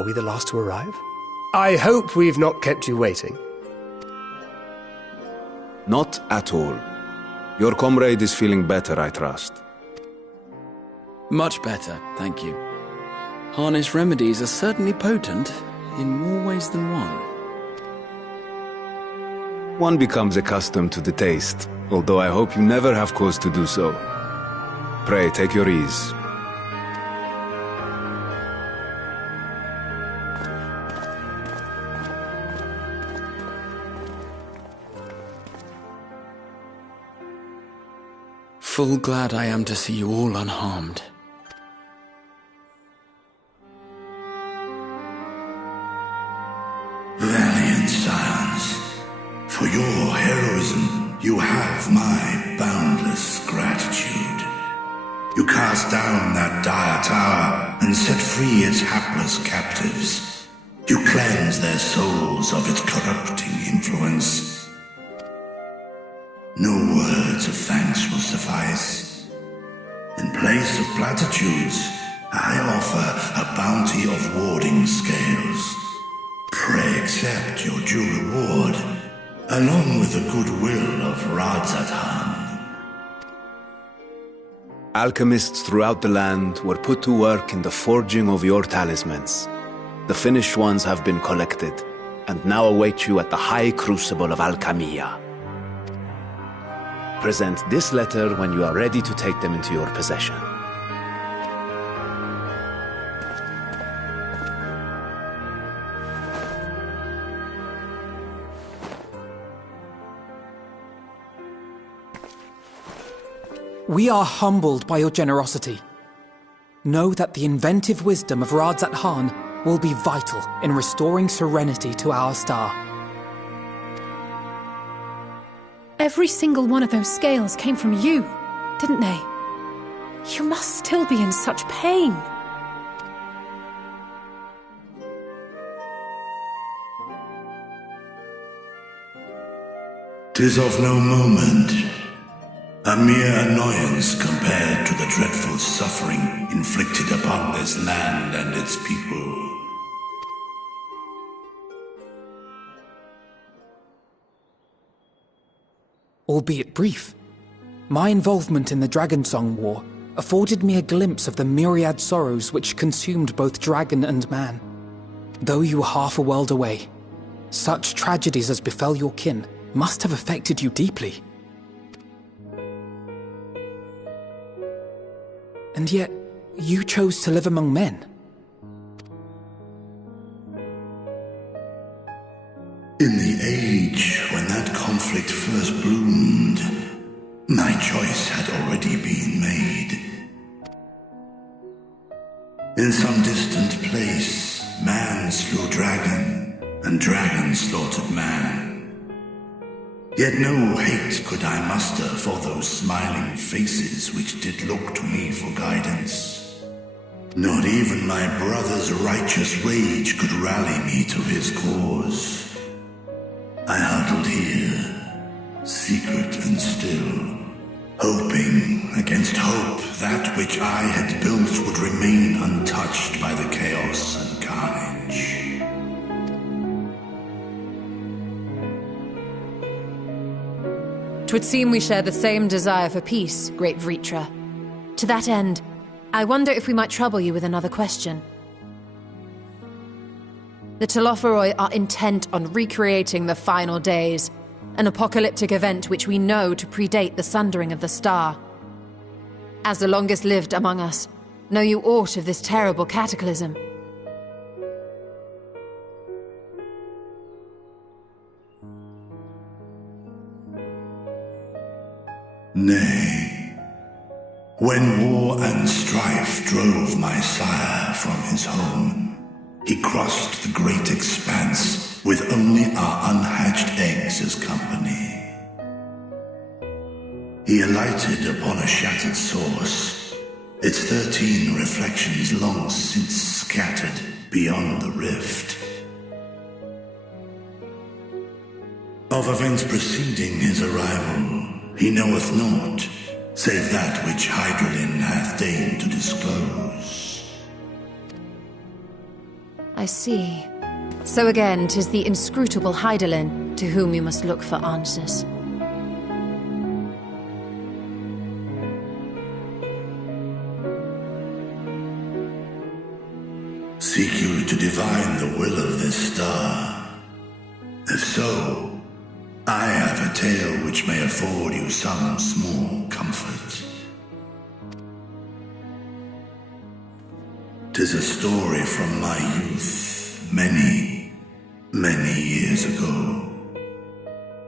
Are we the last to arrive? I hope we've not kept you waiting. Not at all. Your comrade is feeling better, I trust. Much better, thank you. Harness remedies are certainly potent, in more ways than one. One becomes accustomed to the taste, although I hope you never have cause to do so. Pray, take your ease. Full glad I am to see you all unharmed. Valiant scions, for your heroism you have my boundless gratitude. You cast down that dire tower and set free its hapless captives. You cleanse their souls of its corrupting influence. No words of thanks will suffice. In place of platitudes, I offer a bounty of warding scales. Pray accept your due reward, along with the goodwill of Radzathan. Alchemists throughout the land were put to work in the forging of your talismans. The finished ones have been collected, and now await you at the High Crucible of Alchemia. Present this letter when you are ready to take them into your possession. We are humbled by your generosity. Know that the inventive wisdom of Radzathan will be vital in restoring serenity to our star. Every single one of those scales came from you, didn't they? You must still be in such pain. "'Tis of no moment. A mere annoyance compared to the dreadful suffering inflicted upon this land and its people. Albeit brief, my involvement in the Dragonsong War afforded me a glimpse of the myriad sorrows which consumed both dragon and man. Though you were half a world away, such tragedies as befell your kin must have affected you deeply. And yet, you chose to live among men. In the age when that conflict first bloomed, my choice had already been made. In some distant place, man slew dragon, and dragon slaughtered man. Yet no hate could I muster for those smiling faces which did look to me for guidance. Not even my brother's righteous rage could rally me to his cause. I huddled here, secret and still, hoping against hope that which I had built would remain untouched by the chaos and carnage. 'Twould seem we share the same desire for peace, great Vritra. To that end, I wonder if we might trouble you with another question. The Telophoroi are intent on recreating the final days, an apocalyptic event which we know to predate the sundering of the star. As the longest lived among us, know you aught of this terrible cataclysm? Nay, when war and strife drove my sire from his home, he crossed the great expanse with only our unhatched eggs as company. He alighted upon a shattered source, its 13 reflections long since scattered beyond the rift. Of events preceding his arrival, he knoweth naught, save that which Hydralin hath deigned to disclose. I see. So again, 'tis the inscrutable Hydralin to whom you must look for answers. Seek you to divine the will of this star? If so, I have a tale which may afford you some small comfort. 'Tis a story from my youth, many, many years ago.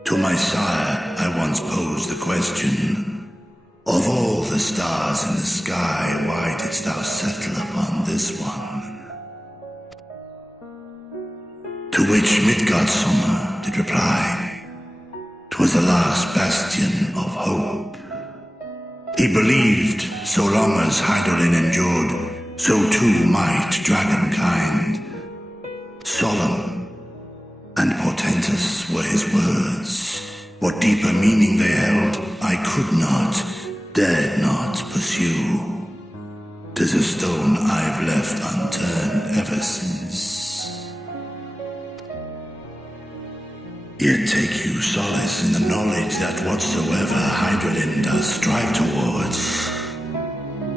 To my sire I once posed the question, Of all the stars in the sky, why didst thou settle upon this one? To which Midgardsormr did reply, 'twas the last bastion of hope. He believed so long as Hydaelyn endured, so too might dragonkind. Solemn and portentous were his words. What deeper meaning they held, I could not, dared not pursue. 'Tis a stone I've left unturned ever since. Yet take you solace in the knowledge that whatsoever Hydaelyn does strive towards,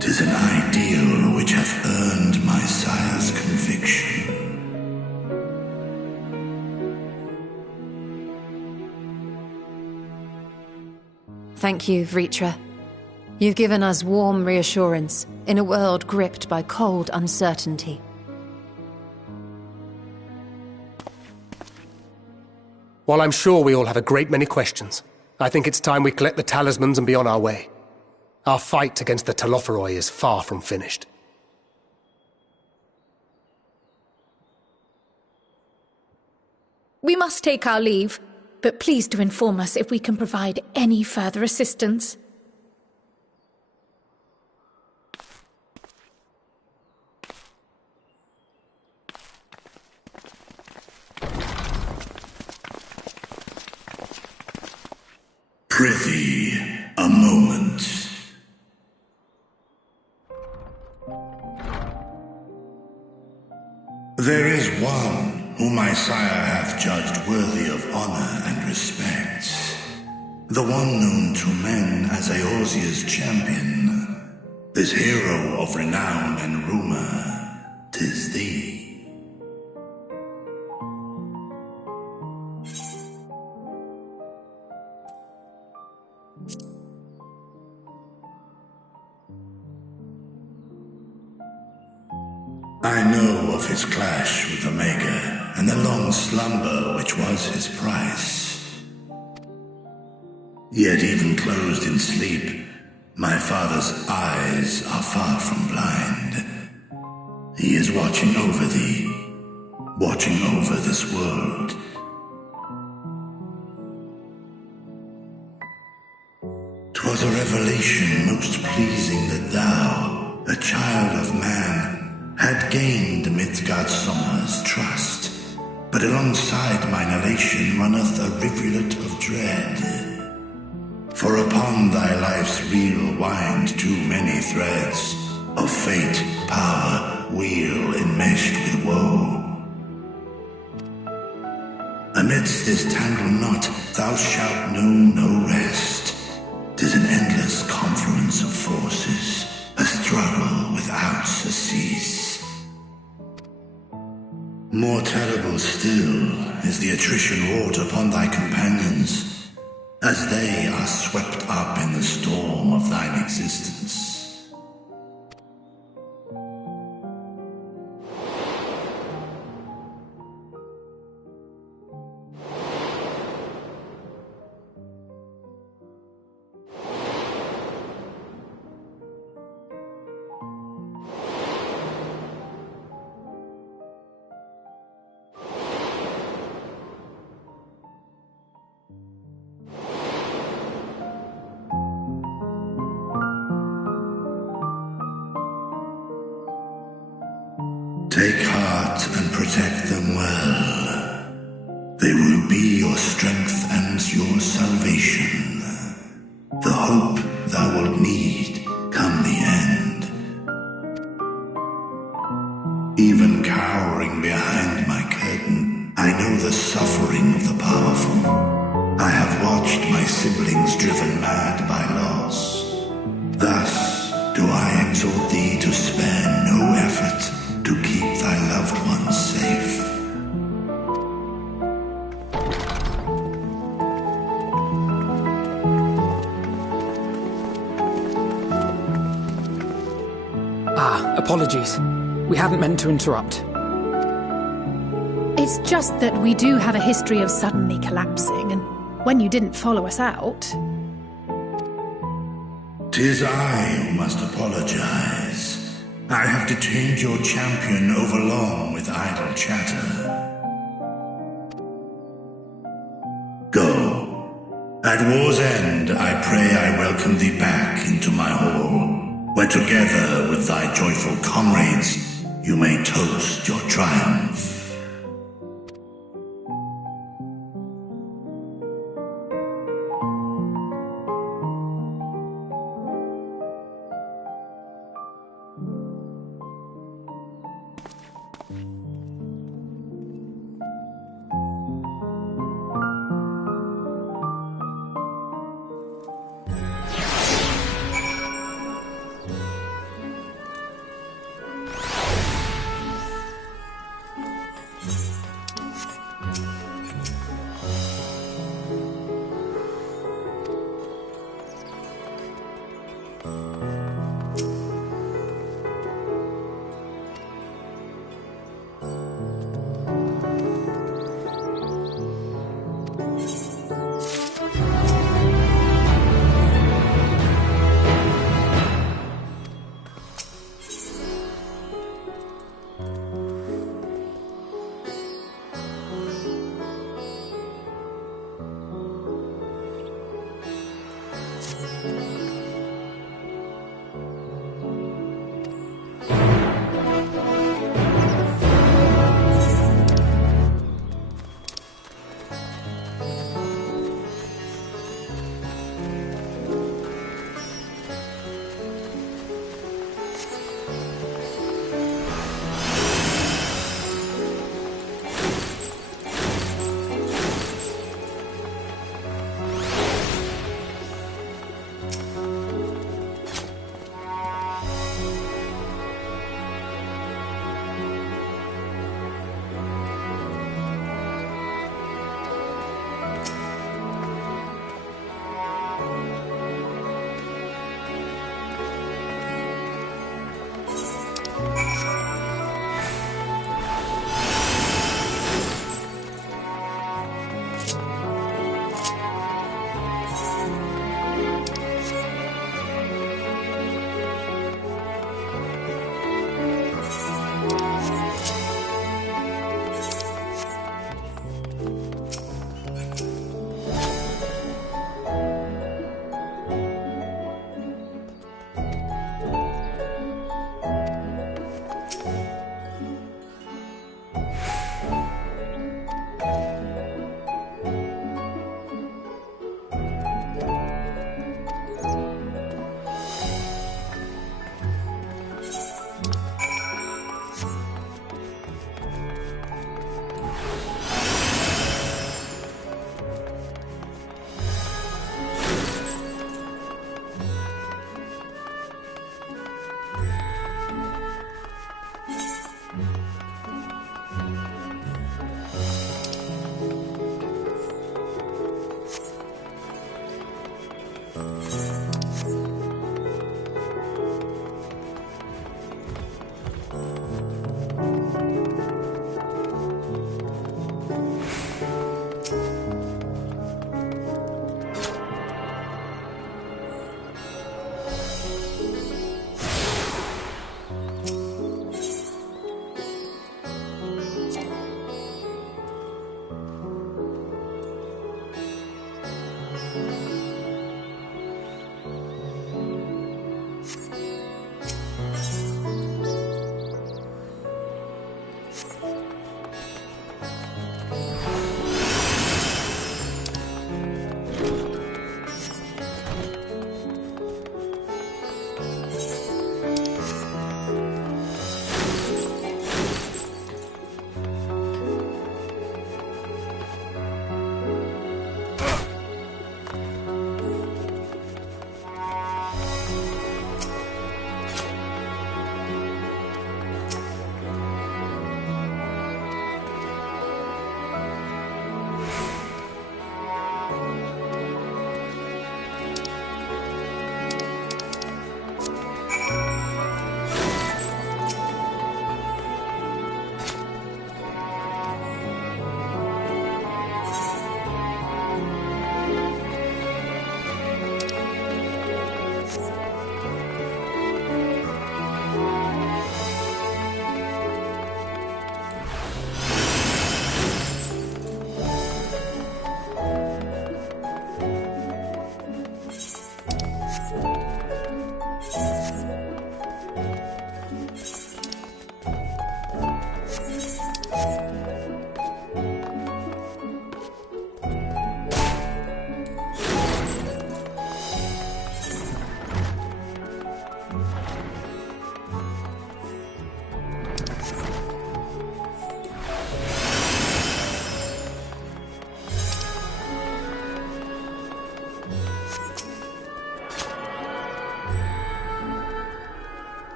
'tis an ideal which hath earned my sire's conviction. Thank you, Vritra. You've given us warm reassurance in a world gripped by cold uncertainty. While I'm sure we all have a great many questions, I think it's time we collect the talismans and be on our way. Our fight against the Telophoroi is far from finished. We must take our leave, but please do inform us if we can provide any further assistance. Prithee, a moment. There is one whom my sire hath judged worthy of honor and respect. The one known to men as Eorzea's champion. This hero of renown and rumor, 'tis thee. I know of his clash with Omega, and the long slumber which was his price. Yet even closed in sleep, my father's eyes are far from blind. He is watching over thee, watching over this world. 'Twas a revelation most pleasing that thou, a child of man, had gained Midgardsormr's trust, but alongside mine elation runneth a rivulet of dread. For upon thy life's reel wind too many threads of fate, power, weal enmeshed with woe. Amidst this tangled knot thou shalt know no rest. 'Tis an endless confluence of forces, a struggle without surcease. More terrible still is the attrition wrought upon thy companions, as they are swept up in the storm of thine existence. Take heart and protect them well. They will be your strength and your salvation. The hope thou wilt need come the end. Even cowering behind my curtain, I know the suffering of the powerful. I have watched my siblings driven mad by loss. Thus do I exhort thee to spare no effort to keep thy loved ones safe. Apologies. We hadn't meant to interrupt. It's just that we do have a history of suddenly collapsing, and when you didn't follow us out... 'Tis I who must apologize. I have detained your champion overlong with idle chatter. Go. At war's end, I pray I welcome thee back into my hall, where together with thy joyful comrades, you may toast your triumph.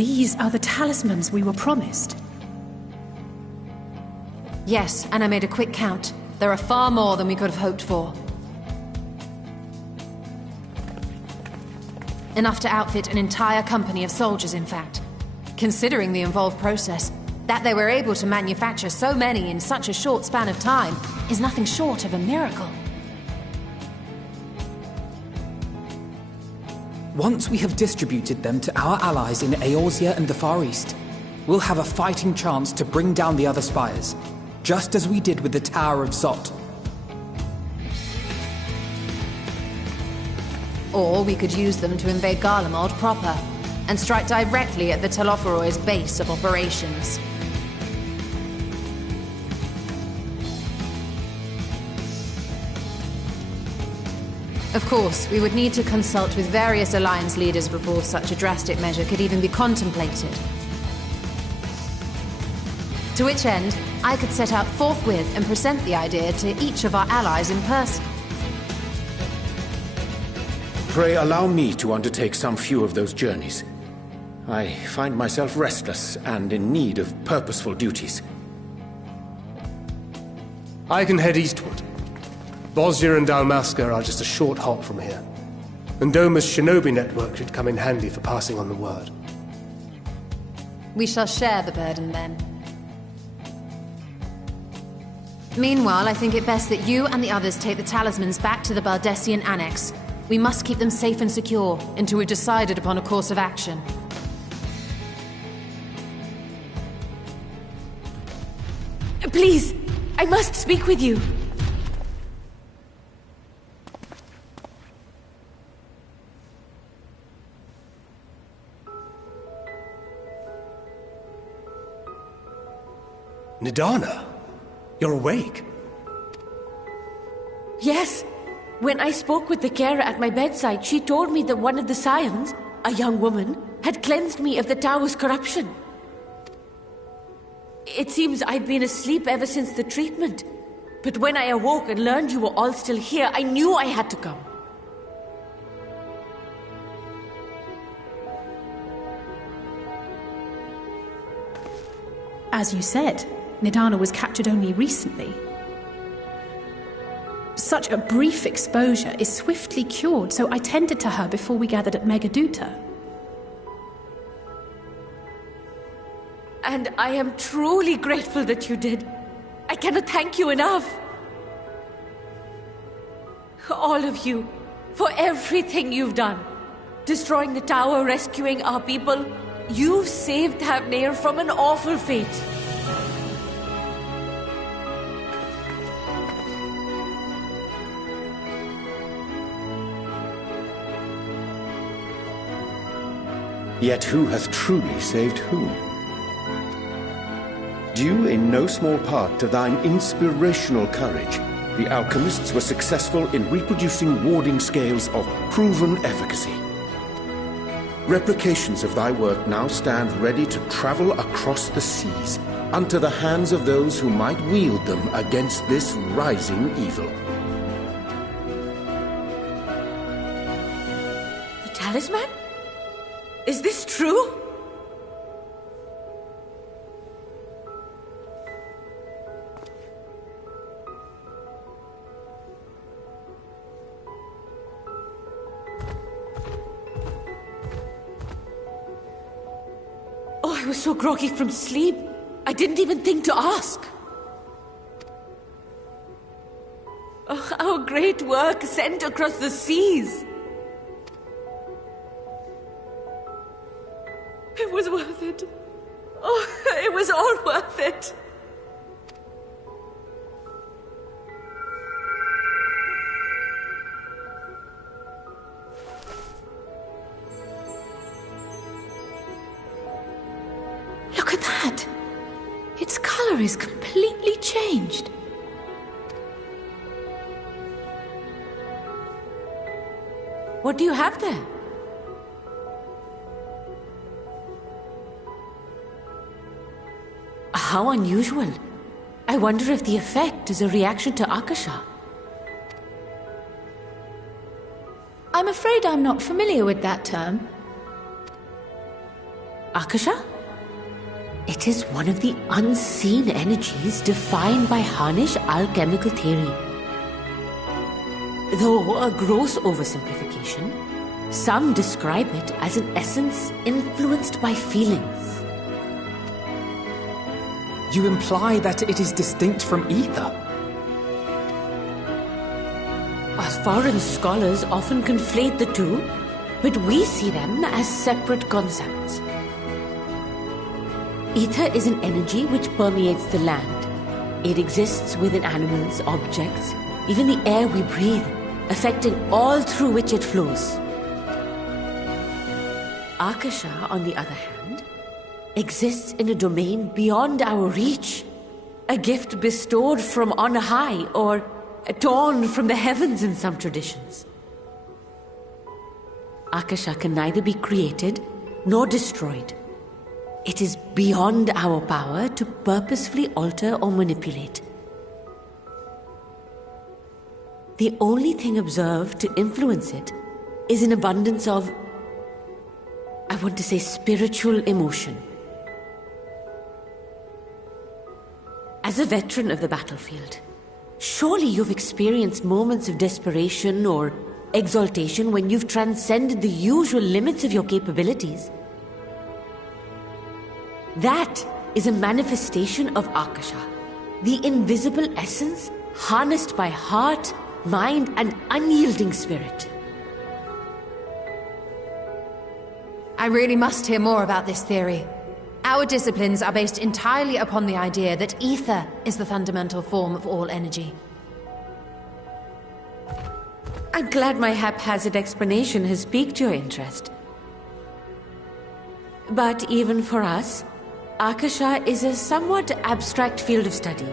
These are the talismans we were promised. Yes, and I made a quick count. There are far more than we could have hoped for. Enough to outfit an entire company of soldiers, in fact. Considering the involved process, that they were able to manufacture so many in such a short span of time is nothing short of a miracle. Once we have distributed them to our allies in Eorzea and the Far East, we'll have a fighting chance to bring down the other spires, just as we did with the Tower of Zot. Or we could use them to invade Garlemald proper, and strike directly at the Telophoroid's base of operations. Of course, we would need to consult with various Alliance leaders before such a drastic measure could even be contemplated. To which end, I could set out forthwith and present the idea to each of our allies in person. Pray allow me to undertake some few of those journeys. I find myself restless and in need of purposeful duties. I can head eastward. Bosnia and Dalmasca are just a short hop from here. And Doma's shinobi network should come in handy for passing on the word. We shall share the burden then. Meanwhile, I think it best that you and the others take the talismans back to the Baldessian Annex. We must keep them safe and secure until we've decided upon a course of action. Please, I must speak with you. Nidana, you're awake. Yes. When I spoke with the carer at my bedside, she told me that one of the scions, a young woman, had cleansed me of the tower's corruption. It seems I'd been asleep ever since the treatment. But when I awoke and learned you were all still here, I knew I had to come. As you said, Nidana was captured only recently. Such a brief exposure is swiftly cured, so I tended to her before we gathered at Megaduta. And I am truly grateful that you did. I cannot thank you enough. All of you, for everything you've done. Destroying the tower, rescuing our people. You've saved Thavnair from an awful fate. Yet who hath truly saved whom? Due in no small part to thine inspirational courage, the alchemists were successful in reproducing warding scales of proven efficacy. Replications of thy work now stand ready to travel across the seas, unto the hands of those who might wield them against this rising evil. The talisman? Is this true? Oh, I was so groggy from sleep. I didn't even think to ask. Oh, our great work sent across the seas. It was worth it. Oh, it was all worth it. Look at that! Its color is completely changed. What do you have there? How unusual. I wonder if the effect is a reaction to Akasha. I'm afraid I'm not familiar with that term. Akasha? It is one of the unseen energies defined by Harnish alchemical theory. Though a gross oversimplification, some describe it as an essence influenced by feelings. You imply that it is distinct from ether. Us foreign scholars often conflate the two, but we see them as separate concepts. Ether is an energy which permeates the land. It exists within animals, objects, even the air we breathe, affecting all through which it flows. Akasha, on the other hand, exists in a domain beyond our reach. A gift bestowed from on high, or torn from the heavens in some traditions. Akasha can neither be created nor destroyed. It is beyond our power to purposefully alter or manipulate. The only thing observed to influence it is an abundance of, I want to say, spiritual emotion. As a veteran of the battlefield, surely you've experienced moments of desperation or exaltation when you've transcended the usual limits of your capabilities. That is a manifestation of Akasha, the invisible essence harnessed by heart, mind, and unyielding spirit. I really must hear more about this theory. Our disciplines are based entirely upon the idea that ether is the fundamental form of all energy. I'm glad my haphazard explanation has piqued your interest. But even for us, Akasha is a somewhat abstract field of study.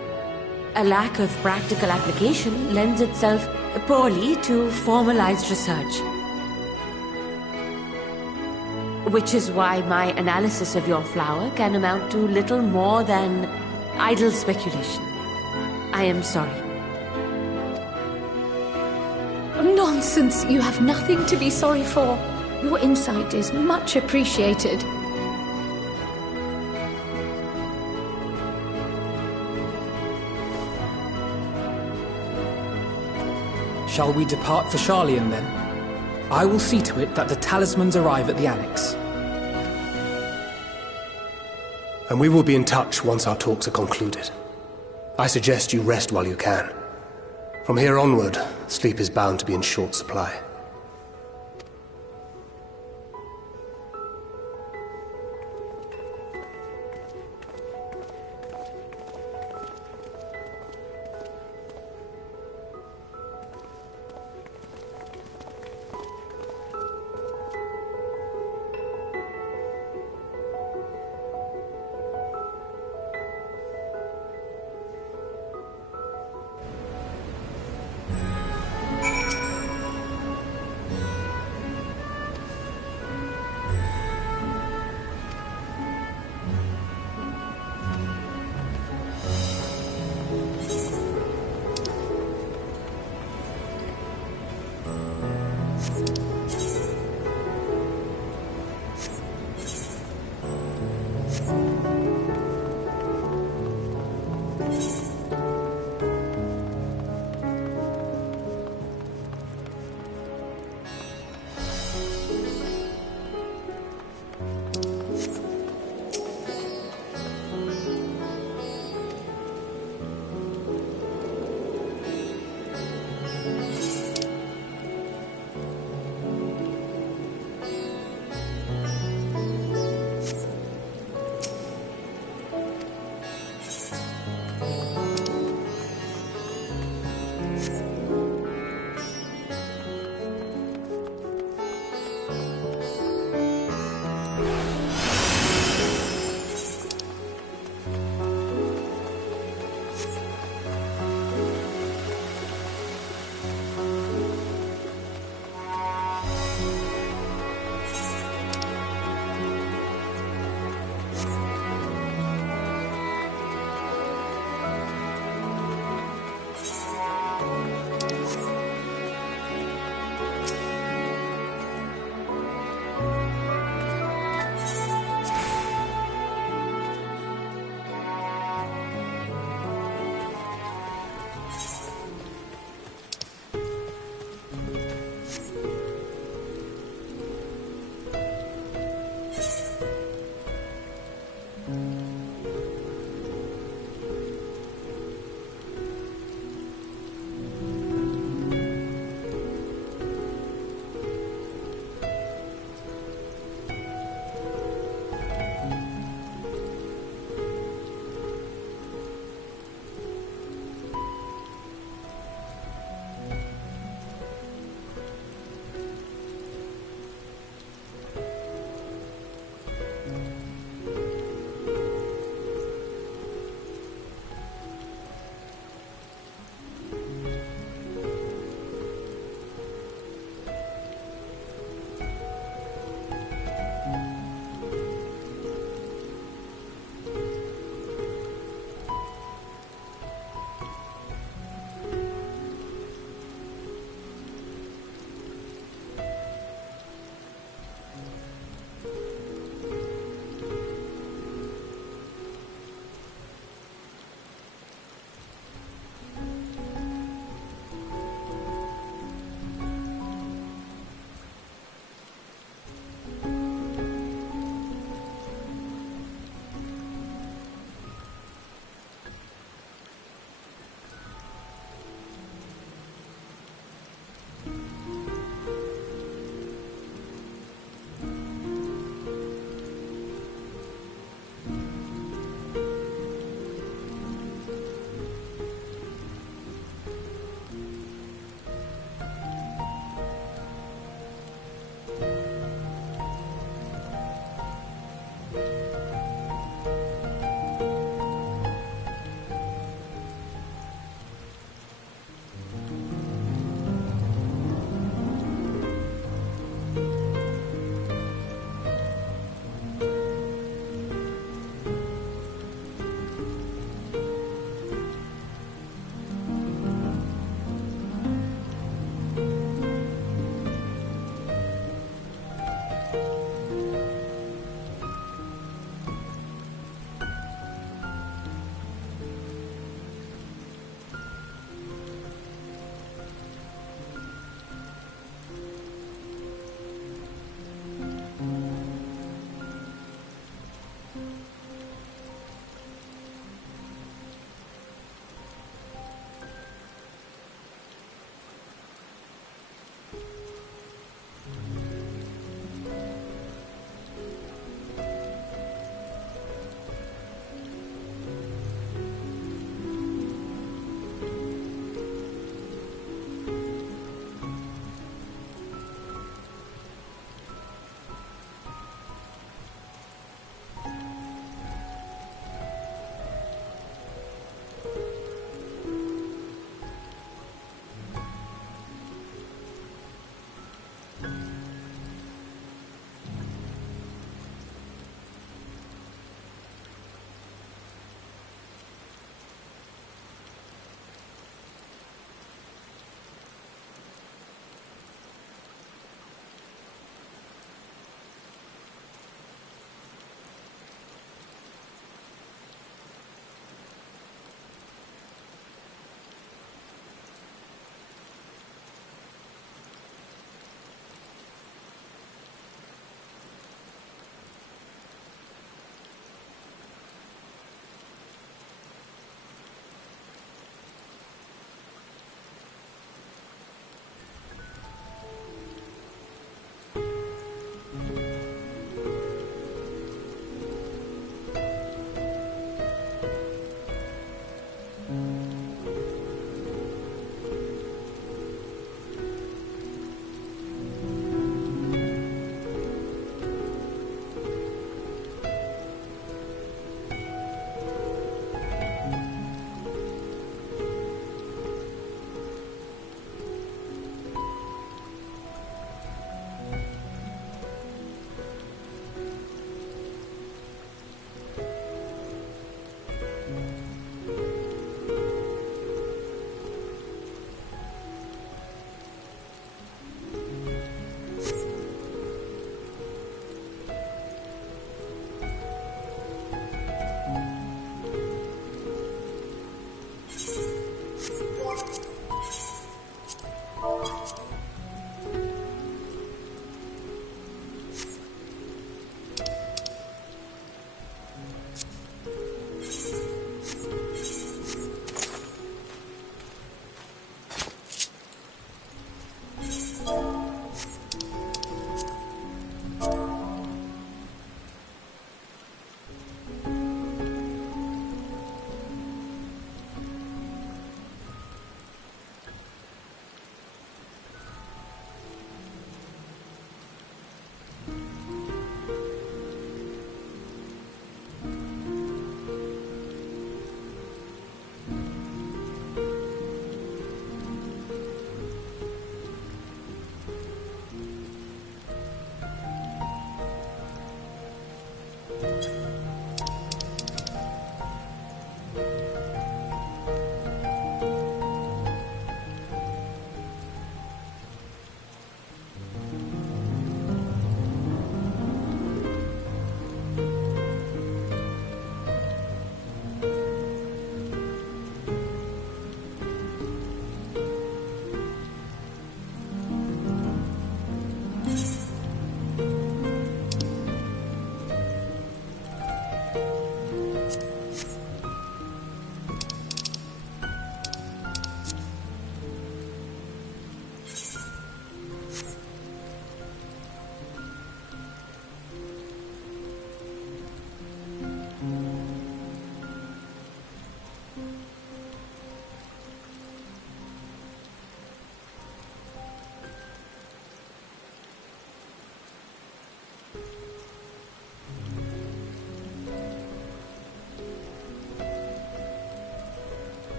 A lack of practical application lends itself poorly to formalized research. Which is why my analysis of your flower can amount to little more than idle speculation. I am sorry. Nonsense! You have nothing to be sorry for. Your insight is much appreciated. Shall we depart for Sharlayan then? I will see to it that the talismans arrive at the Annex. And we will be in touch once our talks are concluded. I suggest you rest while you can. From here onward, sleep is bound to be in short supply.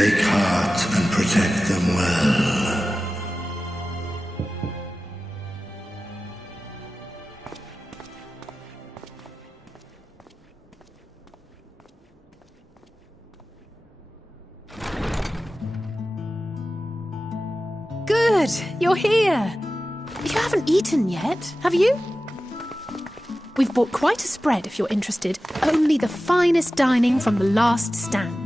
Take heart and protect them well. Good, you're here. You haven't eaten yet, have you? We've bought quite a spread if you're interested. Only the finest dining from the last stand.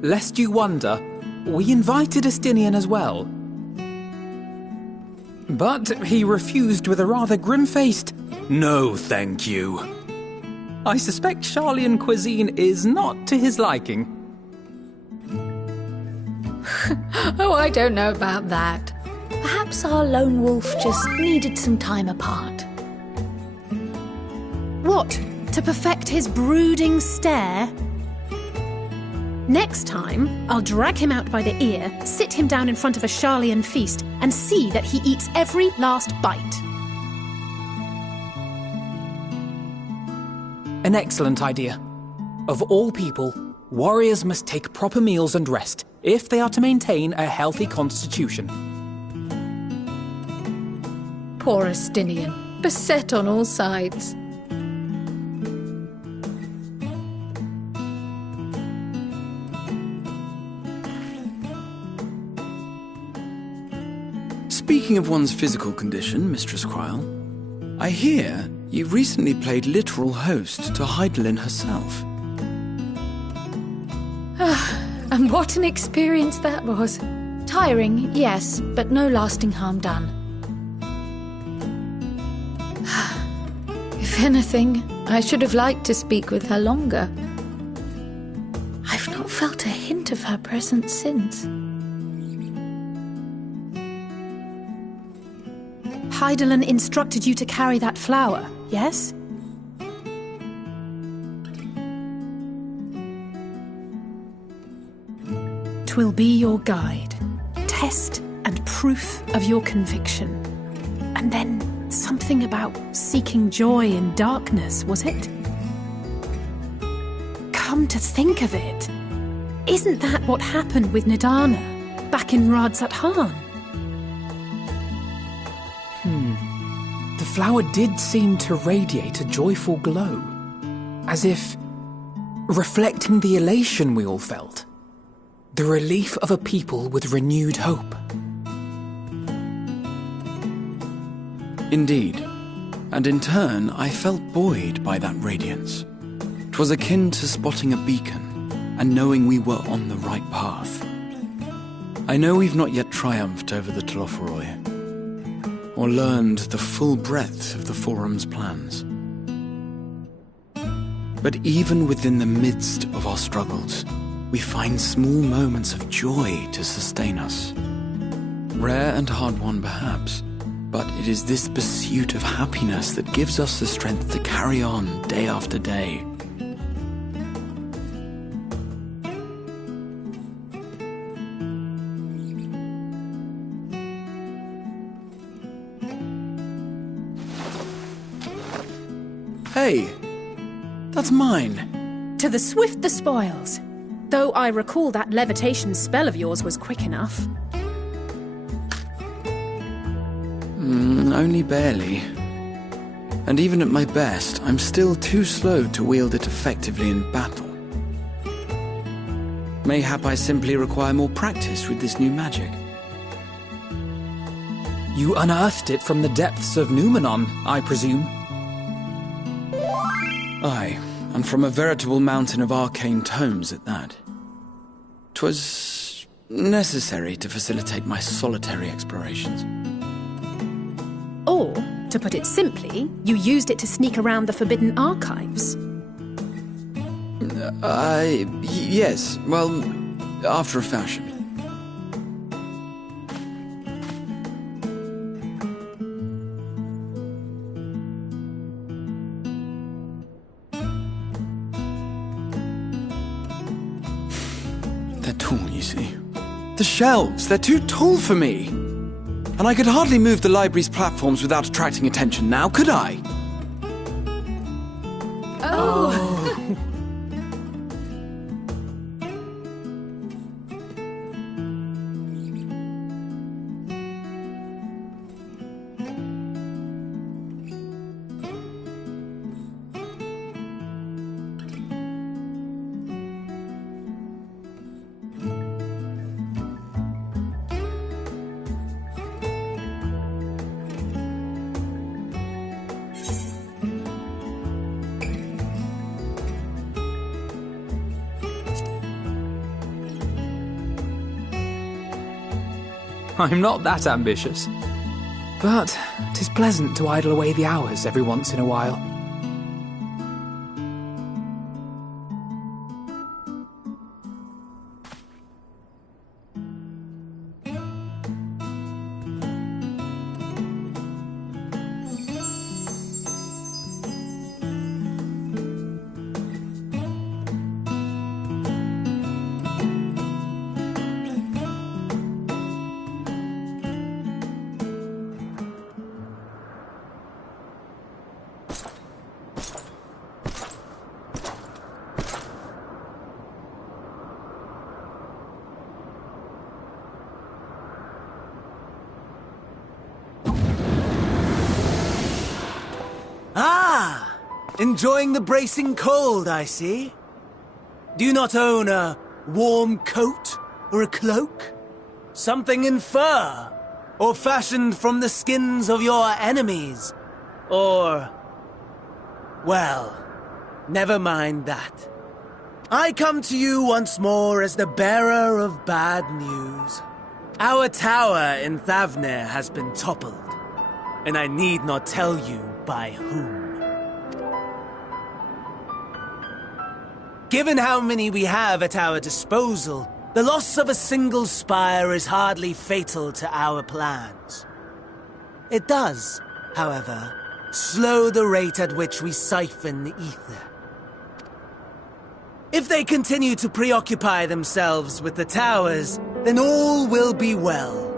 Lest you wonder, we invited Estinian as well. But he refused with a rather grim-faced, "No, thank you." I suspect Charlian cuisine is not to his liking. Oh, I don't know about that. Perhaps our lone wolf just needed some time apart. What? To perfect his brooding stare? Next time, I'll drag him out by the ear, sit him down in front of a Charlian feast, and see that he eats every last bite. An excellent idea. Of all people, warriors must take proper meals and rest if they are to maintain a healthy constitution. Poor Estinian, beset on all sides. Speaking of one's physical condition, Mistress Cryle, I hear you recently played literal host to Heidelin herself. And what an experience that was. Tiring, yes, but no lasting harm done. If anything, I should have liked to speak with her longer. I've not felt a hint of her presence since. Heidelin instructed you to carry that flower, yes? Twill be your guide, test and proof of your conviction. And then something about seeking joy in darkness, was it? Come to think of it, isn't that what happened with Nidana back in Radzat-Han? The flower did seem to radiate a joyful glow, as if reflecting the elation we all felt, the relief of a people with renewed hope. Indeed, and in turn I felt buoyed by that radiance. 'Twas akin to spotting a beacon and knowing we were on the right path. I know we've not yet triumphed over the Telophoroi, or learned the full breadth of the Forum's plans. But even within the midst of our struggles, we find small moments of joy to sustain us. Rare and hard-won perhaps, but it is this pursuit of happiness that gives us the strength to carry on day after day. Hey, that's mine. To the swift the spoils. Though I recall that levitation spell of yours was quick enough. Only barely. And even at my best, I'm still too slow to wield it effectively in battle. Mayhap I simply require more practice with this new magic. You unearthed it from the depths of Numenon, I presume? Aye, and from a veritable mountain of arcane tomes at that. 'Twas necessary to facilitate my solitary explorations. To put it simply, you used it to sneak around the Forbidden Archives. Yes. Well, after a fashion. They're tall, you see. The shelves, they're too tall for me. And I could hardly move the library's platforms without attracting attention now, could I? Oh. I'm not that ambitious. But 'tis pleasant to idle away the hours every once in a while. Enjoying the bracing cold, I see. Do you not own a warm coat or a cloak? Something in fur? Or fashioned from the skins of your enemies? Or... well, never mind that. I come to you once more as the bearer of bad news. Our tower in Thavnir has been toppled, and I need not tell you by whom. Given how many we have at our disposal, the loss of a single spire is hardly fatal to our plans. It does, however, slow the rate at which we siphon the ether. If they continue to preoccupy themselves with the towers, then all will be well.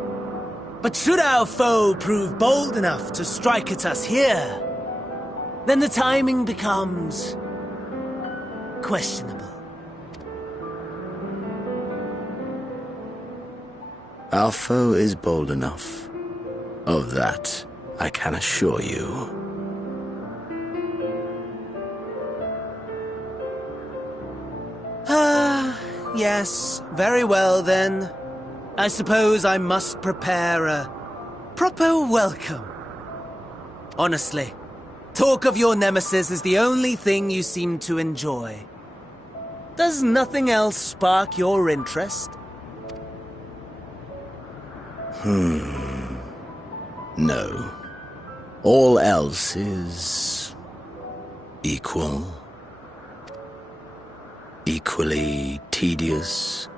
But should our foe prove bold enough to strike at us here, then the timing becomes... questionable. Our foe is bold enough. Of that, I can assure you. Yes, very well then. I suppose I must prepare a proper welcome. Honestly, talk of your nemesis is the only thing you seem to enjoy. Does nothing else spark your interest? No. All else is... equal. Equally tedious.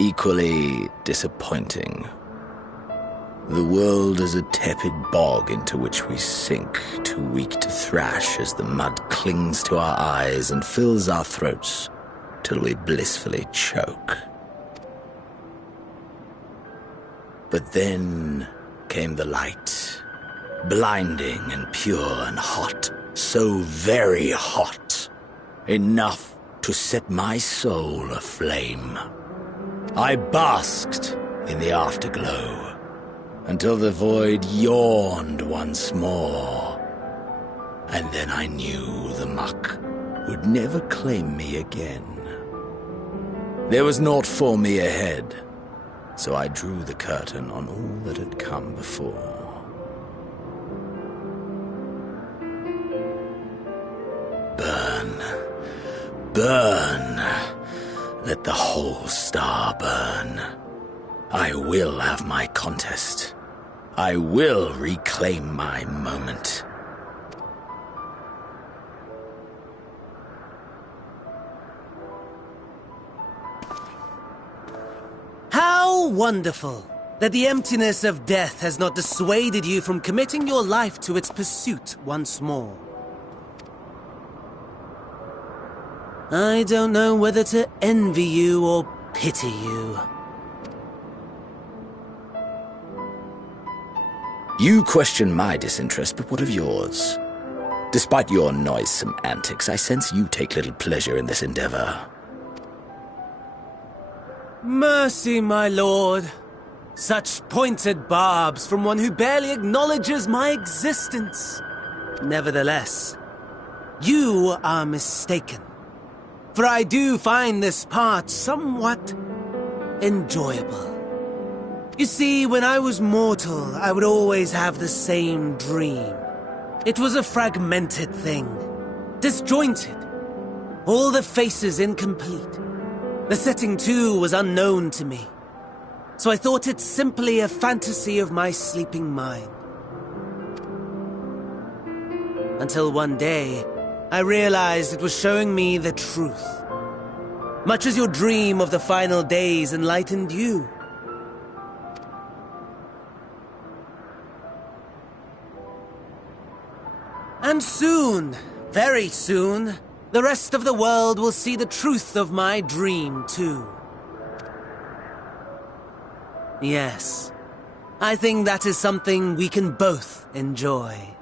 Equally disappointing. The world is a tepid bog into which we sink, too weak to thrash as the mud clings to our eyes and fills our throats till we blissfully choke. But then came the light, blinding and pure and hot, so very hot, enough to set my soul aflame. I basked in the afterglow until the void yawned once more, and then I knew the muck would never claim me again. There was naught for me ahead, so I drew the curtain on all that had come before. Burn, burn, let the whole star burn. I will have my contest. I will reclaim my moment. How wonderful that the emptiness of death has not dissuaded you from committing your life to its pursuit once more. I don't know whether to envy you or pity you. You question my disinterest, but what of yours? Despite your noisome antics, I sense you take little pleasure in this endeavor. Mercy, my lord. Such pointed barbs from one who barely acknowledges my existence. Nevertheless, you are mistaken. For I do find this part somewhat enjoyable. You see, when I was mortal, I would always have the same dream. It was a fragmented thing, disjointed, all the faces incomplete. The setting, too, was unknown to me. So I thought it simply a fantasy of my sleeping mind. Until one day, I realized it was showing me the truth. Much as your dream of the final days enlightened you. And soon, very soon, the rest of the world will see the truth of my dream, too. Yes, I think that is something we can both enjoy.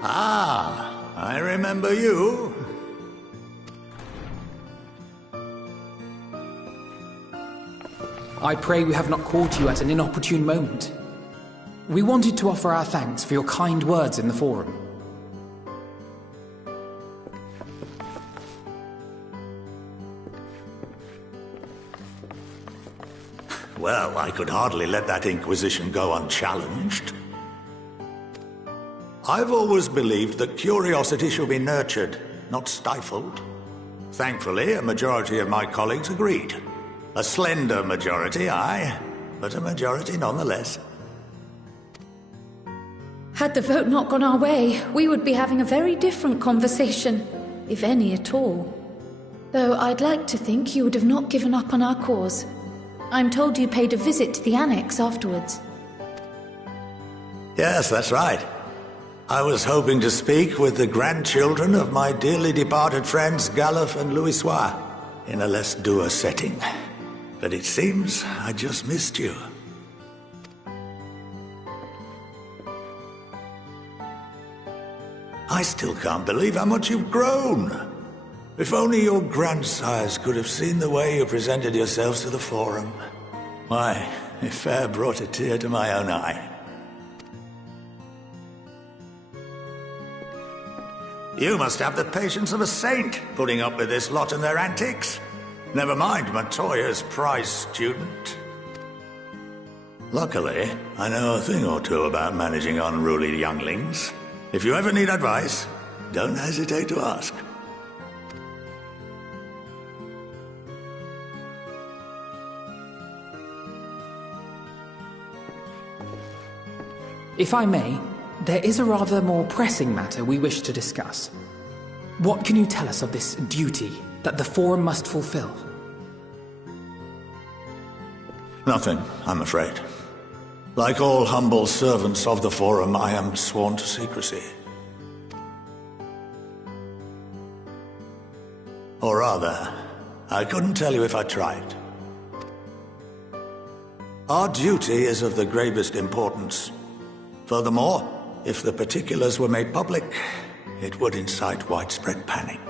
Ah, I remember you. I pray we have not caught you at an inopportune moment. We wanted to offer our thanks for your kind words in the forum. Well, I could hardly let that inquisition go unchallenged. I've always believed that curiosity should be nurtured, not stifled. Thankfully, a majority of my colleagues agreed. A slender majority, aye, but a majority nonetheless. Had the vote not gone our way, we would be having a very different conversation, if any at all. Though I'd like to think you would have not given up on our cause. I'm told you paid a visit to the Annex afterwards. Yes, that's right. I was hoping to speak with the grandchildren of my dearly departed friends Galuf and Louisoix in a less dour setting. But it seems I just missed you. I still can't believe how much you've grown. If only your grandsires could have seen the way you presented yourselves to the Forum. Why, it fair brought a tear to my own eye. You must have the patience of a saint, putting up with this lot and their antics. Never mind Matoya's prize student. Luckily, I know a thing or two about managing unruly younglings. If you ever need advice, don't hesitate to ask. If I may, there is a rather more pressing matter we wish to discuss. What can you tell us of this duty that the Forum must fulfill? Nothing, I'm afraid. Like all humble servants of the Forum, I am sworn to secrecy. Or rather, I couldn't tell you if I tried. Our duty is of the gravest importance. Furthermore, if the particulars were made public, it would incite widespread panic.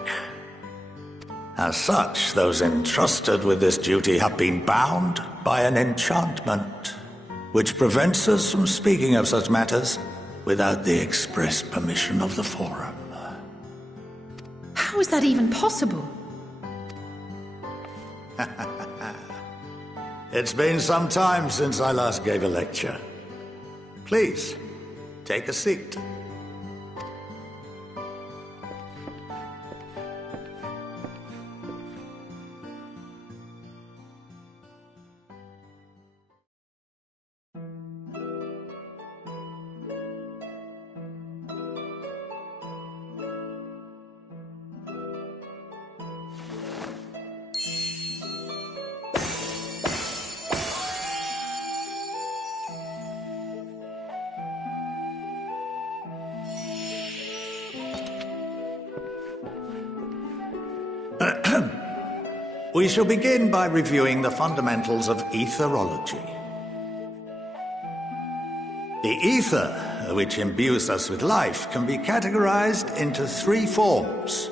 As such, those entrusted with this duty have been bound by an enchantment, which prevents us from speaking of such matters without the express permission of the Forum. How is that even possible? It's been some time since I last gave a lecture. Please, take a seat. We shall begin by reviewing the fundamentals of etherology. The ether, which imbues us with life, can be categorized into three forms.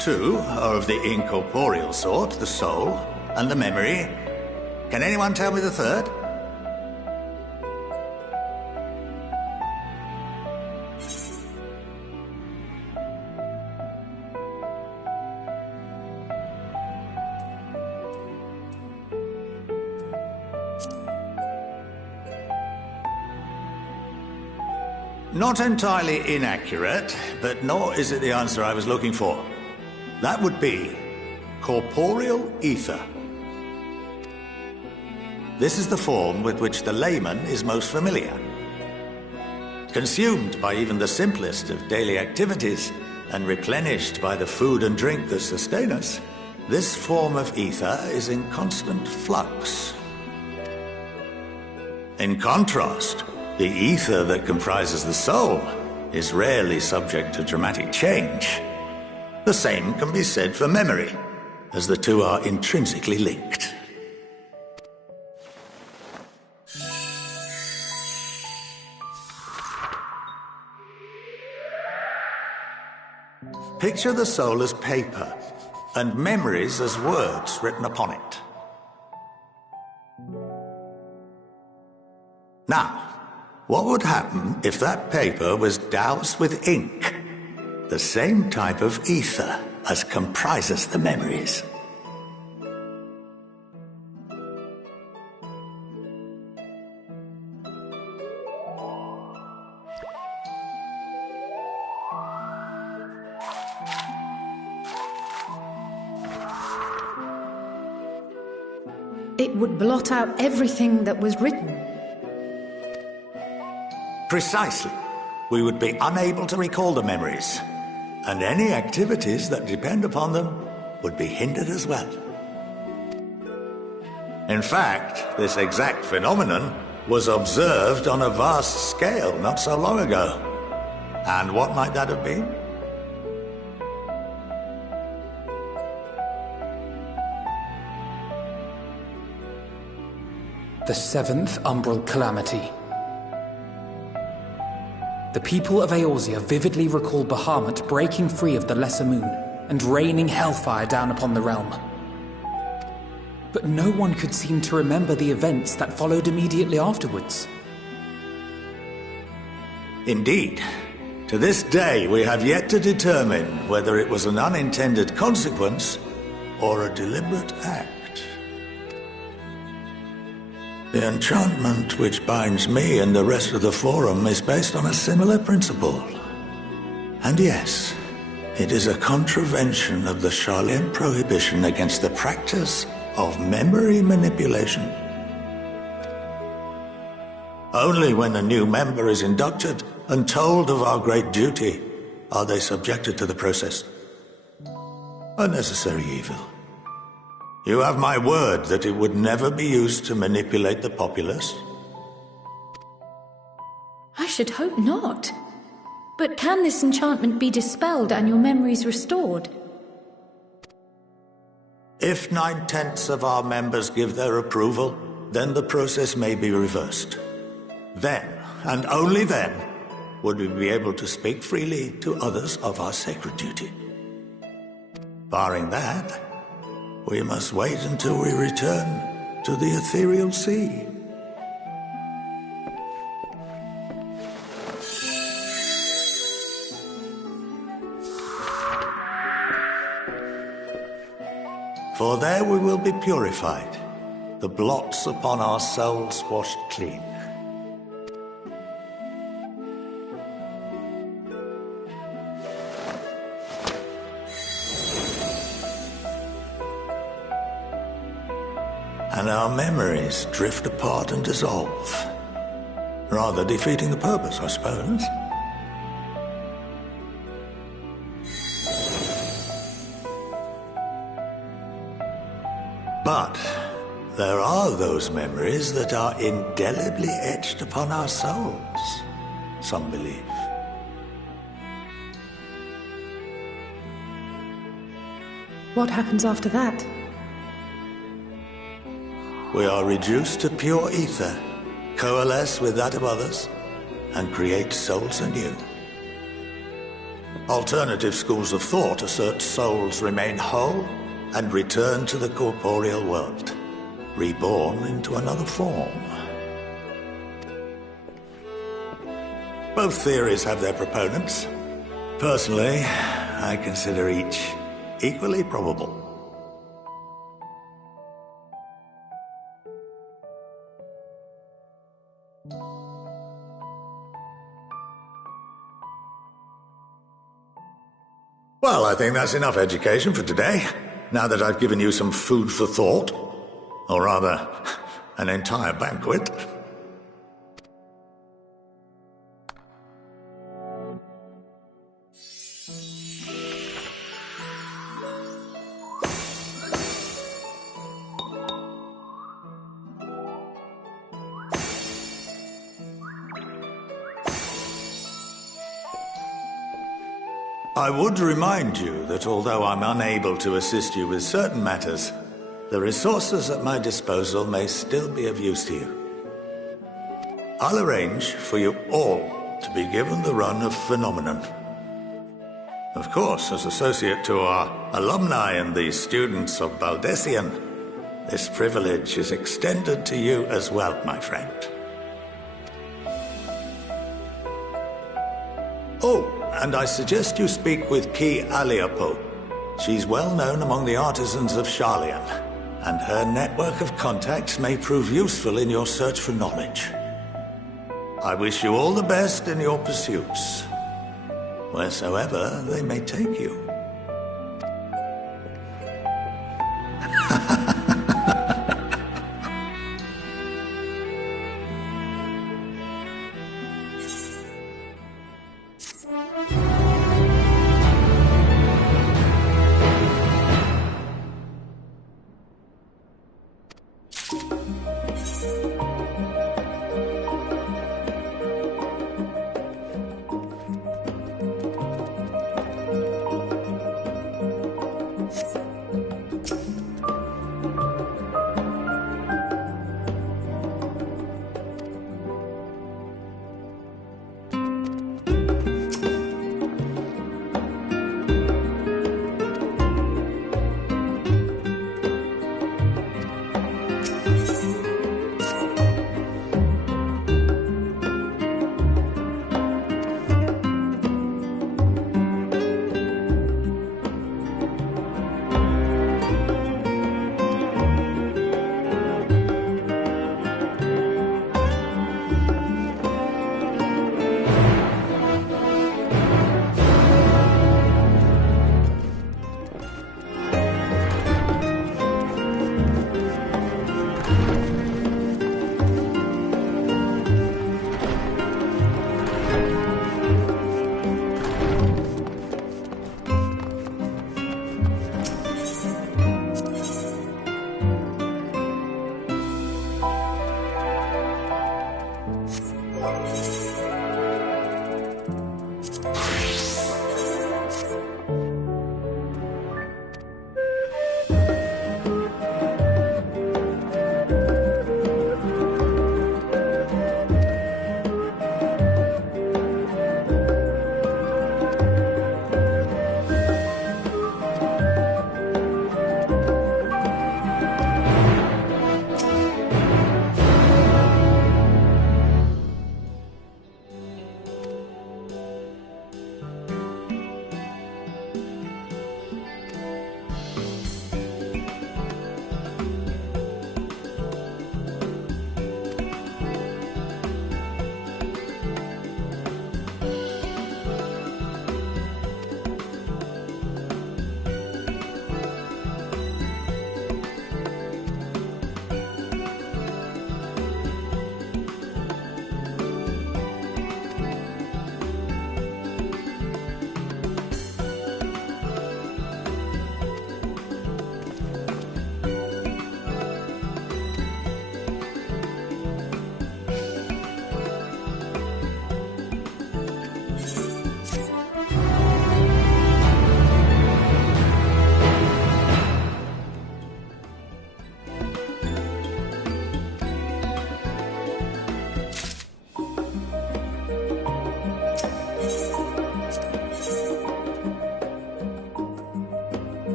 Two are of the incorporeal sort, the soul and the memory. Can anyone tell me the third? Not entirely inaccurate, but nor is it the answer I was looking for. That would be corporeal ether. This is the form with which the layman is most familiar. Consumed by even the simplest of daily activities and replenished by the food and drink that sustain us, this form of ether is in constant flux. In contrast, the ether that comprises the soul is rarely subject to dramatic change. The same can be said for memory, as the two are intrinsically linked. Picture the soul as paper, and memories as words written upon it. Now, what would happen if that paper was doused with ink? The same type of ether as comprises the memories. It would blot out everything that was written. Precisely. We would be unable to recall the memories, and any activities that depend upon them would be hindered as well. In fact, this exact phenomenon was observed on a vast scale not so long ago. And what might that have been? The seventh umbral calamity. The people of Eorzea vividly recall Bahamut breaking free of the Lesser Moon and raining hellfire down upon the realm. But no one could seem to remember the events that followed immediately afterwards. Indeed. To this day, we have yet to determine whether it was an unintended consequence or a deliberate act. The enchantment which binds me and the rest of the Forum is based on a similar principle. And yes, it is a contravention of the Sharlayan prohibition against the practice of memory manipulation. Only when a new member is inducted and told of our great duty are they subjected to the process. A necessary evil. You have my word that it would never be used to manipulate the populace? I should hope not. But can this enchantment be dispelled and your memories restored? If 9/10 of our members give their approval, then the process may be reversed. Then, and only then, would we be able to speak freely to others of our sacred duty. Barring that, we must wait until we return to the ethereal sea. For there we will be purified, the blots upon our souls washed clean. And our memories drift apart and dissolve. Rather defeating the purpose, I suppose. But there are those memories that are indelibly etched upon our souls, some believe. What happens after that? We are reduced to pure ether, coalesce with that of others, and create souls anew. Alternative schools of thought assert souls remain whole and return to the corporeal world, reborn into another form. Both theories have their proponents. Personally, I consider each equally probable. Well, I think that's enough education for today, now that I've given you some food for thought. Or rather, an entire banquet. I would remind you that although I'm unable to assist you with certain matters, the resources at my disposal may still be of use to you. I'll arrange for you all to be given the run of Phenomenon. Of course, as associate to our alumni and the students of Baldessian, this privilege is extended to you as well, my friend. Oh, and I suggest you speak with Ki Aliapo. She's well known among the artisans of Sharlayan, and her network of contacts may prove useful in your search for knowledge. I wish you all the best in your pursuits, wheresoever they may take you.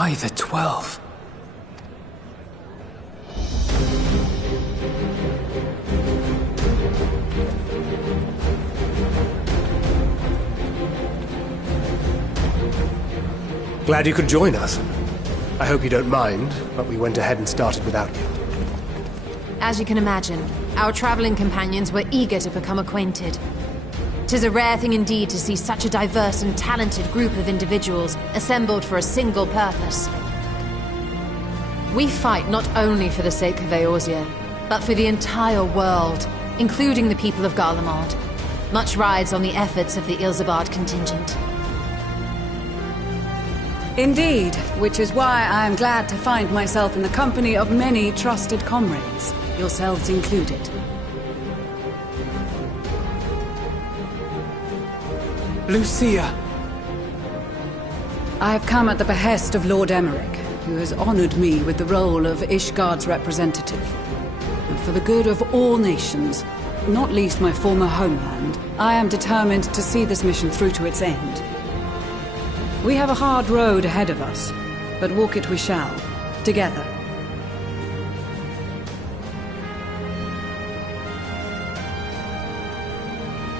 Why the 12? Glad you could join us. I hope you don't mind, but we went ahead and started without you. As you can imagine, our traveling companions were eager to become acquainted. 'Tis a rare thing indeed to see such a diverse and talented group of individuals assembled for a single purpose. We fight not only for the sake of Eorzea, but for the entire world, including the people of Garlemald. Much rides on the efforts of the Ilzabard contingent. Indeed, which is why I am glad to find myself in the company of many trusted comrades, yourselves included. Lucia! I have come at the behest of Lord Emmerich, who has honored me with the role of Ishgard's representative. And for the good of all nations, not least my former homeland, I am determined to see this mission through to its end. We have a hard road ahead of us, but walk it we shall, together.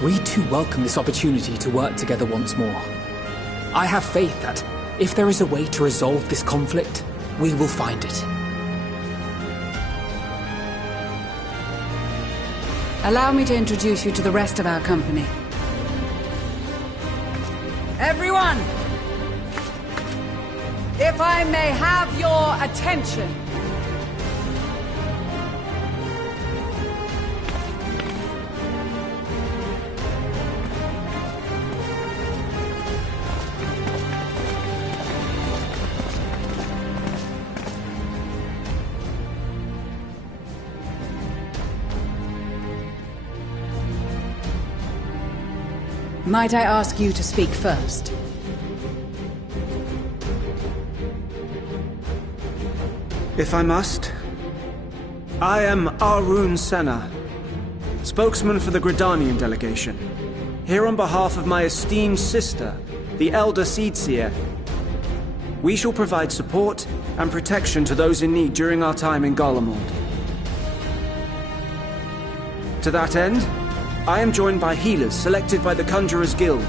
We too welcome this opportunity to work together once more. I have faith that, if there is a way to resolve this conflict, we will find it. Allow me to introduce you to the rest of our company. Everyone! If I may have your attention. Might I ask you to speak first? If I must. I am Arun Senna, spokesman for the Gridanian delegation, here on behalf of my esteemed sister, the Elder Seedseer. We shall provide support and protection to those in need during our time in Garlemald. To that end, I am joined by healers selected by the Conjurers Guild,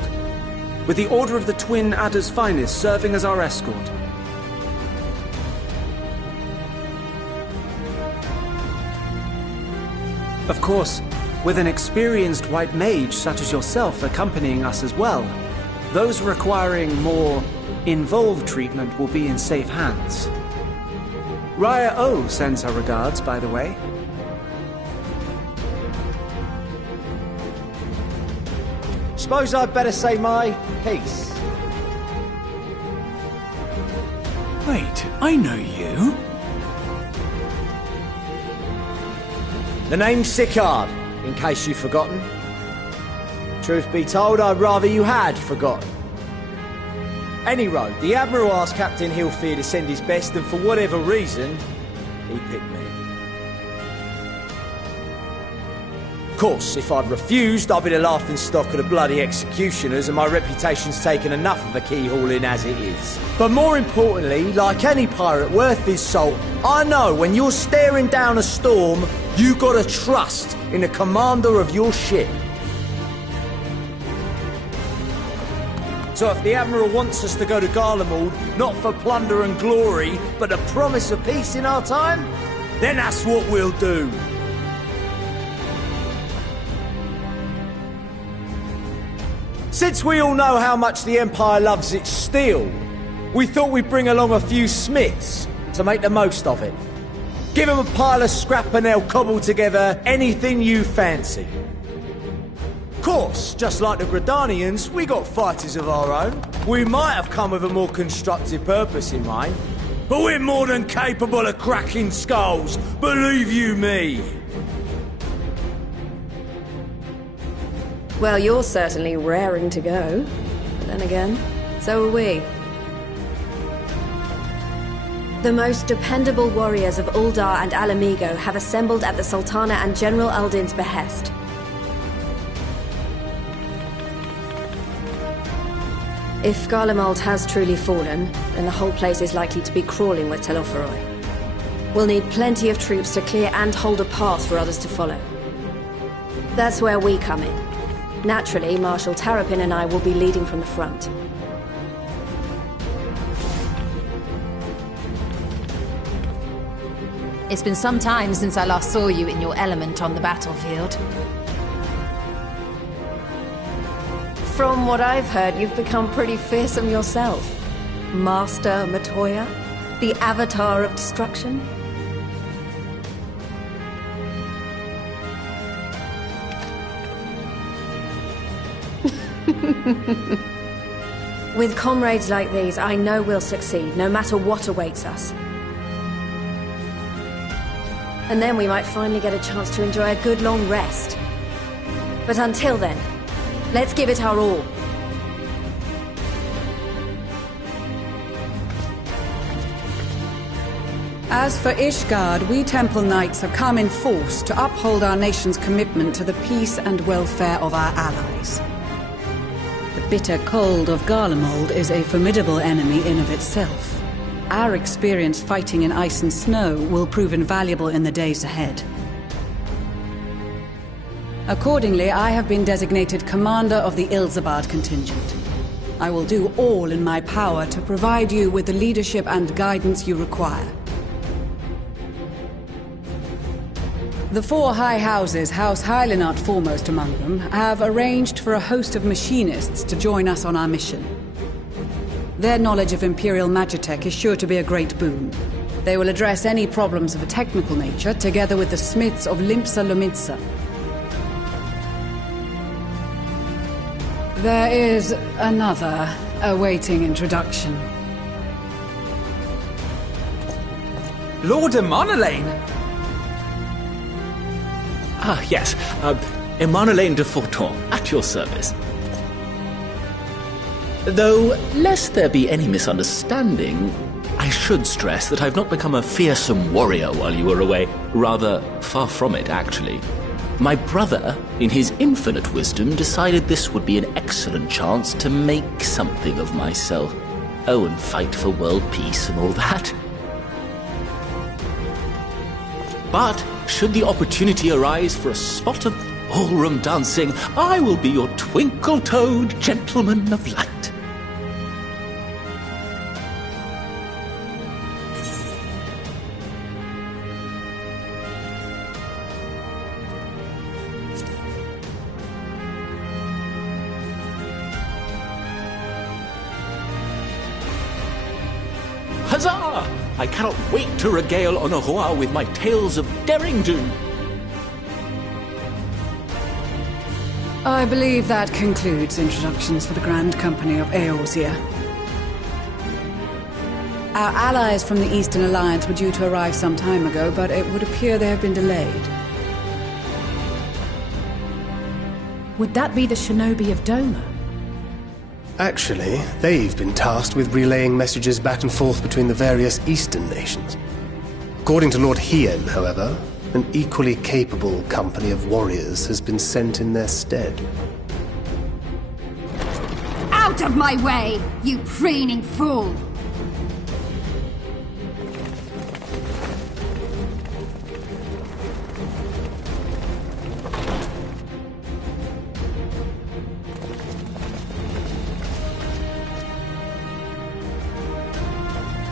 with the Order of the Twin Adder's Finest serving as our escort. Of course, with an experienced white mage such as yourself accompanying us as well, those requiring more involved treatment will be in safe hands. Raya O sends her regards, by the way. Suppose I'd better say my piece. Wait, I know you. The name's Sicard, in case you've forgotten. Truth be told, I'd rather you had forgotten. Any road, the Admiral asked Captain Hilfear to send his best, and for whatever reason, he picked me. Of course, if I'd refused, I'd be the laughingstock of the bloody executioners, and my reputation's taken enough of a keyhauling as it is. But more importantly, like any pirate worth his salt, I know when you're staring down a storm, you gotta trust in the commander of your ship. So if the Admiral wants us to go to Garlemald, not for plunder and glory, but the promise of peace in our time, then that's what we'll do. Since we all know how much the Empire loves its steel, we thought we'd bring along a few smiths to make the most of it. Give them a pile of scrap and they'll cobble together anything you fancy. Of course, just like the Gridanians, we got fighters of our own. We might have come with a more constructive purpose in mind, but we're more than capable of cracking skulls, believe you me. Well, you're certainly raring to go. But then again, so are we. The most dependable warriors of Uldar and Alamigo have assembled at the Sultana and General Aldin's behest. If Garlemald has truly fallen, then the whole place is likely to be crawling with Telophoroi. We'll need plenty of troops to clear and hold a path for others to follow. That's where we come in. Naturally, Marshal Terrapin and I will be leading from the front. It's been some time since I last saw you in your element on the battlefield. From what I've heard, you've become pretty fearsome yourself. Master Matoya? The Avatar of Destruction? With comrades like these, I know we'll succeed, no matter what awaits us. And then we might finally get a chance to enjoy a good long rest. But until then, let's give it our all. As for Ishgard, we Temple Knights have come in force to uphold our nation's commitment to the peace and welfare of our allies. The bitter cold of Garlemald is a formidable enemy in of itself. Our experience fighting in ice and snow will prove invaluable in the days ahead. Accordingly, I have been designated commander of the Ilzabard contingent. I will do all in my power to provide you with the leadership and guidance you require. The four high houses, House Hylinart foremost among them, have arranged for a host of machinists to join us on our mission. Their knowledge of Imperial Magitech is sure to be a great boon. They will address any problems of a technical nature, together with the smiths of Limpsa Lomitsa. There is another awaiting introduction. Lord Emanolain! Ah, yes. Emanolain de Forton, at your service. Though, lest there be any misunderstanding, I should stress that I've not become a fearsome warrior while you were away. Rather, far from it, actually. My brother, in his infinite wisdom, decided this would be an excellent chance to make something of myself. Oh, and fight for world peace and all that. But, should the opportunity arise for a spot of ballroom dancing, I will be your twinkle-toed gentleman of light. Huzzah! I cannot wait to regale Honoroa with my tales of derring-do. I believe that concludes introductions for the Grand Company of Eorzea. Our allies from the Eastern Alliance were due to arrive some time ago, but it would appear they have been delayed. Would that be the shinobi of Doma? Actually, they've been tasked with relaying messages back and forth between the various eastern nations. According to Lord Hien, however, an equally capable company of warriors has been sent in their stead. Out of my way, you preening fool!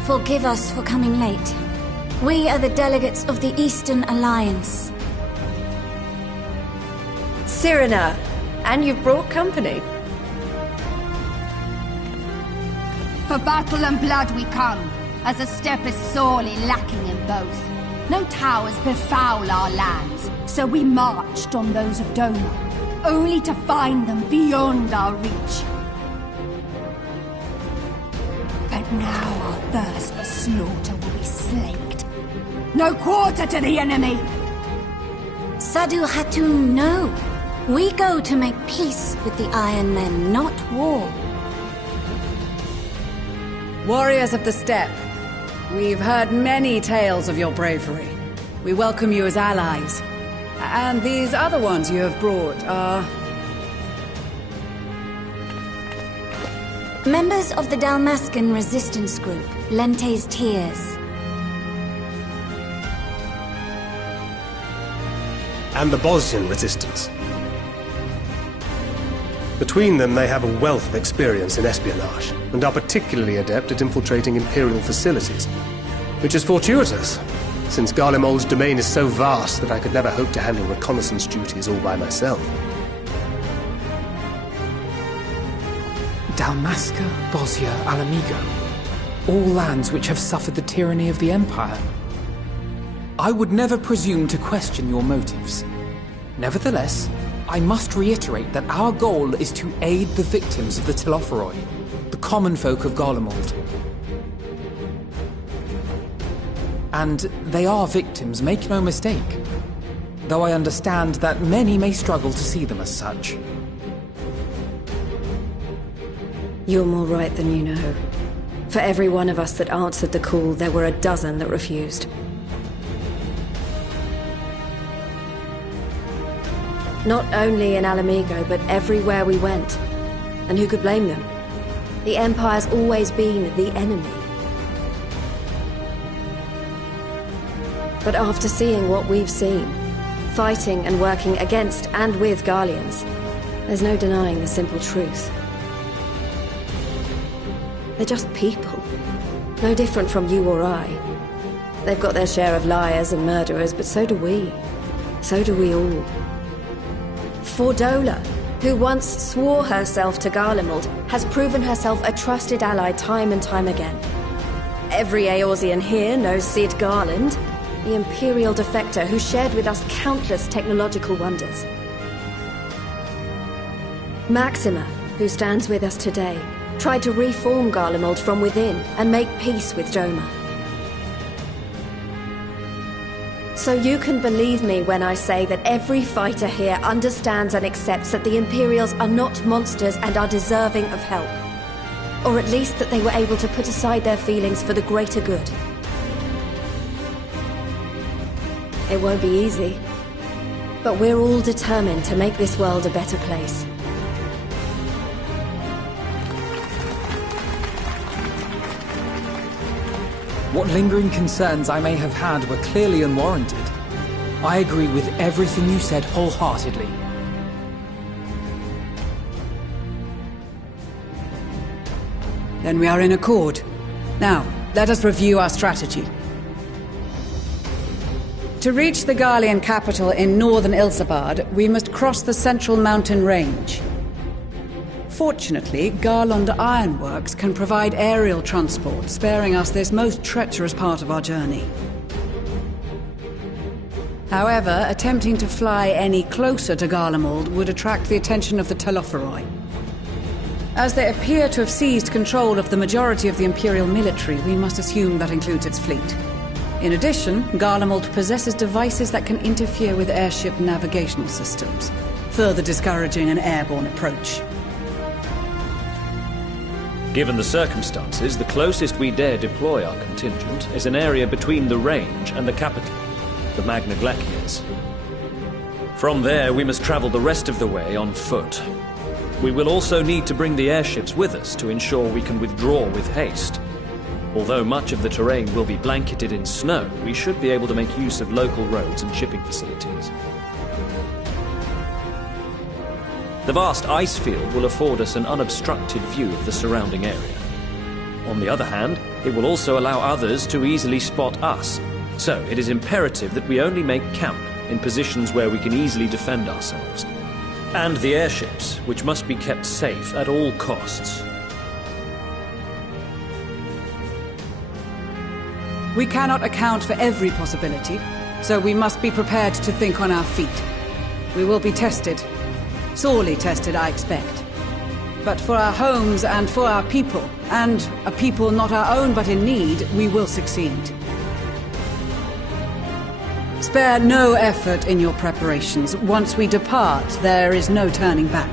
Forgive us for coming late. We are the delegates of the Eastern Alliance. Cyrena, and you've brought company. For battle and blood we come, as a step is sorely lacking in both. No towers befoul our lands, so we marched on those of Doma, only to find them beyond our reach. But now our thirst for slaughter will be slaked. No quarter to the enemy! Sadu Hatun, no. We go to make peace with the Iron Men, not war. Warriors of the Steppe, we've heard many tales of your bravery. We welcome you as allies. And these other ones you have brought are... Members of the Dalmascan resistance group, Lente's Tears. And the Bosnian resistance. Between them, they have a wealth of experience in espionage, and are particularly adept at infiltrating Imperial facilities. Which is fortuitous, since Garlemald's domain is so vast that I could never hope to handle reconnaissance duties all by myself. Dalmasca, Bosnia, Alamigo. All lands which have suffered the tyranny of the Empire. I would never presume to question your motives. Nevertheless, I must reiterate that our goal is to aid the victims of the Telophoroi, the common folk of Garlemald. And they are victims, make no mistake. Though I understand that many may struggle to see them as such. You're more right than you know. For every one of us that answered the call, there were a dozen that refused. Not only in Alamigo, but everywhere we went. And who could blame them? The Empire's always been the enemy. But after seeing what we've seen, fighting and working against and with Garleans, there's no denying the simple truth. They're just people. No different from you or I. They've got their share of liars and murderers, but so do we. So do we all. Fordola, who once swore herself to Garlemald, has proven herself a trusted ally time and time again. Every Eorzean here knows Cid Garland, the Imperial defector who shared with us countless technological wonders. Maxima, who stands with us today, tried to reform Garlemald from within and make peace with Doma. So you can believe me when I say that every fighter here understands and accepts that the Imperials are not monsters and are deserving of help. Or at least that they were able to put aside their feelings for the greater good. It won't be easy, but we're all determined to make this world a better place. What lingering concerns I may have had were clearly unwarranted. I agree with everything you said wholeheartedly. Then we are in accord. Now, let us review our strategy. To reach the Garlean capital in northern Ilsabard, we must cross the central mountain range. Fortunately, Garland Ironworks can provide aerial transport, sparing us this most treacherous part of our journey. However, attempting to fly any closer to Garlemald would attract the attention of the Telophoroi. As they appear to have seized control of the majority of the Imperial military, we must assume that includes its fleet. In addition, Garlemald possesses devices that can interfere with airship navigational systems, further discouraging an airborne approach. Given the circumstances, the closest we dare deploy our contingent is an area between the range and the capital, the Magna Glaciers. From there, we must travel the rest of the way on foot. We will also need to bring the airships with us to ensure we can withdraw with haste. Although much of the terrain will be blanketed in snow, we should be able to make use of local roads and shipping facilities. The vast ice field will afford us an unobstructed view of the surrounding area. On the other hand, it will also allow others to easily spot us, so it is imperative that we only make camp in positions where we can easily defend ourselves. And the airships, which must be kept safe at all costs. We cannot account for every possibility, so we must be prepared to think on our feet. We will be tested. Sorely tested, I expect. But for our homes and for our people, and a people not our own but in need, we will succeed. Spare no effort in your preparations. Once we depart, there is no turning back.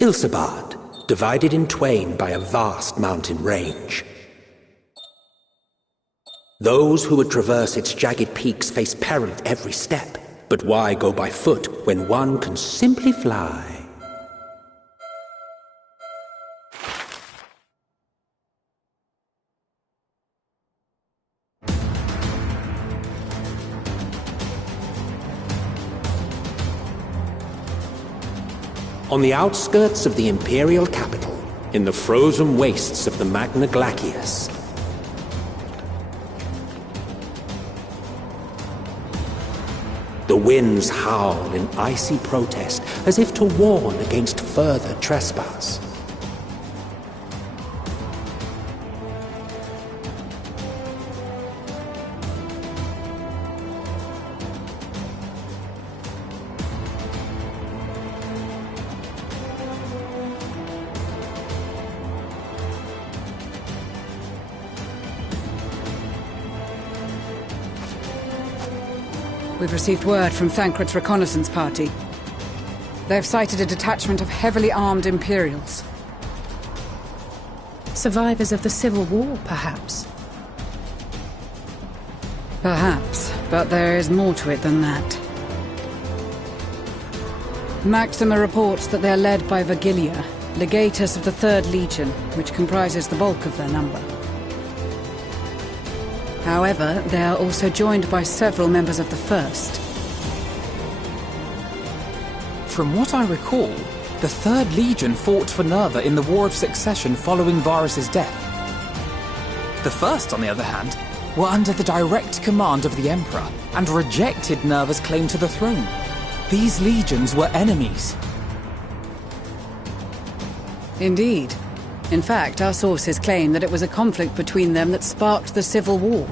Ilsabard, divided in twain by a vast mountain range. Those who would traverse its jagged peaks face peril at every step. But why go by foot when one can simply fly? On the outskirts of the Imperial capital, in the frozen wastes of the Magna Glacius, The winds howl in icy protest, as if to warn against further trespass. We've received word from Thancred's reconnaissance party. They've sighted a detachment of heavily armed Imperials. Survivors of the Civil War, perhaps? Perhaps, but there is more to it than that. Maxima reports that they are led by Vergilia, legatus of the 3rd Legion, which comprises the bulk of their number. However, they are also joined by several members of the 1st. From what I recall, the 3rd Legion fought for Nerva in the War of Succession following Varus's death. The 1st, on the other hand, were under the direct command of the Emperor and rejected Nerva's claim to the throne. These legions were enemies. Indeed. In fact, our sources claim that it was a conflict between them that sparked the Civil War.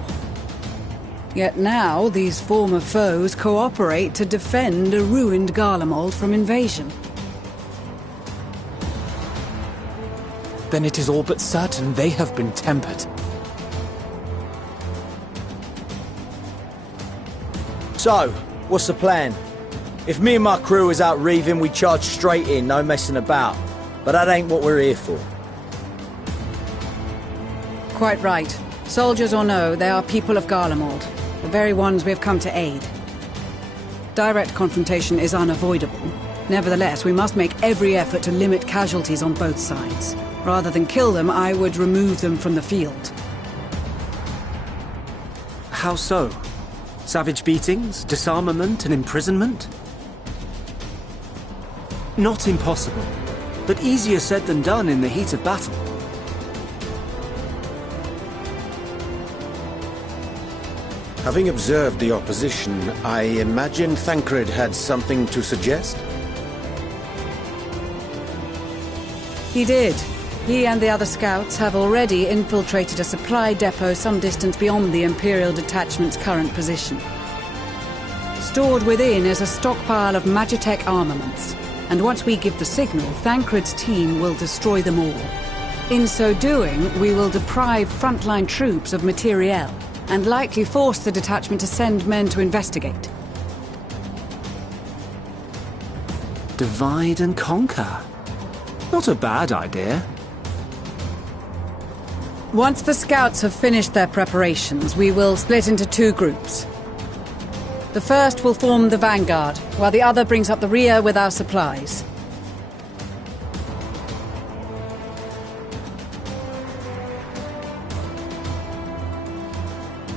Yet now, these former foes cooperate to defend a ruined Garlemald from invasion. Then it is all but certain they have been tempered. So, what's the plan? If me and my crew is out reaving, we charge straight in, no messing about. But that ain't what we're here for. Quite right. Soldiers or no, they are people of Garlemald, the very ones we have come to aid. Direct confrontation is unavoidable. Nevertheless, we must make every effort to limit casualties on both sides. Rather than kill them, I would remove them from the field. How so? Savage beatings, disarmament, and imprisonment? Not impossible, but easier said than done in the heat of battle. Having observed the opposition, I imagine Thancred had something to suggest? He did. He and the other scouts have already infiltrated a supply depot some distance beyond the Imperial detachment's current position. Stored within is a stockpile of Magitech armaments, and once we give the signal, Thancred's team will destroy them all. In so doing, we will deprive frontline troops of materiel, and likely force the detachment to send men to investigate. Divide and conquer. Not a bad idea. Once the scouts have finished their preparations, we will split into 2 groups. The first will form the vanguard, while the other brings up the rear with our supplies.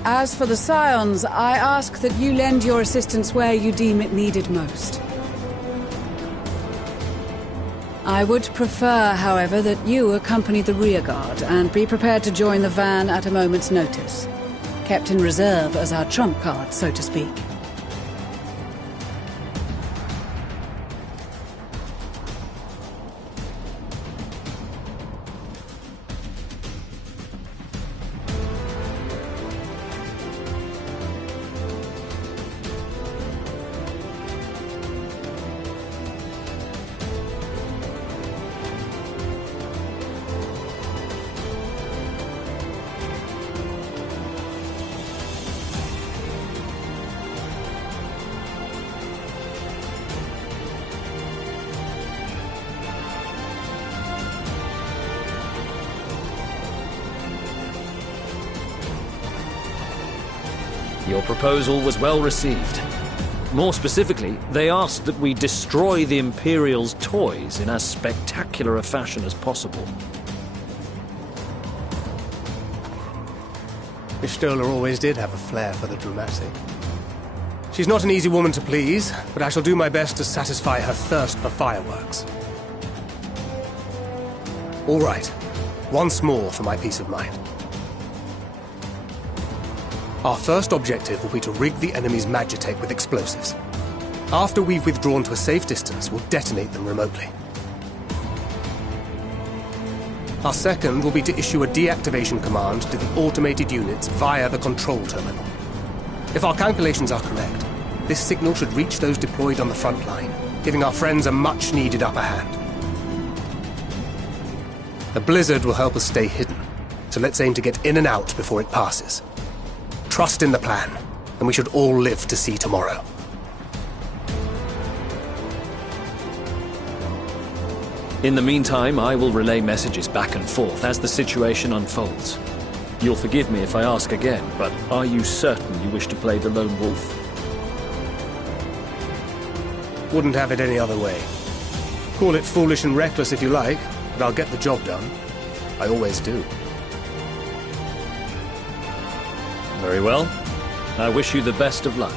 As for the Scions, I ask that you lend your assistance where you deem it needed most. I would prefer, however, that you accompany the rearguard and be prepared to join the van at a moment's notice. Kept in reserve as our trump card, so to speak. Your proposal was well received. More specifically, they asked that we destroy the Imperial's toys in as spectacular a fashion as possible. Ishtola always did have a flair for the dramatic. She's not an easy woman to please, but I shall do my best to satisfy her thirst for fireworks. All right, once more for my peace of mind. Our first objective will be to rig the enemy's Magitech with explosives. After we've withdrawn to a safe distance, we'll detonate them remotely. Our second will be to issue a deactivation command to the automated units via the control terminal. If our calculations are correct, this signal should reach those deployed on the front line, giving our friends a much-needed upper hand. The blizzard will help us stay hidden, so let's aim to get in and out before it passes. Trust in the plan, and we should all live to see tomorrow. In the meantime, I will relay messages back and forth as the situation unfolds. You'll forgive me if I ask again, but are you certain you wish to play the lone wolf? Wouldn't have it any other way. Call it foolish and reckless if you like, but I'll get the job done. I always do. Very well. I wish you the best of luck.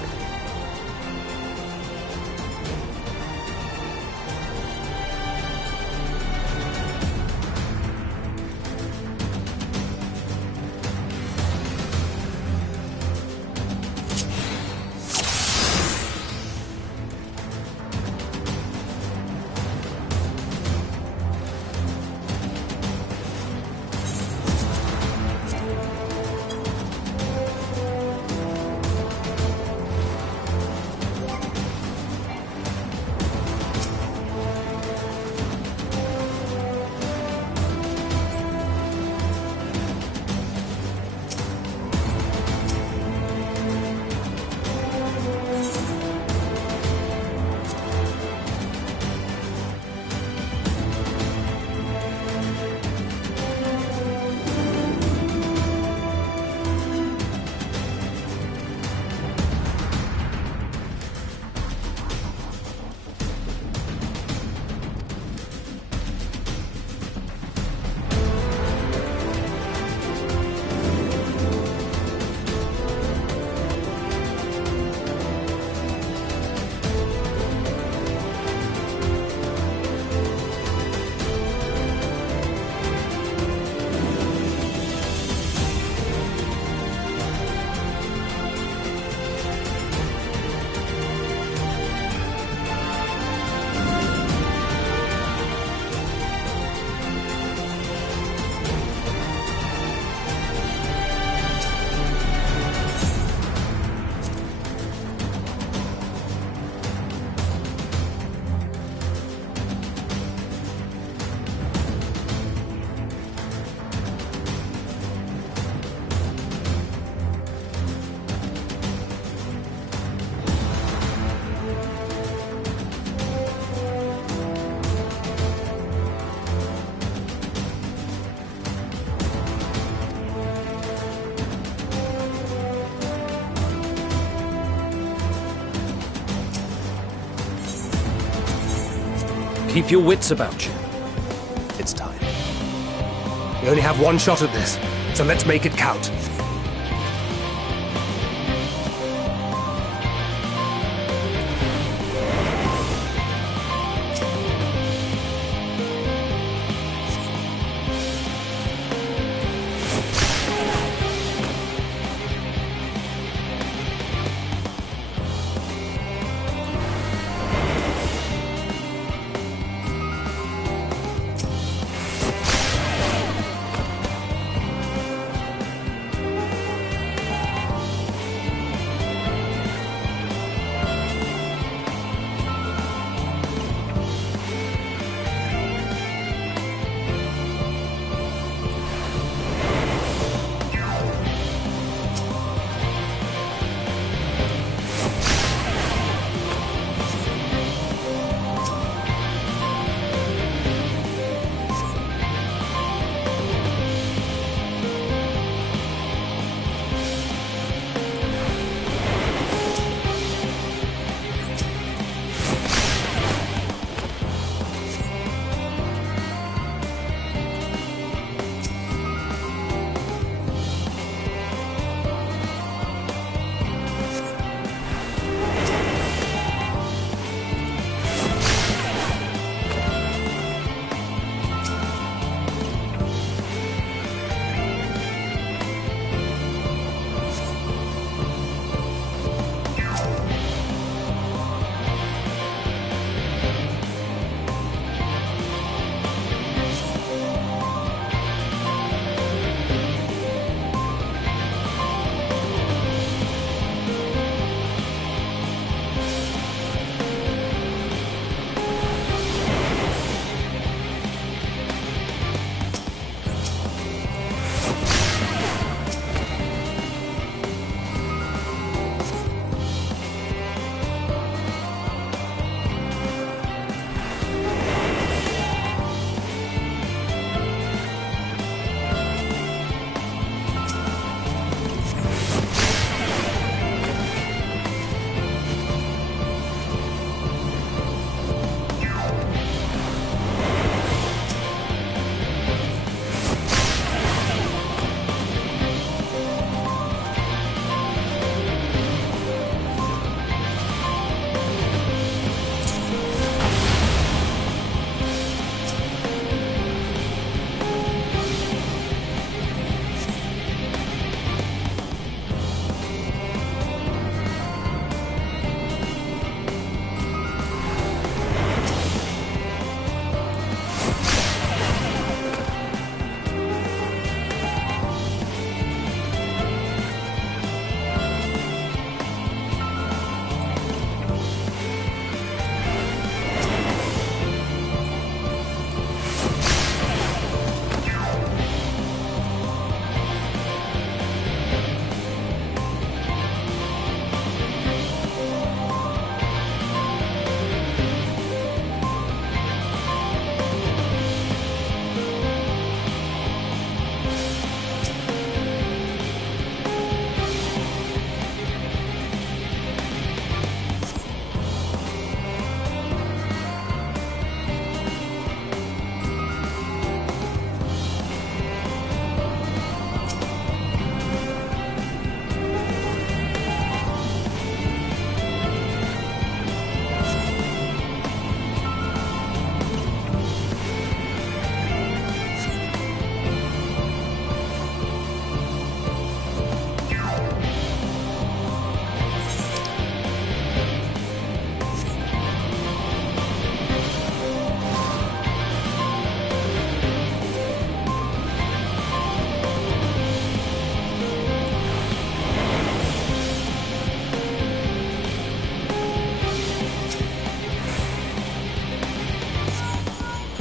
Keep your wits about you. It's time. We only have one shot at this, so let's make it count.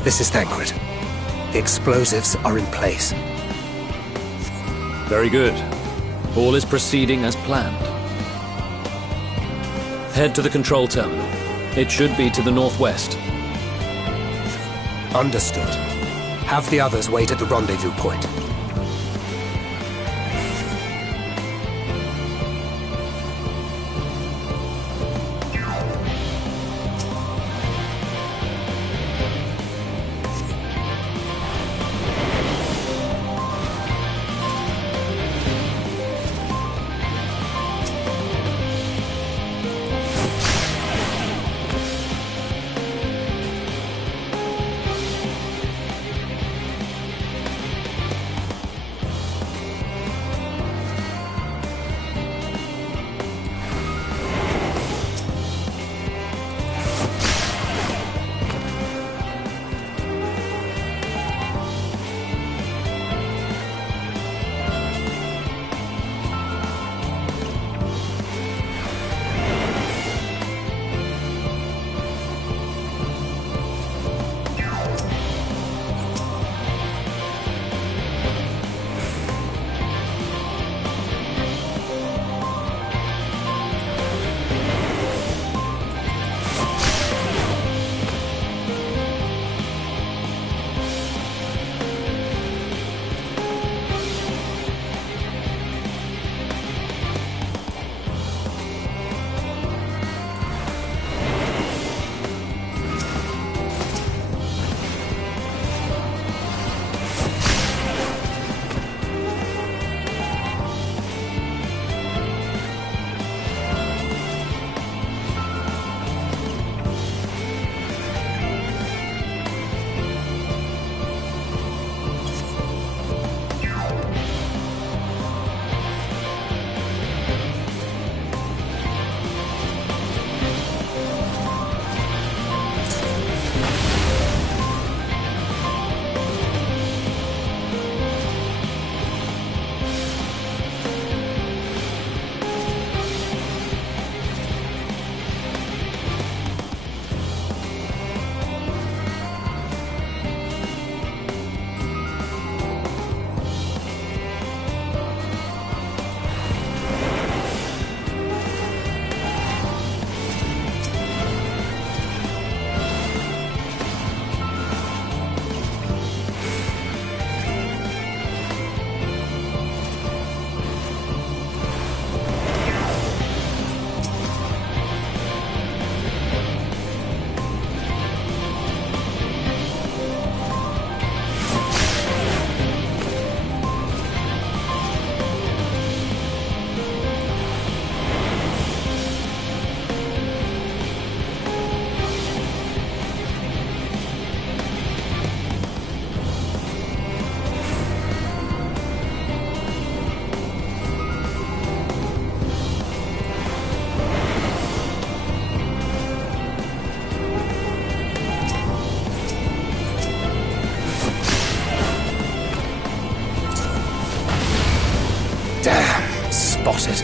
This is Thancred. The explosives are in place. Very good. All is proceeding as planned. Head to the control terminal. It should be to the northwest. Understood. Have the others wait at the rendezvous point. Spotted.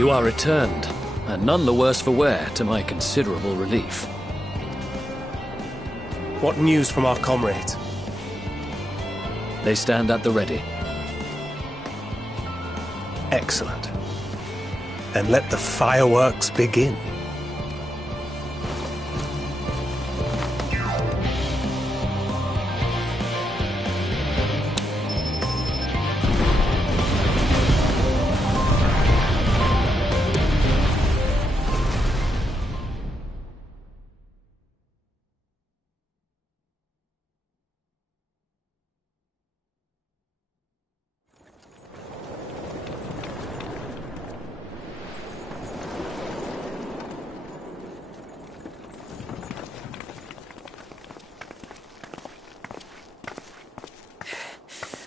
You are returned, and none the worse for wear, to my considerable relief. What news from our comrades? They stand at the ready. Excellent. Then let the fireworks begin.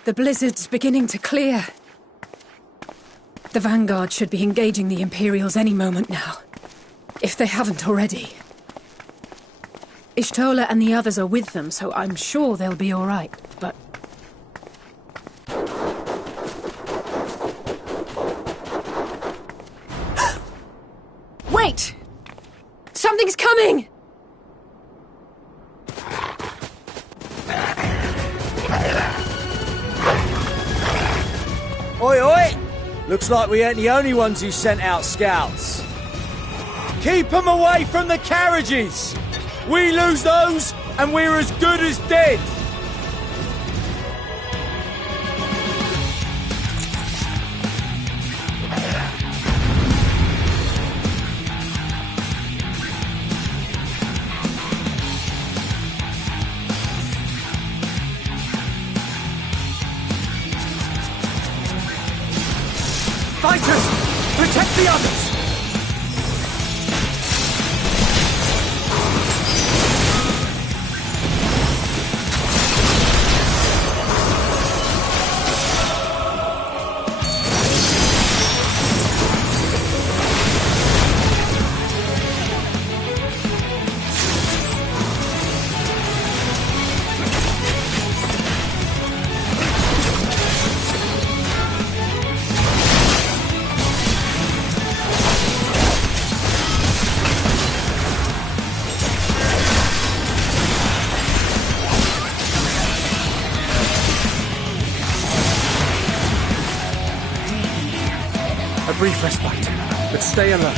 The blizzard's beginning to clear. The Vanguard should be engaging the Imperials any moment now, if they haven't already. Ishtola and the others are with them, so I'm sure they'll be all right, but... Wait! Something's coming! Oi, oi! Looks like we ain't the only ones who sent out scouts. Keep them away from the carriages! We lose those, and we're as good as dead! Fighters! Protect the others! A brief respite, but stay alert.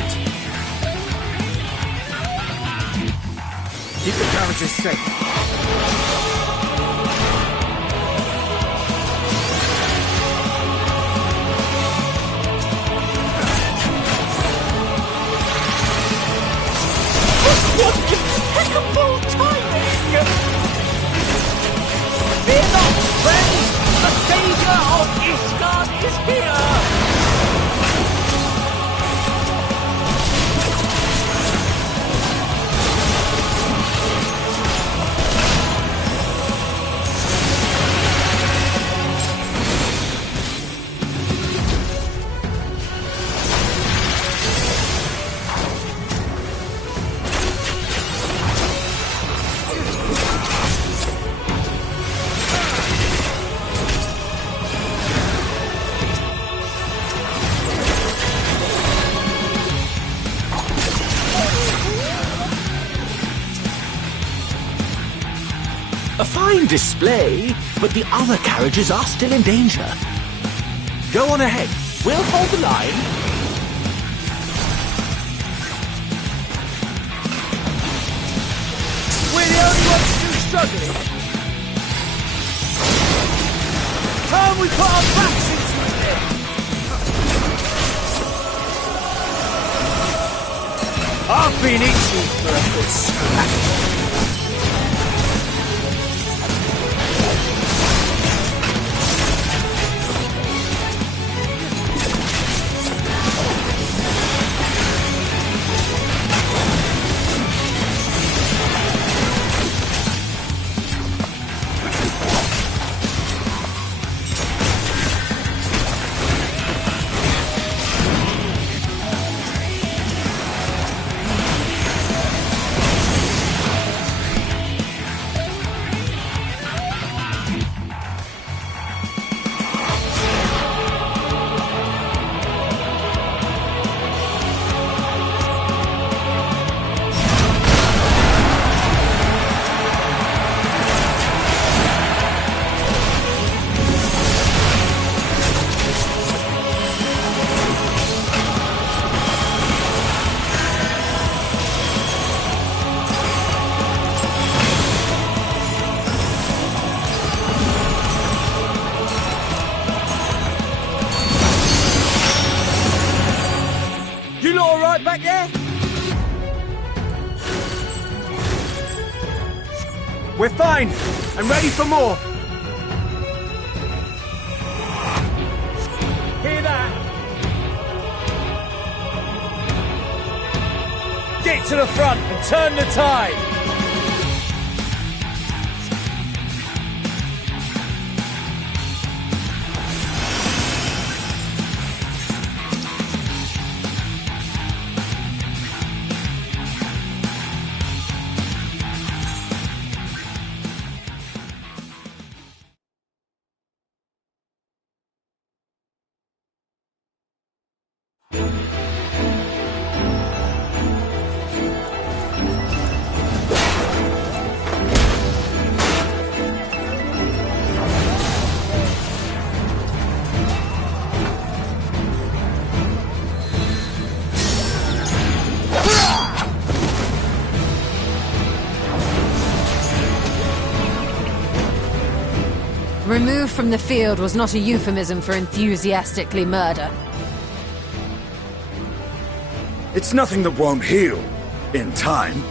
Keep the carriages safe. What impeccable timing! Fear not, friends! The savior of Ishgard is here! A fine display, but the other carriages are still in danger. Go on ahead. We'll hold the line. We're the only ones still struggling. Can't we put our backs into it then? I've been itching for a good scrap. We're fine! I'm ready for more! Hear that? Get to the front and turn the tide! Removed from the field was not a euphemism for enthusiastically murder. It's nothing that won't heal. In time.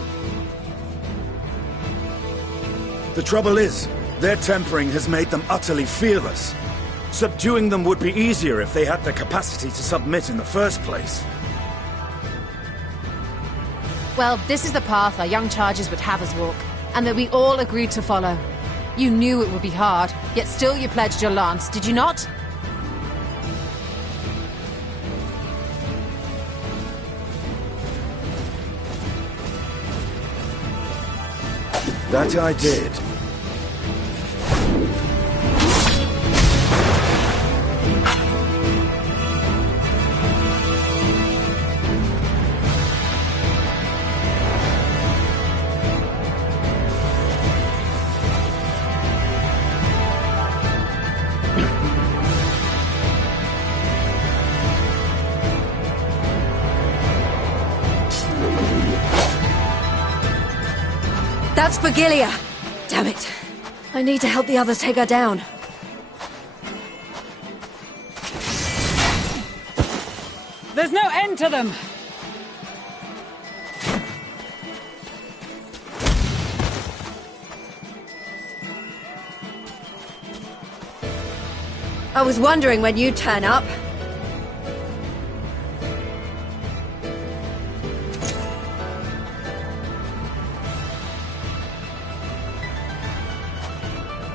The trouble is, their tempering has made them utterly fearless. Subduing them would be easier if they had the capacity to submit in the first place. Well, this is the path our young charges would have us walk, and that we all agreed to follow. You knew it would be hard, yet still you pledged your lance, did you not? That I did. That's Vigilia! Damn it. I need to help the others take her down. There's no end to them! I was wondering when you'd turn up.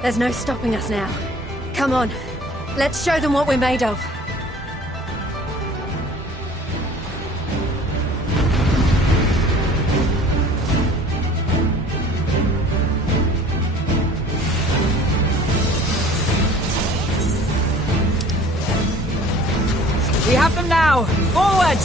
There's no stopping us now. Come on, let's show them what we're made of. We have them now! Forward!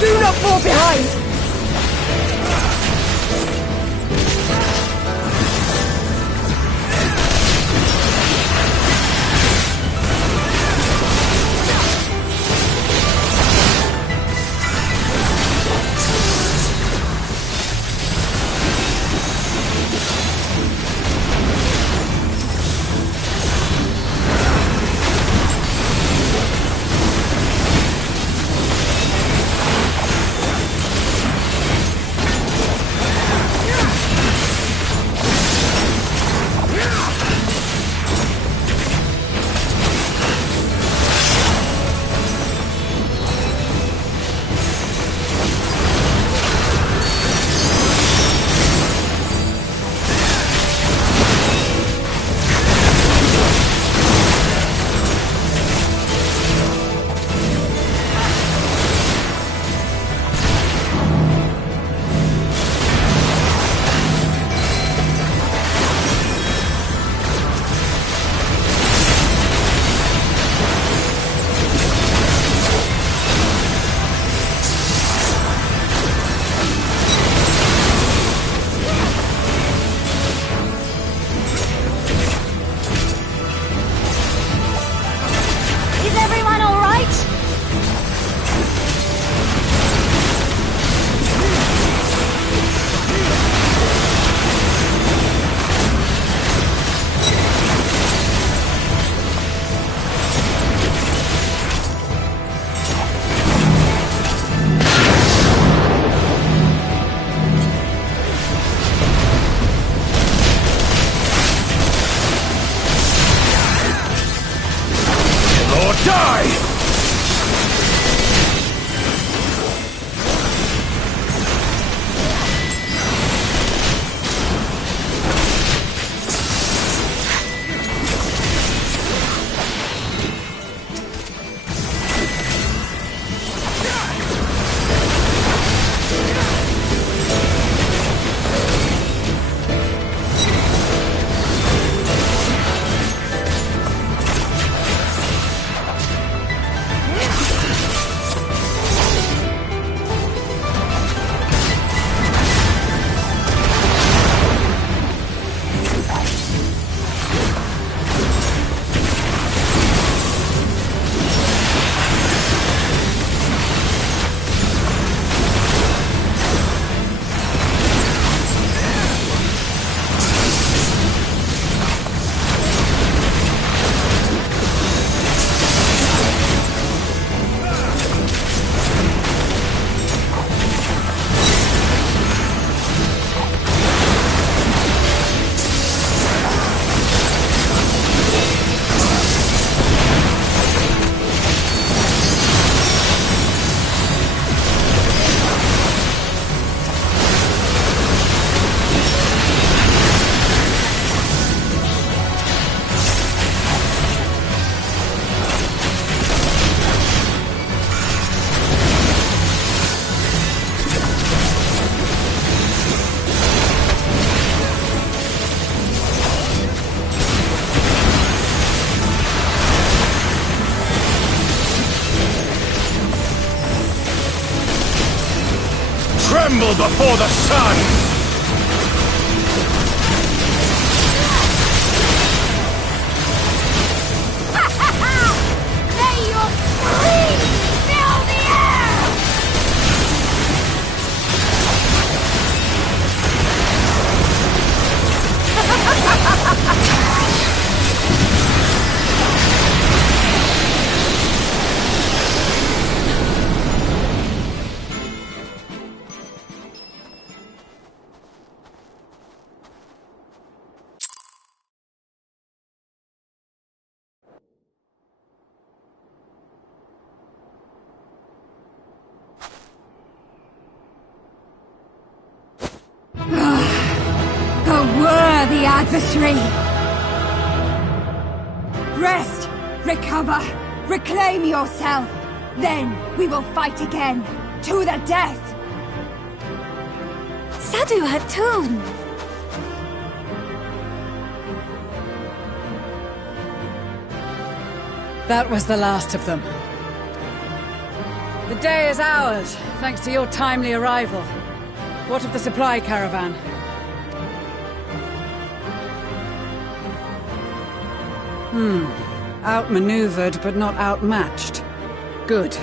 Do not fall behind! tremble before the sun! May your screams fill the air! A worthy adversary! Rest! Recover! Reclaim yourself! Then we will fight again! To the death! Sadu Hatun! That was the last of them. The day is ours, thanks to your timely arrival. What of the supply caravan? Outmaneuvered, but not outmatched. Good.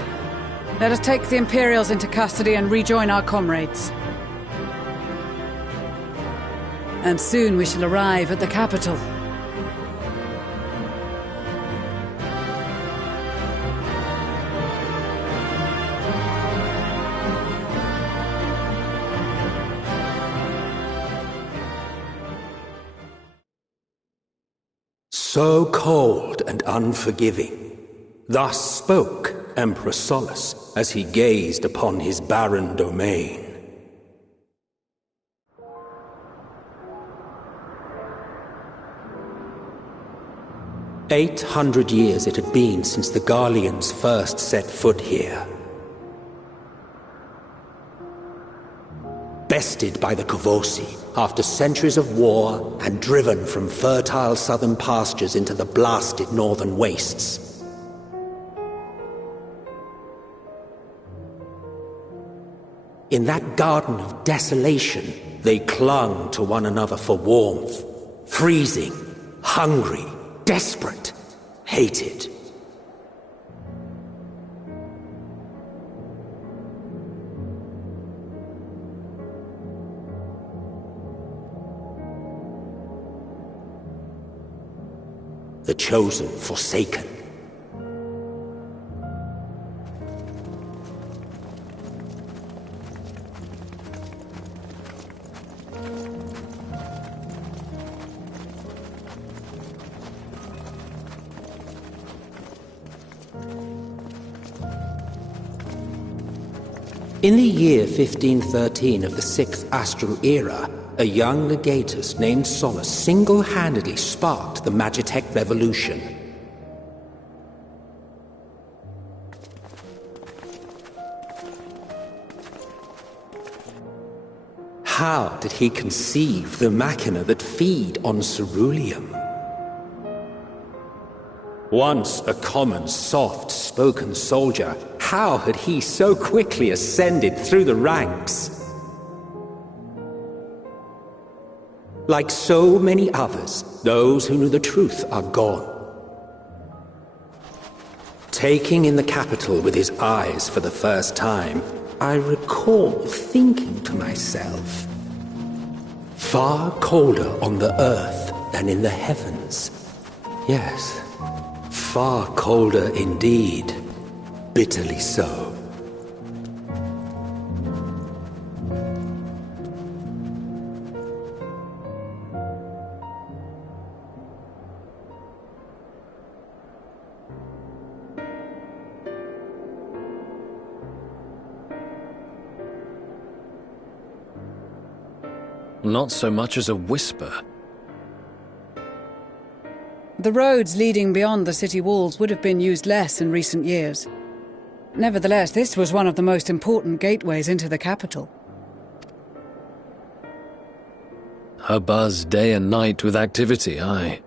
Let us take the Imperials into custody and rejoin our comrades. And soon we shall arrive at the capital. So cold and unforgiving. Thus spoke Emperor Solus as he gazed upon his barren domain. "800 years it had been since the Garleans first set foot here. Bested by the Kavosi after centuries of war and driven from fertile southern pastures into the blasted northern wastes. In that garden of desolation, they clung to one another for warmth, freezing, hungry, desperate, hated. The chosen forsaken. In the year 1513 of the 6th Astral Era, a young legatus named Solus single-handedly sparked the Magitech Revolution. How did he conceive the machina that feed on ceruleum? Once a common, soft-spoken soldier, how had he so quickly ascended through the ranks? Like so many others, those who knew the truth are gone. Taking in the capital with his eyes for the first time, I recall thinking to myself, far colder on the earth than in the heavens. Yes, far colder indeed. Bitterly so. Not so much as a whisper. The roads leading beyond the city walls would have been used less in recent years. Nevertheless, this was one of the most important gateways into the capital. A buzz day and night with activity, aye.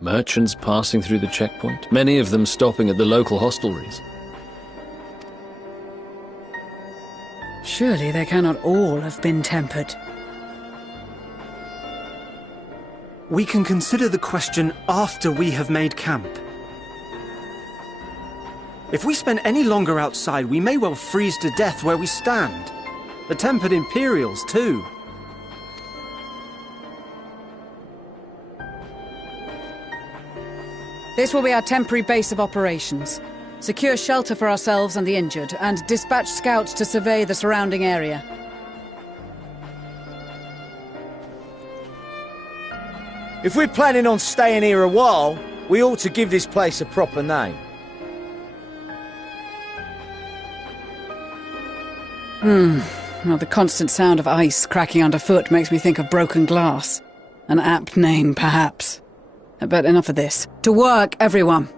Merchants passing through the checkpoint, many of them stopping at the local hostelries. Surely they cannot all have been tempered. We can consider the question after we have made camp. If we spend any longer outside, we may well freeze to death where we stand. The tempered Imperials, too. This will be our temporary base of operations. Secure shelter for ourselves and the injured, and dispatch scouts to survey the surrounding area. If we're planning on staying here a while, we ought to give this place a proper name. Well, the constant sound of ice cracking underfoot makes me think of broken glass. An apt name, perhaps. But enough of this. To work, everyone!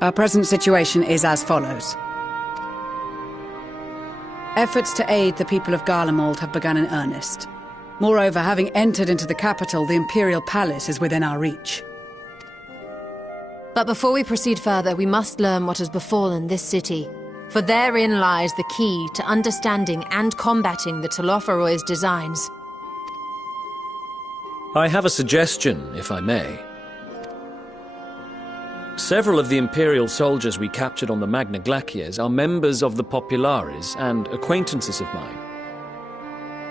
Our present situation is as follows. Efforts to aid the people of Garlemald have begun in earnest. Moreover, having entered into the capital, the Imperial Palace is within our reach. But before we proceed further, we must learn what has befallen this city. For therein lies the key to understanding and combating the Telophoroi's designs. I have a suggestion, if I may. Several of the Imperial soldiers we captured on the Magna Glaciers are members of the Populares and acquaintances of mine.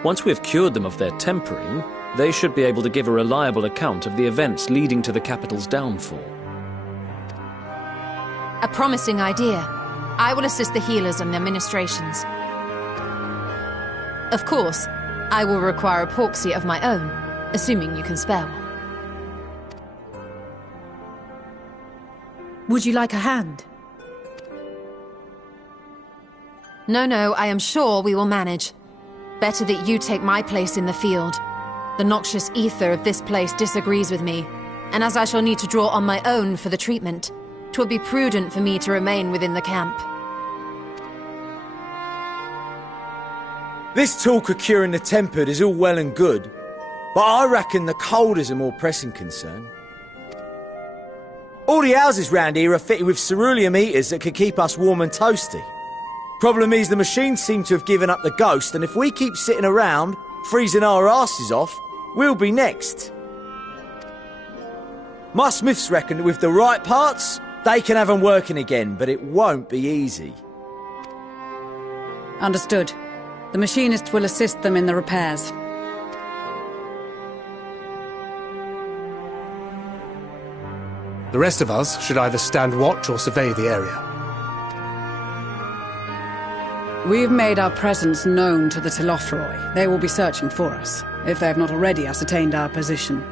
Once we have cured them of their tempering, they should be able to give a reliable account of the events leading to the capital's downfall. A promising idea. I will assist the healers on their ministrations. Of course, I will require a porxie of my own, assuming you can spare one. Would you like a hand? No, I am sure we will manage. Better that you take my place in the field. The noxious ether of this place disagrees with me, and as I shall need to draw on my own for the treatment, 'twill be prudent for me to remain within the camp. This talk of curing the tempered is all well and good, but I reckon the cold is a more pressing concern. All the houses round here are fitted with ceruleum heaters that could keep us warm and toasty. Problem is, the machines seem to have given up the ghost, and if we keep sitting around, freezing our asses off, we'll be next. My smiths reckon that with the right parts, they can have them working again, but it won't be easy. Understood. The machinist will assist them in the repairs. The rest of us should either stand watch or survey the area. We've made our presence known to the Telophoroi. They will be searching for us, if they have not already ascertained our position.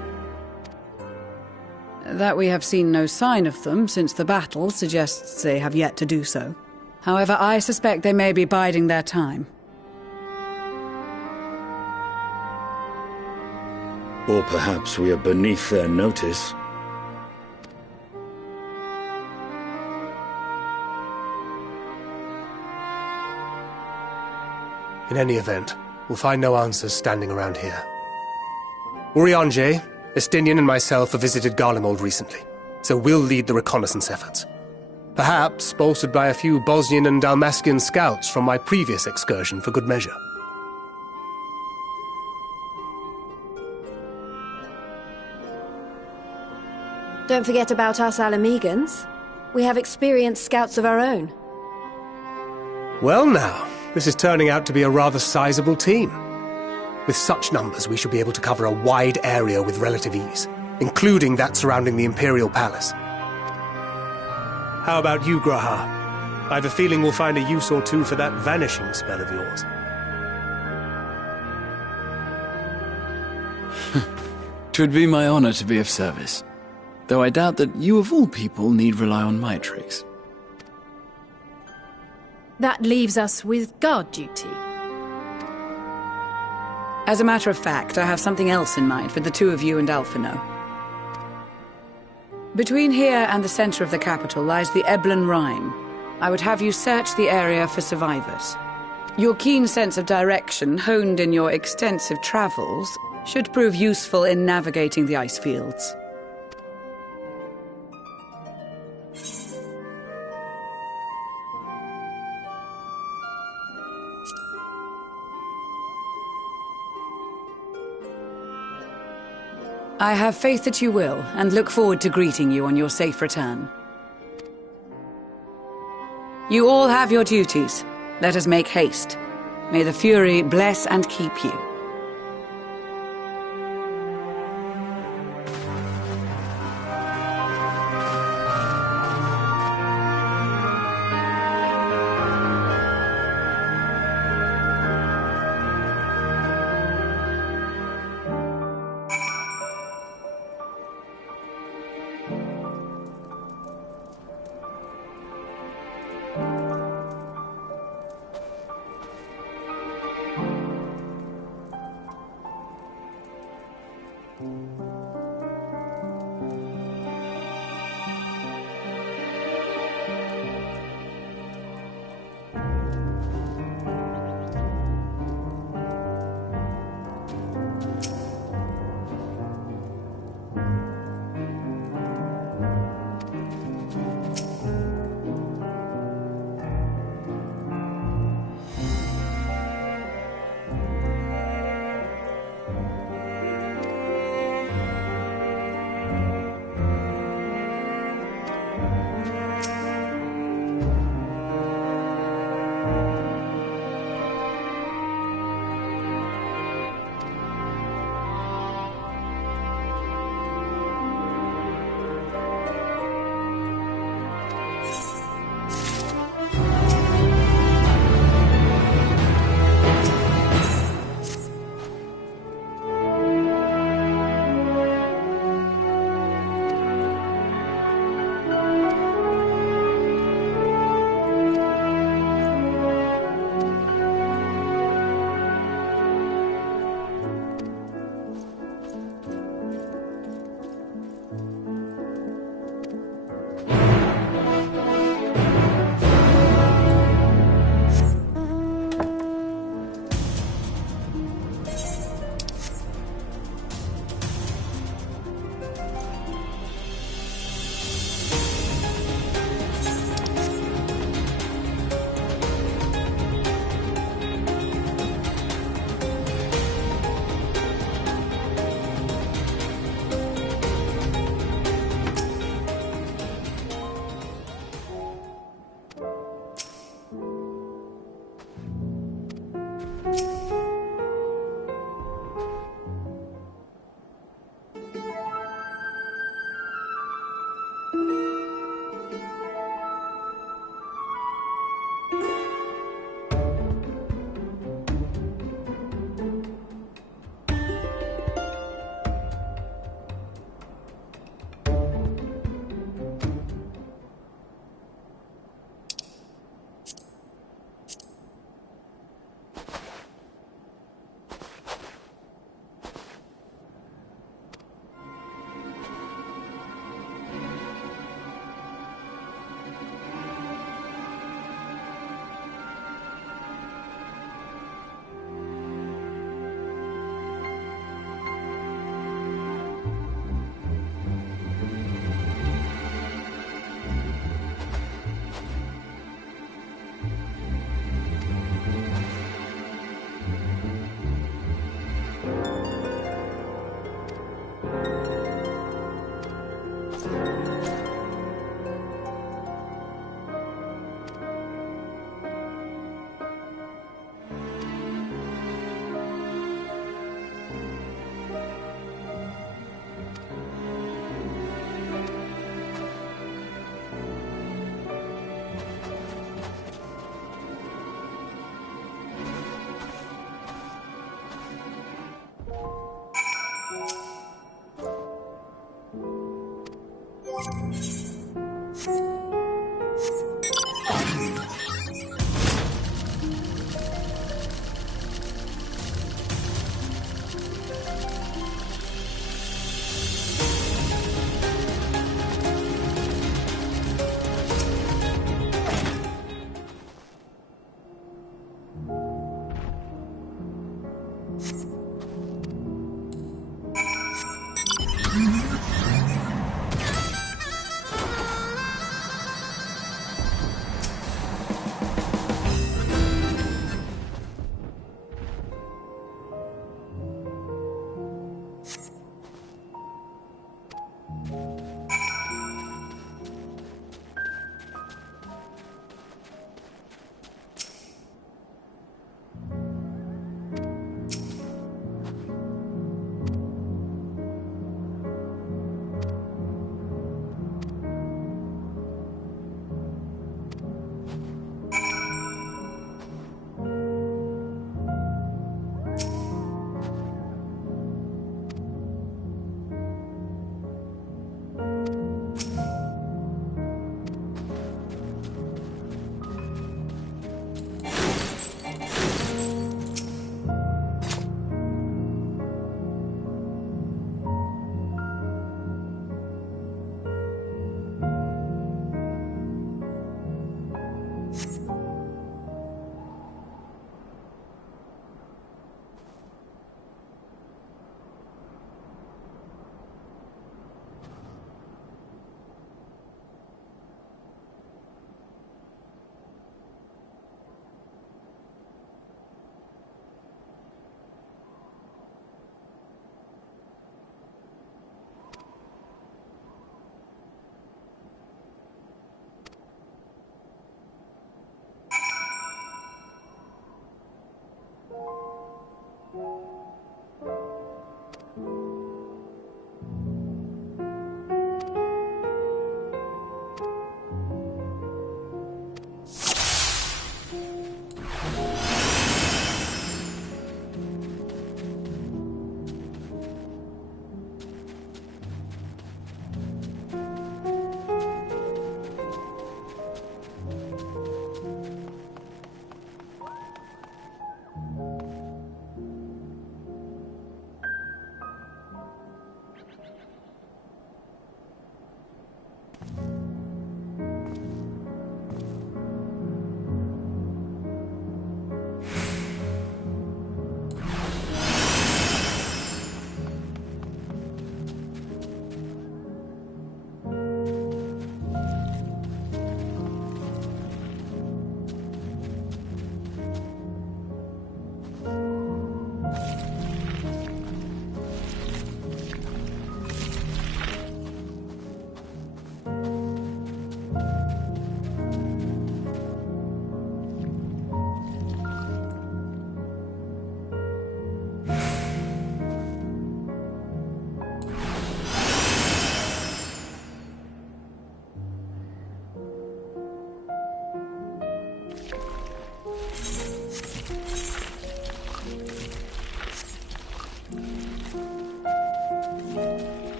That we have seen no sign of them since the battle suggests they have yet to do so. However, I suspect they may be biding their time. Or perhaps we are beneath their notice. In any event, we'll find no answers standing around here. Urianger, Estinian and myself have visited Garlemald recently, so we'll lead the reconnaissance efforts. Perhaps bolstered by a few Bosnian and Dalmatian scouts from my previous excursion for good measure. Don't forget about us Alamegans. We have experienced scouts of our own. Well now, this is turning out to be a rather sizable team. With such numbers, we should be able to cover a wide area with relative ease, including that surrounding the Imperial Palace. How about you, Graha? I have a feeling we'll find a use or two for that vanishing spell of yours. Twould be my honor to be of service, though I doubt that you of all people need rely on my tricks. That leaves us with guard duty. As a matter of fact, I have something else in mind for the two of you and Alphino. Between here and the center of the capital lies the Eblan Rhine. I would have you search the area for survivors. Your keen sense of direction, honed in your extensive travels, should prove useful in navigating the ice fields. I have faith that you will, and look forward to greeting you on your safe return. You all have your duties. Let us make haste. May the Fury bless and keep you.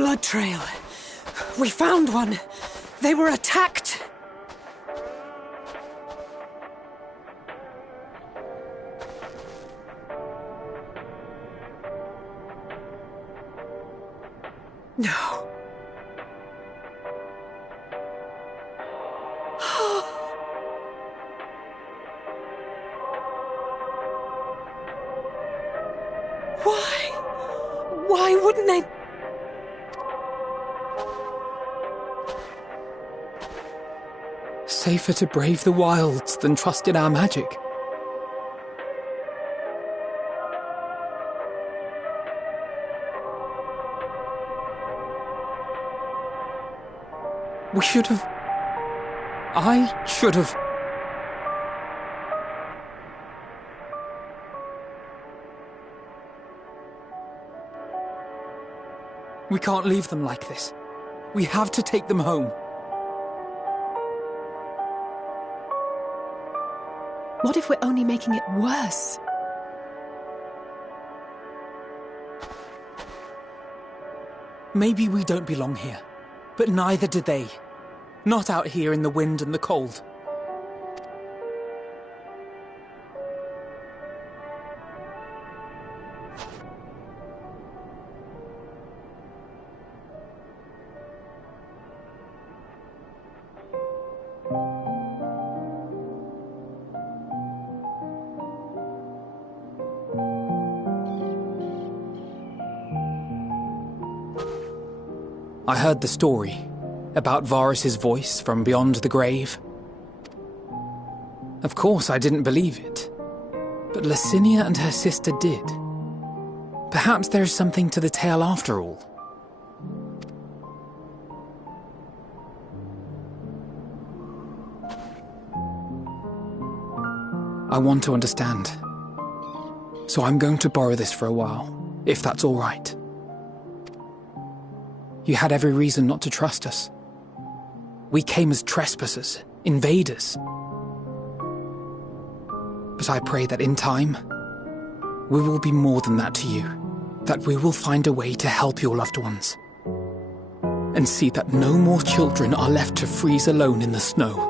blood trail. We found one. They were attacked. No. Why wouldn't they? Safer to brave the wilds than trust in our magic. We should have... I should have... We can't leave them like this. We have to take them home. What if we're only making it worse? Maybe we don't belong here, but neither do they. Not out here in the wind and the cold. I heard the story about Varus's voice from beyond the grave. Of course I didn't believe it, but Licinia and her sister did. Perhaps there is something to the tale after all. I want to understand, so I'm going to borrow this for a while, if that's all right. You had every reason not to trust us. We came as trespassers, invaders. But I pray that in time, we will be more than that to you. That we will find a way to help your loved ones. And see that no more children are left to freeze alone in the snow.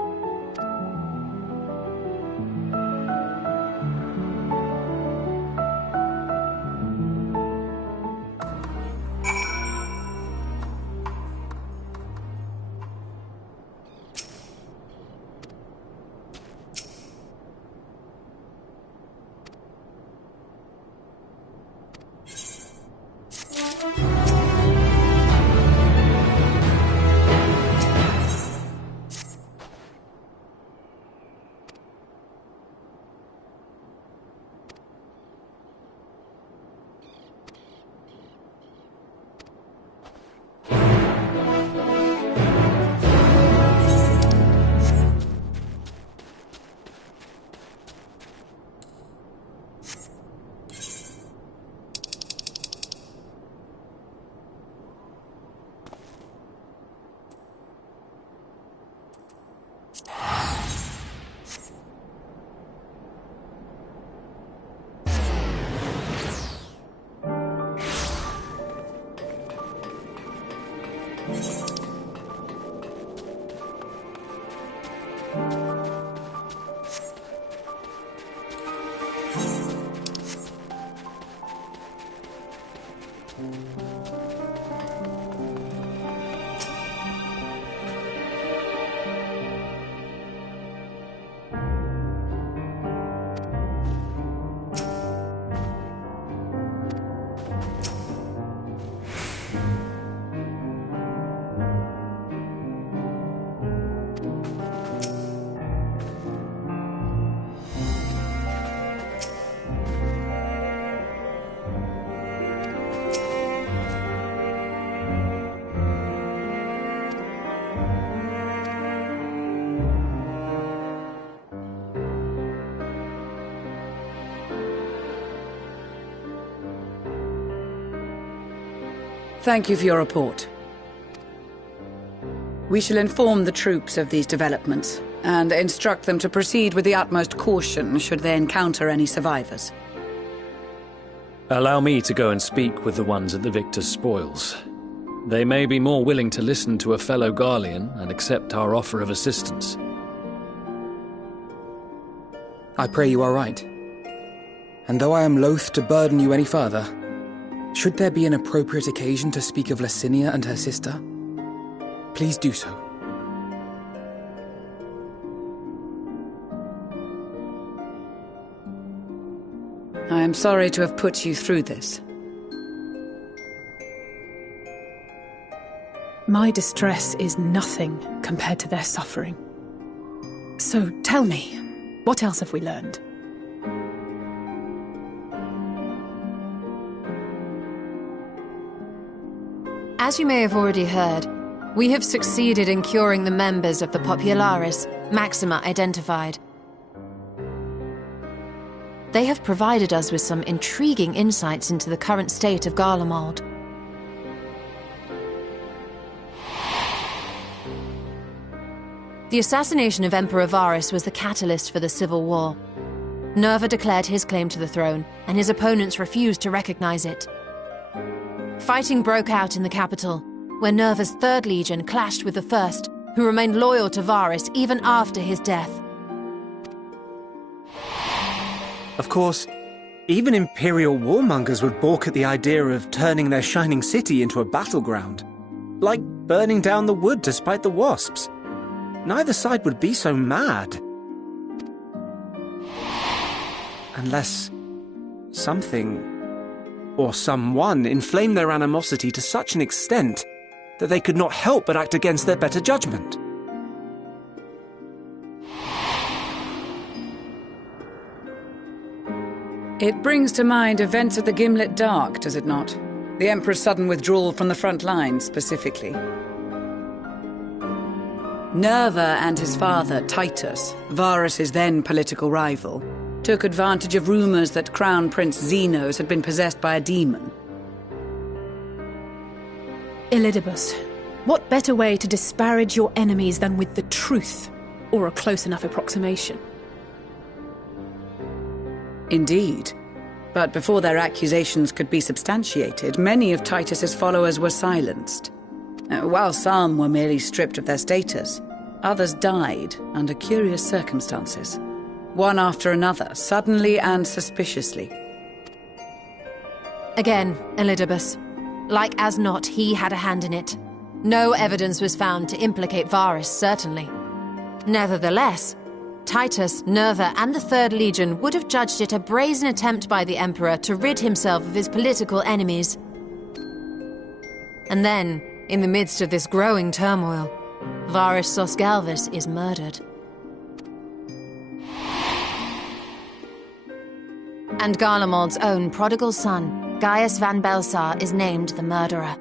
Thank you for your report. We shall inform the troops of these developments, and instruct them to proceed with the utmost caution should they encounter any survivors. Allow me to go and speak with the ones at the victor's spoils. They may be more willing to listen to a fellow Garlean and accept our offer of assistance. I pray you are right. And though I am loath to burden you any further, should there be an appropriate occasion to speak of Licinia and her sister, please do so. I am sorry to have put you through this. My distress is nothing compared to their suffering. So tell me, what else have we learned? As you may have already heard, we have succeeded in curing the members of the Popularis, Maxima identified. They have provided us with some intriguing insights into the current state of Garlemald. The assassination of Emperor Varus was the catalyst for the civil war. Nerva declared his claim to the throne, and his opponents refused to recognize it. Fighting broke out in the capital, where Nerva's 3rd Legion clashed with the 1st, who remained loyal to Varus even after his death. Of course, even Imperial warmongers would balk at the idea of turning their shining city into a battleground. Like burning down the wood to spite the wasps. Neither side would be so mad. Unless something or someone inflamed their animosity to such an extent that they could not help but act against their better judgment. It brings to mind events of the Gimlet Dark, does it not? The Emperor's sudden withdrawal from the front lines, specifically. Nerva and his father, Titus, Varus's then political rival, took advantage of rumors that Crown Prince Xenos had been possessed by a demon. Elidibus, what better way to disparage your enemies than with the truth, or a close enough approximation? Indeed. But before their accusations could be substantiated, many of Titus's followers were silenced. While some were merely stripped of their status, others died under curious circumstances. One after another, suddenly and suspiciously. Again, Elidibus. Like as not, he had a hand in it. No evidence was found to implicate Varus, certainly. Nevertheless, Titus, Nerva, and the 3rd Legion would have judged it a brazen attempt by the Emperor to rid himself of his political enemies. And then, in the midst of this growing turmoil, Varus Sosgalvis is murdered. And Garlemald's own prodigal son, Gaius van Belsar, is named the murderer.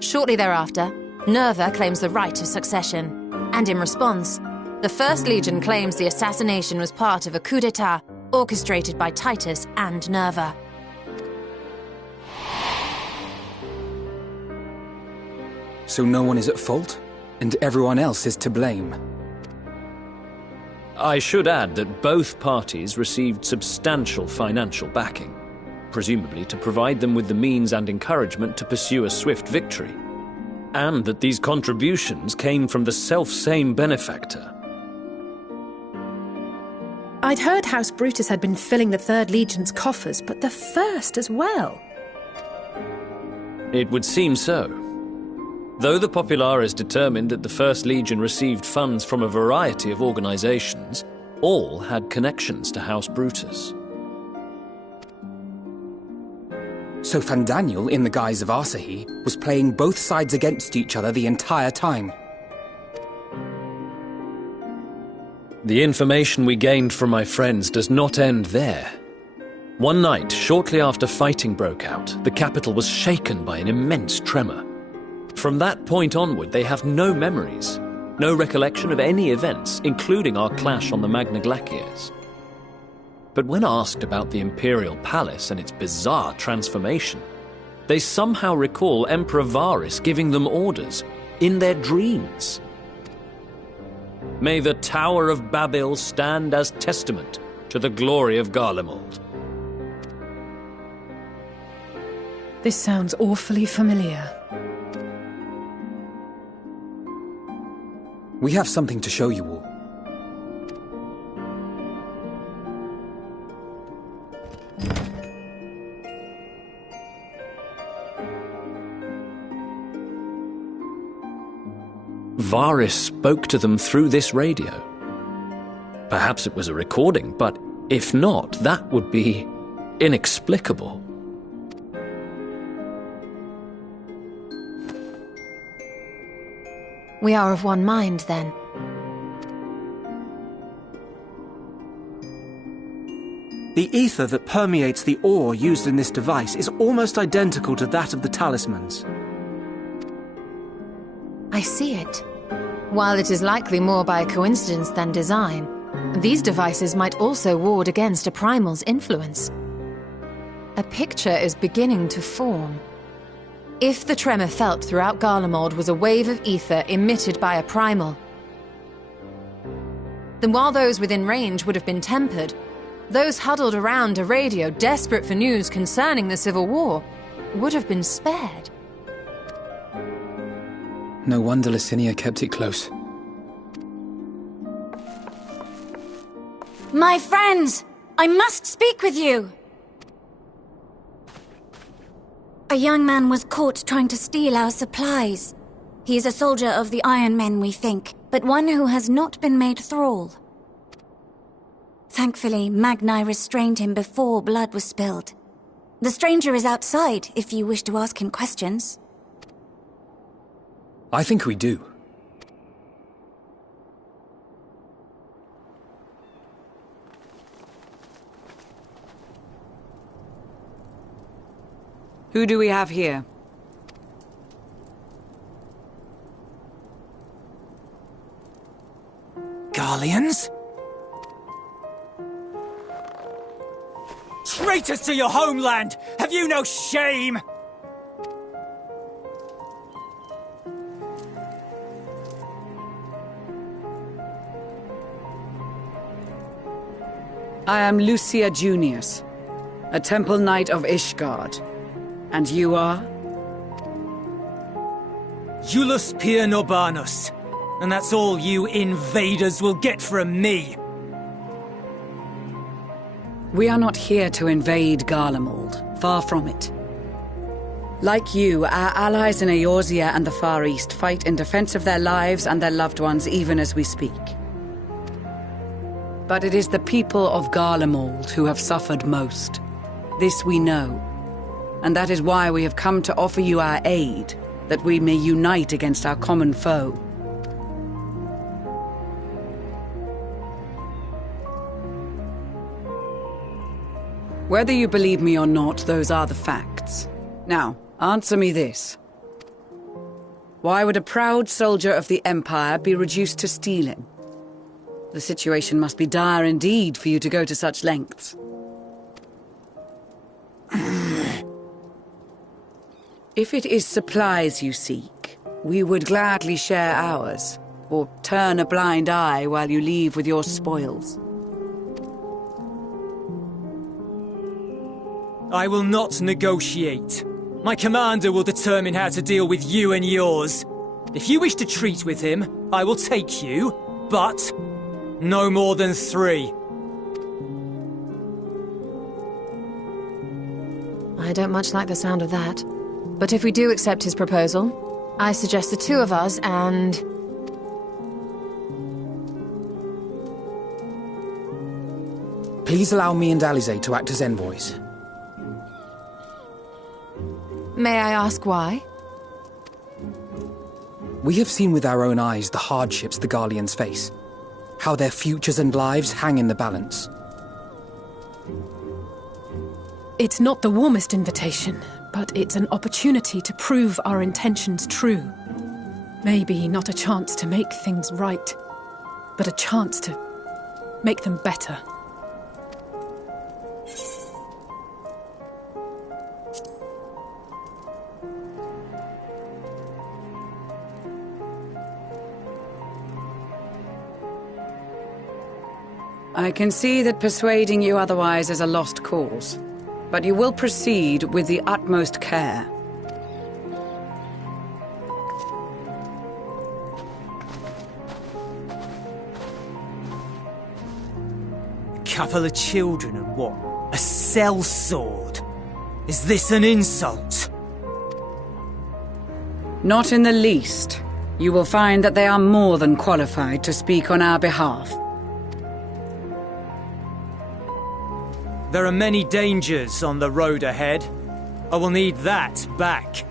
Shortly thereafter, Nerva claims the right of succession, and in response, the 1st Legion claims the assassination was part of a coup d'etat orchestrated by Titus and Nerva. So no one is at fault, and everyone else is to blame. I should add that both parties received substantial financial backing, presumably to provide them with the means and encouragement to pursue a swift victory, and that these contributions came from the self-same benefactor. I'd heard House Brutus had been filling the 3rd Legion's coffers, but the 1st as well. It would seem so. Though the Popularis determined that the 1st Legion received funds from a variety of organizations, all had connections to House Brutus. So Fandaniel, in the guise of Asahi, was playing both sides against each other the entire time. The information we gained from my friends does not end there. One night, shortly after fighting broke out, the capital was shaken by an immense tremor. From that point onward, they have no memories, no recollection of any events, including our clash on the Magna Glaciers. But when asked about the Imperial Palace and its bizarre transformation, they somehow recall Emperor Varus giving them orders in their dreams. May the Tower of Babel stand as testament to the glory of Garlemald. This sounds awfully familiar. We have something to show you all. Varys spoke to them through this radio. Perhaps it was a recording, but if not, that would be inexplicable. We are of one mind, then. The ether that permeates the ore used in this device is almost identical to that of the talismans. I see it. While it is likely more by coincidence than design, these devices might also ward against a primal's influence. A picture is beginning to form. If the tremor felt throughout Garlemald was a wave of ether emitted by a primal, then while those within range would have been tempered, those huddled around a radio desperate for news concerning the Civil War would have been spared. No wonder Licinia kept it close. My friends! I must speak with you! A young man was caught trying to steal our supplies. He is a soldier of the Iron Men, we think, but one who has not been made thrall. Thankfully, Magni restrained him before blood was spilled. The stranger is outside, if you wish to ask him questions. I think we do. Who do we have here? Garleans? Traitors to your homeland! Have you no shame? I am Lucia Junius, a Temple Knight of Ishgard. And you are? Iulus Pier Norbanus. And that's all you invaders will get from me. We are not here to invade Garlemald, far from it. Like you, our allies in Eorzea and the Far East fight in defense of their lives and their loved ones even as we speak. But it is the people of Garlemald who have suffered most. This we know. And that is why we have come to offer you our aid, that we may unite against our common foe. Whether you believe me or not, those are the facts. Now, answer me this. Why would a proud soldier of the Empire be reduced to stealing? The situation must be dire indeed for you to go to such lengths. If it is supplies you seek, we would gladly share ours, or turn a blind eye while you leave with your spoils. I will not negotiate. My commander will determine how to deal with you and yours. If you wish to treat with him, I will take you, but no more than 3. I don't much like the sound of that. But if we do accept his proposal, I suggest the 2 of us and... Please allow me and Alize to act as envoys. May I ask why? We have seen with our own eyes the hardships the Garleans face. How their futures and lives hang in the balance. It's not the warmest invitation, but it's an opportunity to prove our intentions true. Maybe not a chance to make things right, but a chance to make them better. I can see that persuading you otherwise is a lost cause, but you will proceed with the utmost care. couple of children and what? A sellsword? Is this an insult? Not in the least. You will find that they are more than qualified to speak on our behalf. There are many dangers on the road ahead. I will need that back.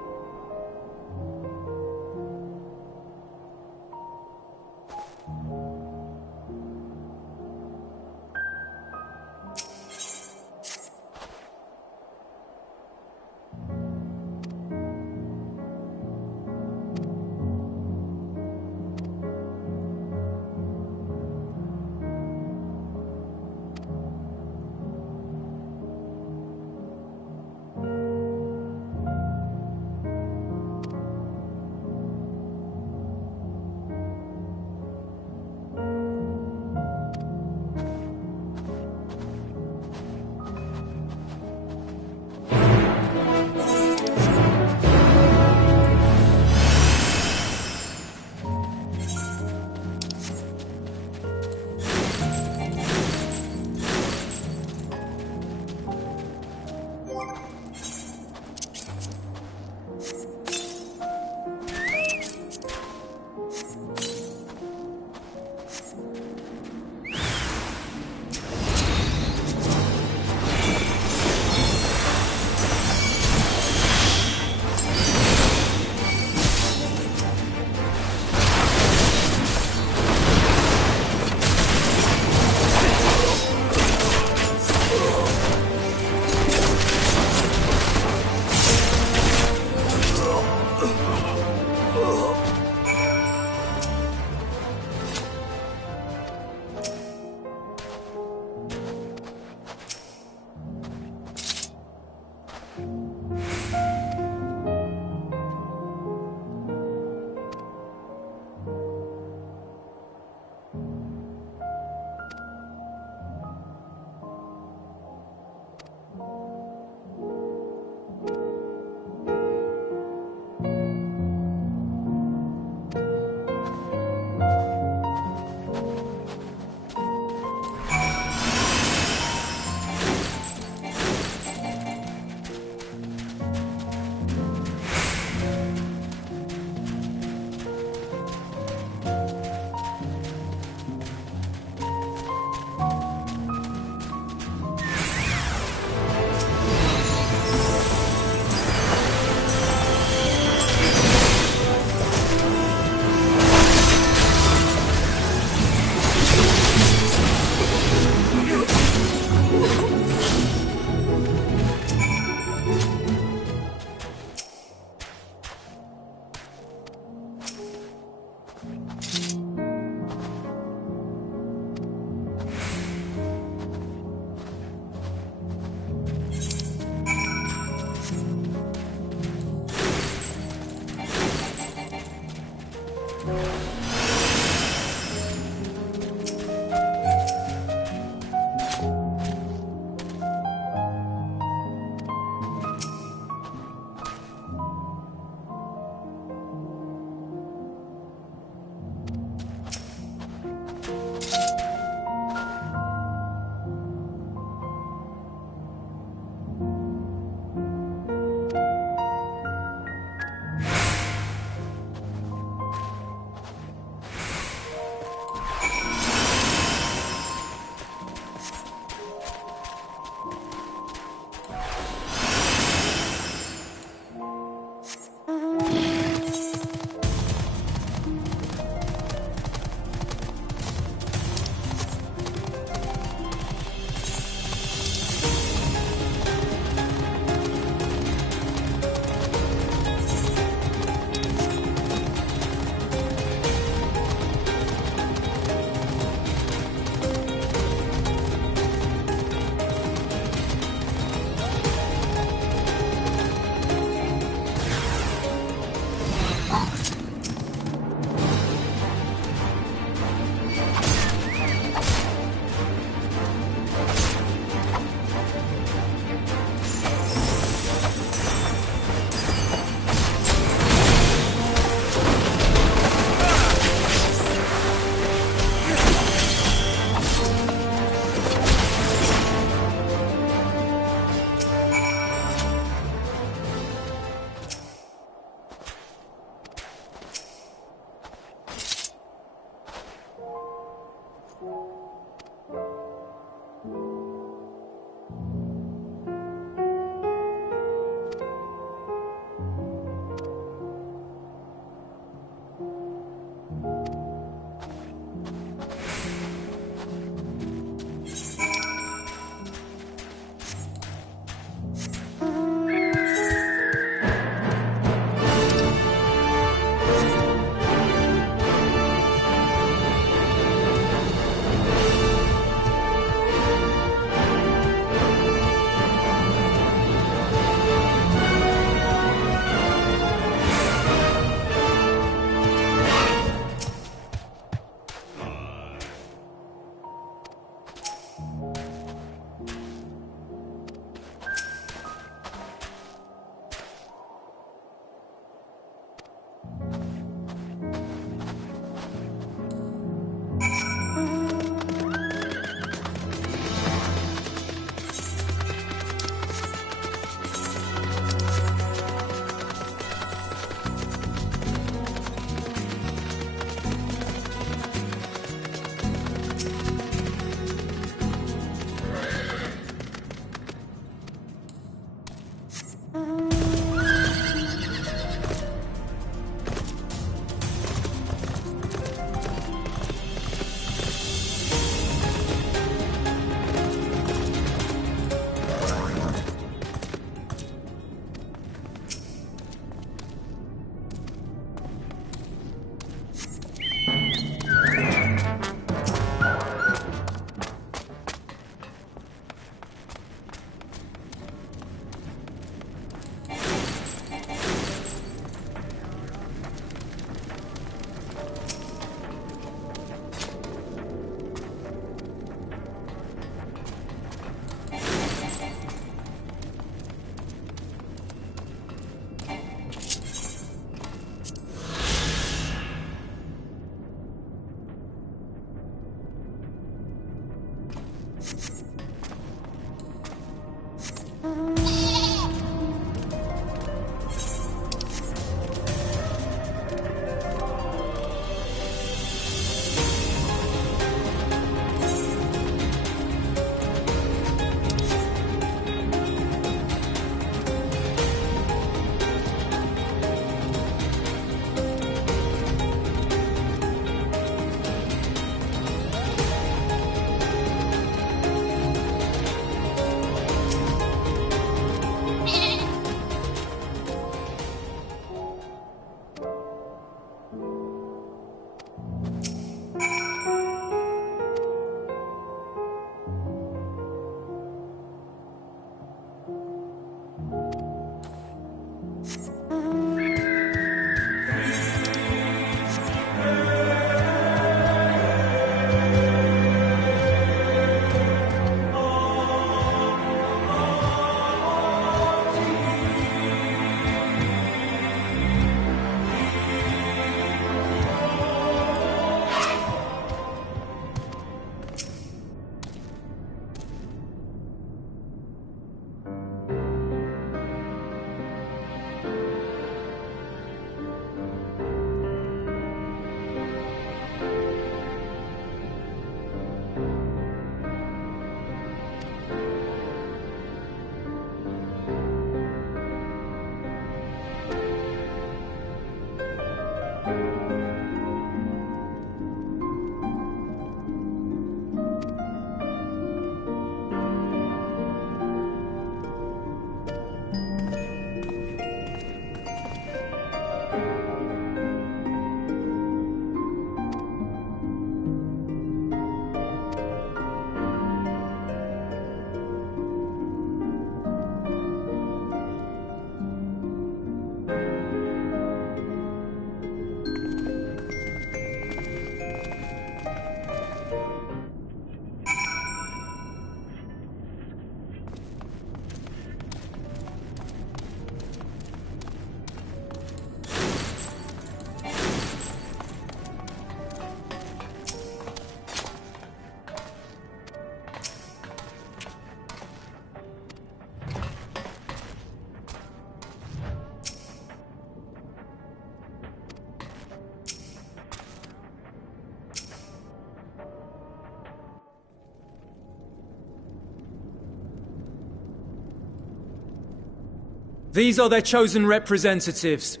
These are their chosen representatives.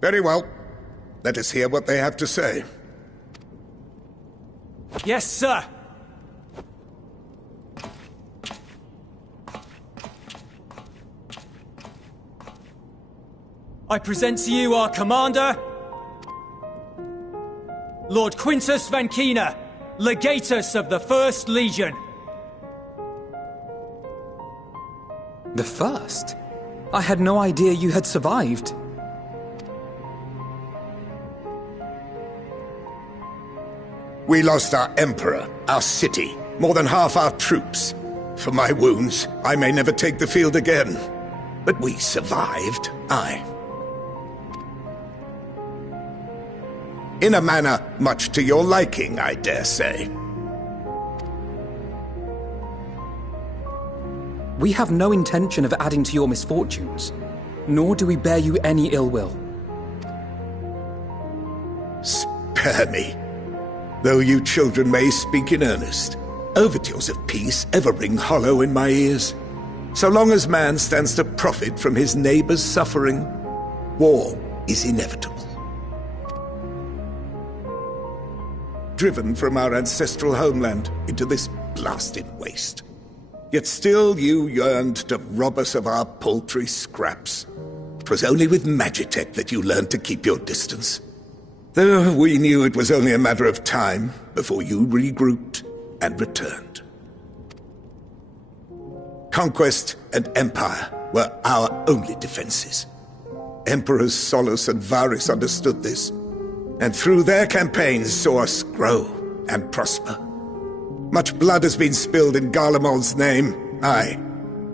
Very well. Let us hear what they have to say. Yes, sir. I present to you our commander, Lord Quintus Van Kina, Legatus of the First Legion. The First? I had no idea you had survived. We lost our Emperor, our city, more than half our troops. For my wounds, I may never take the field again. But we survived, aye. In a manner much to your liking, I dare say. We have no intention of adding to your misfortunes, nor do we bear you any ill will. Spare me. Though you children may speak in earnest, overtures of peace ever ring hollow in my ears. So long as man stands to profit from his neighbor's suffering, war is inevitable. Driven from our ancestral homeland into this blasted waste. Yet still you yearned to rob us of our paltry scraps. 'Twas only with Magitech that you learned to keep your distance. Though we knew it was only a matter of time before you regrouped and returned. Conquest and empire were our only defenses. Emperors Solus and Varus understood this, and through their campaigns saw us grow and prosper. Much blood has been spilled in Garlemald's name, aye.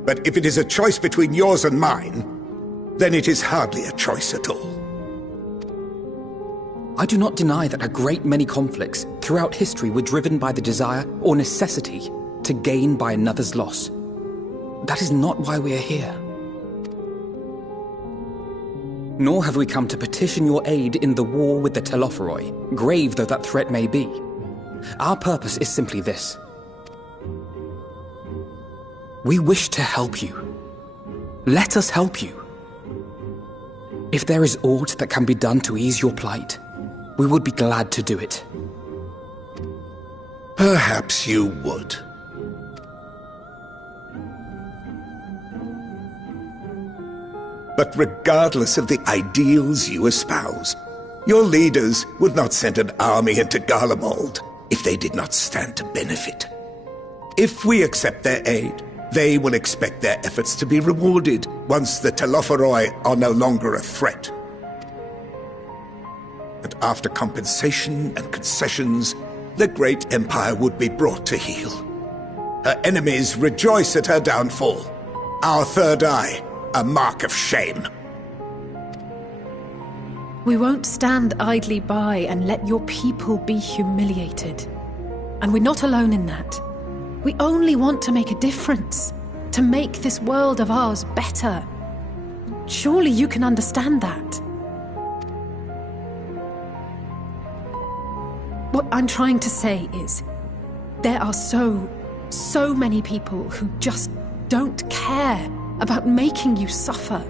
But if it is a choice between yours and mine, then it is hardly a choice at all. I do not deny that a great many conflicts throughout history were driven by the desire or necessity to gain by another's loss. That is not why we are here. Nor have we come to petition your aid in the war with the Telophoroi, grave though that threat may be. Our purpose is simply this. We wish to help you. Let us help you. If there is aught that can be done to ease your plight, we would be glad to do it. Perhaps you would. But regardless of the ideals you espouse, your leaders would not send an army into Garlemald if they did not stand to benefit. If we accept their aid, they will expect their efforts to be rewarded once the Telophoroi are no longer a threat. And after compensation and concessions, the great empire would be brought to heel. Her enemies rejoice at her downfall. Our third eye, a mark of shame. We won't stand idly by and let your people be humiliated. And we're not alone in that. We only want to make a difference, to make this world of ours better. Surely you can understand that. What I'm trying to say is, there are so many people who just don't care about making you suffer.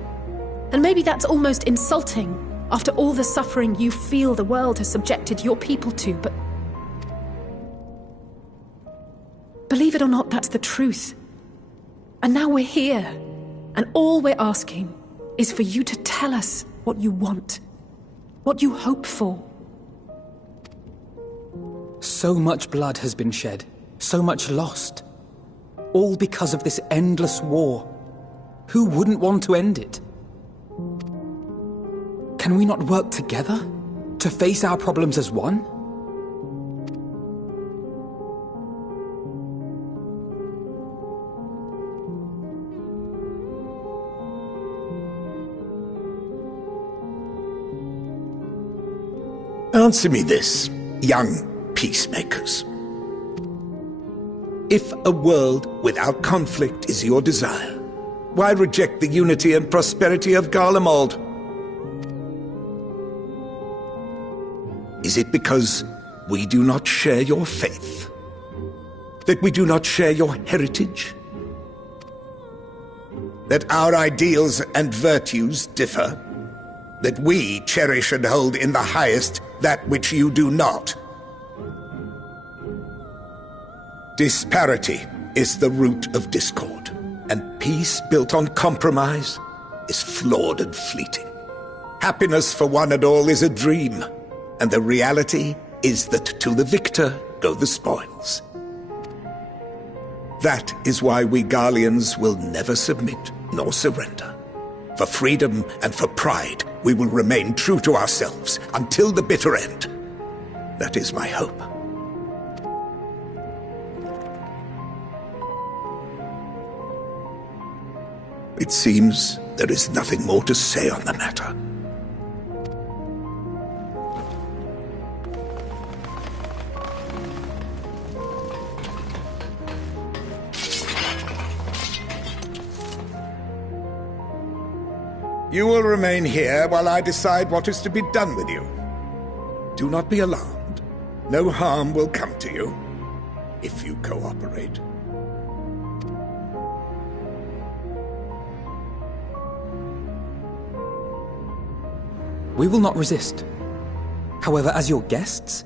And maybe that's almost insulting after all the suffering you feel the world has subjected your people to, but believe it or not, that's the truth. And now we're here, and all we're asking is for you to tell us what you want, what you hope for. So much blood has been shed, so much lost. All because of this endless war. Who wouldn't want to end it? Can we not work together to face our problems as one? Answer me this, young peacemakers. If a world without conflict is your desire, why reject the unity and prosperity of Garlemald? Is it because we do not share your faith? That we do not share your heritage? That our ideals and virtues differ? That we cherish and hold in the highest that which you do not? Disparity is the root of discord, and peace built on compromise is flawed and fleeting. Happiness for one and all is a dream, and the reality is that to the victor go the spoils. That is why we Garleans will never submit nor surrender. For freedom and for pride, we will remain true to ourselves until the bitter end. That is my hope. It seems there is nothing more to say on the matter. You will remain here while I decide what is to be done with you. Do not be alarmed. No harm will come to you. if you cooperate. We will not resist. However, as your guests,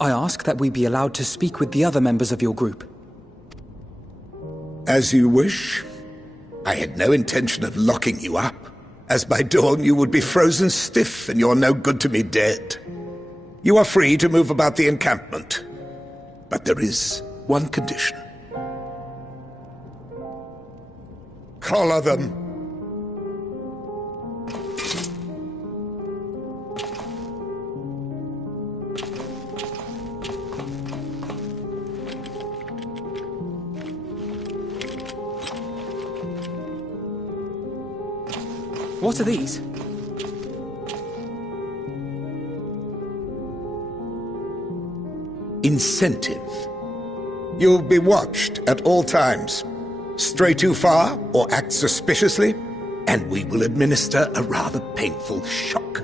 I ask that we be allowed to speak with the other members of your group. As you wish. I had no intention of locking you up, as by dawn you would be frozen stiff and you're no good to me dead. You are free to move about the encampment, but there is one condition. Collar them. What are these? Incentive. You'll be watched at all times. Stray too far or act suspiciously, and we will administer a rather painful shock.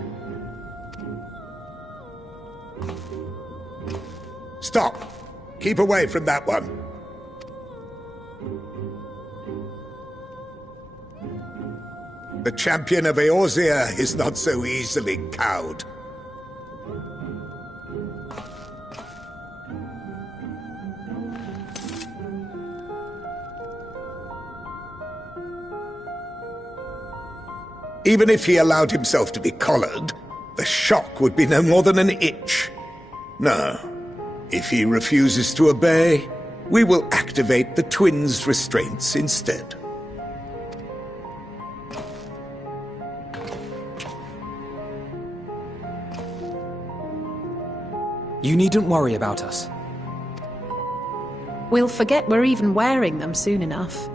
Stop! Keep away from that one. The champion of Eorzea is not so easily cowed. Even if he allowed himself to be collared, the shock would be no more than an itch. No. If he refuses to obey, we will activate the twins' restraints instead. You needn't worry about us. We'll forget we're even wearing them soon enough.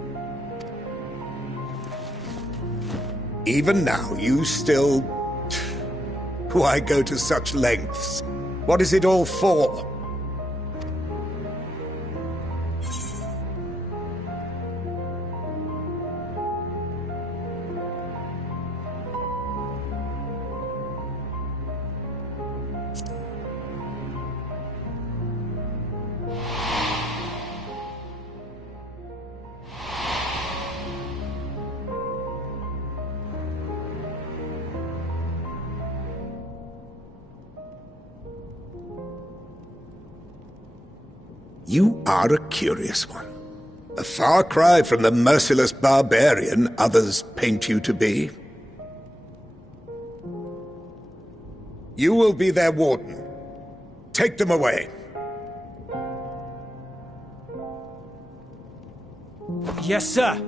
Even now, you still... Why go to such lengths? What is it all for? You are a curious one. A far cry from the merciless barbarian others paint you to be. You will be their warden. Take them away. Yes, sir.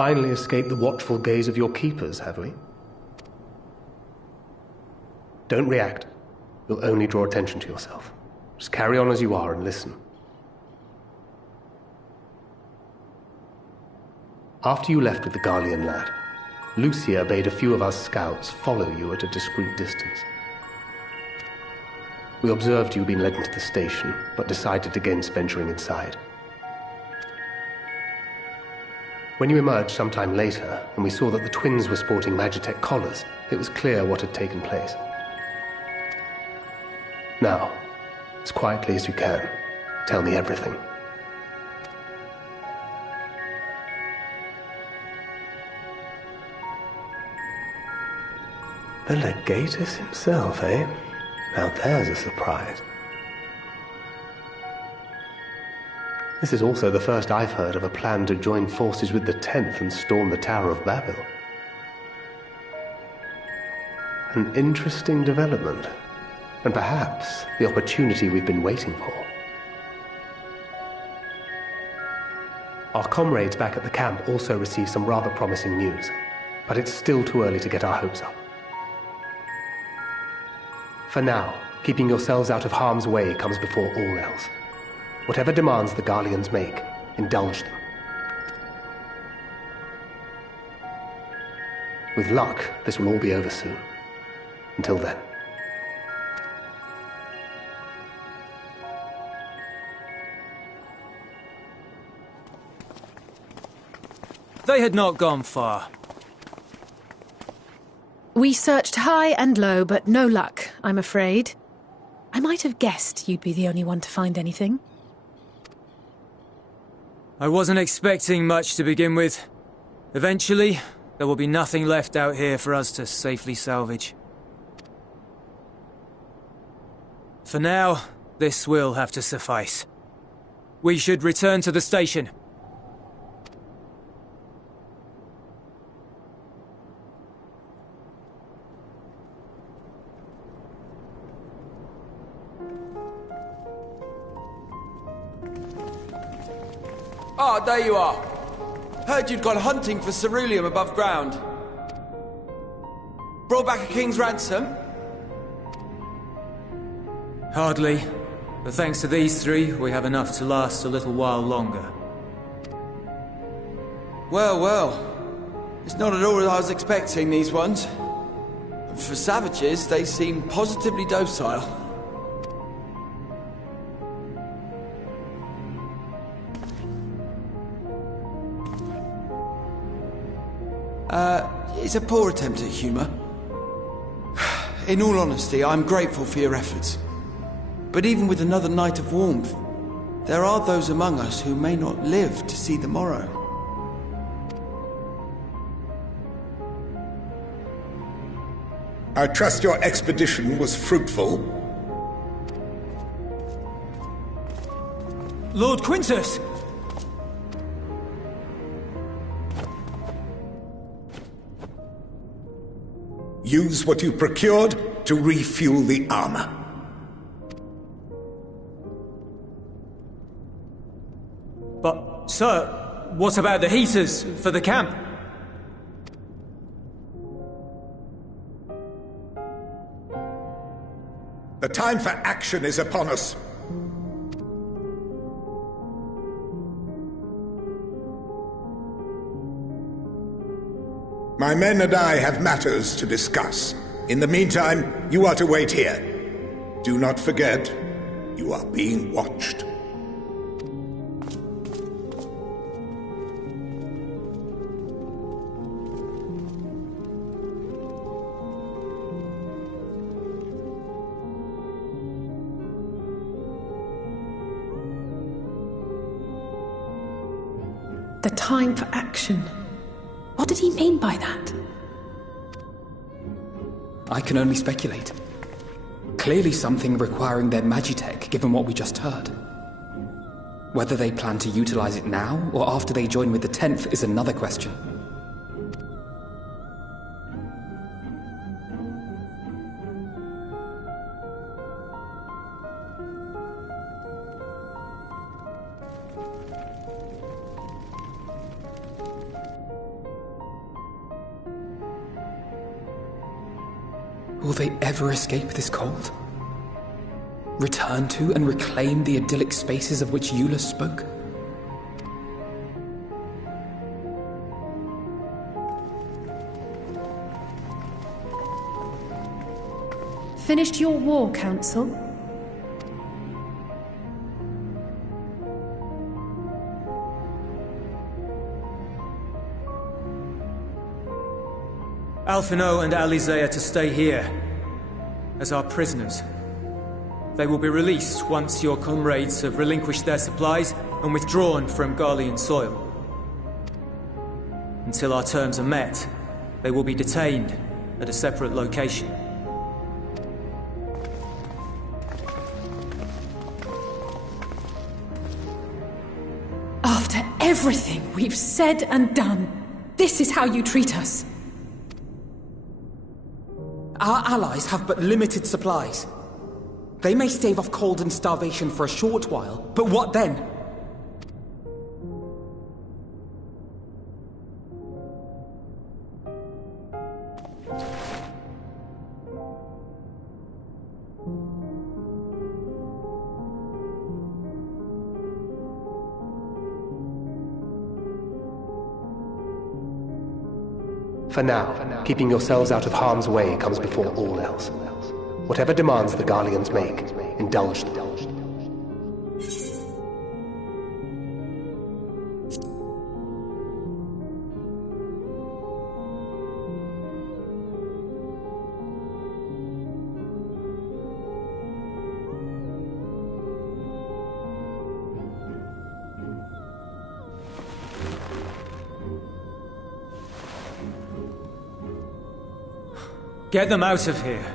Finally escaped the watchful gaze of your keepers, have we? Don't react. You'll only draw attention to yourself. Just carry on as you are and listen. After you left with the Garlean lad, Lucia bade a few of us scouts follow you at a discreet distance. We observed you being led into the station, but decided against venturing inside. When you emerged sometime later, and we saw that the twins were sporting Magitech collars, it was clear what had taken place. Now, as quietly as you can, tell me everything. The Legatus himself, eh? Now there's a surprise. This is also the first I've heard of a plan to join forces with the 10th and storm the Tower of Babel. An interesting development, and perhaps the opportunity we've been waiting for. Our comrades back at the camp also received some rather promising news, but it's still too early to get our hopes up. For now, keeping yourselves out of harm's way comes before all else. Whatever demands the Garleans make, indulge them. With luck, this will all be over soon. Until then. They had not gone far. We searched high and low, but no luck, I'm afraid. I might have guessed you'd be the only one to find anything. I wasn't expecting much to begin with. Eventually, there will be nothing left out here for us to safely salvage. For now, this will have to suffice. We should return to the station. Ah, there you are. Heard you'd gone hunting for ceruleum above ground. Brought back a king's ransom? Hardly. But thanks to these three, we have enough to last a little while longer. Well, well. It's not at all as I was expecting, these ones. For savages, they seem positively docile. It's a poor attempt at humour. In all honesty, I'm grateful for your efforts. But even with another night of warmth, there are those among us who may not live to see the morrow. I trust your expedition was fruitful. Lord Quintus! Use what you procured to refuel the armor. But, sir, what about the heaters for the camp? The time for action is upon us. My men and I have matters to discuss. In the meantime, you are to wait here. Do not forget, you are being watched. The time for action. What did he mean by that? I can only speculate. Clearly something requiring their magitech, given what we just heard. Whether they plan to utilize it now, or after they join with the 10th, is another question. Will they ever escape this cold? Return to and reclaim the idyllic spaces of which Eula spoke? Finished your war, Council? Alphino and Alizé are to stay here, as our prisoners. They will be released once your comrades have relinquished their supplies and withdrawn from Garlean soil. Until our terms are met, they will be detained at a separate location. After everything we've said and done, this is how you treat us. Our allies have but limited supplies. They may stave off cold and starvation for a short while, but what then? For now, keeping yourselves out of harm's way comes before all else. Whatever demands the Garleans make, indulge them. Get them out of here.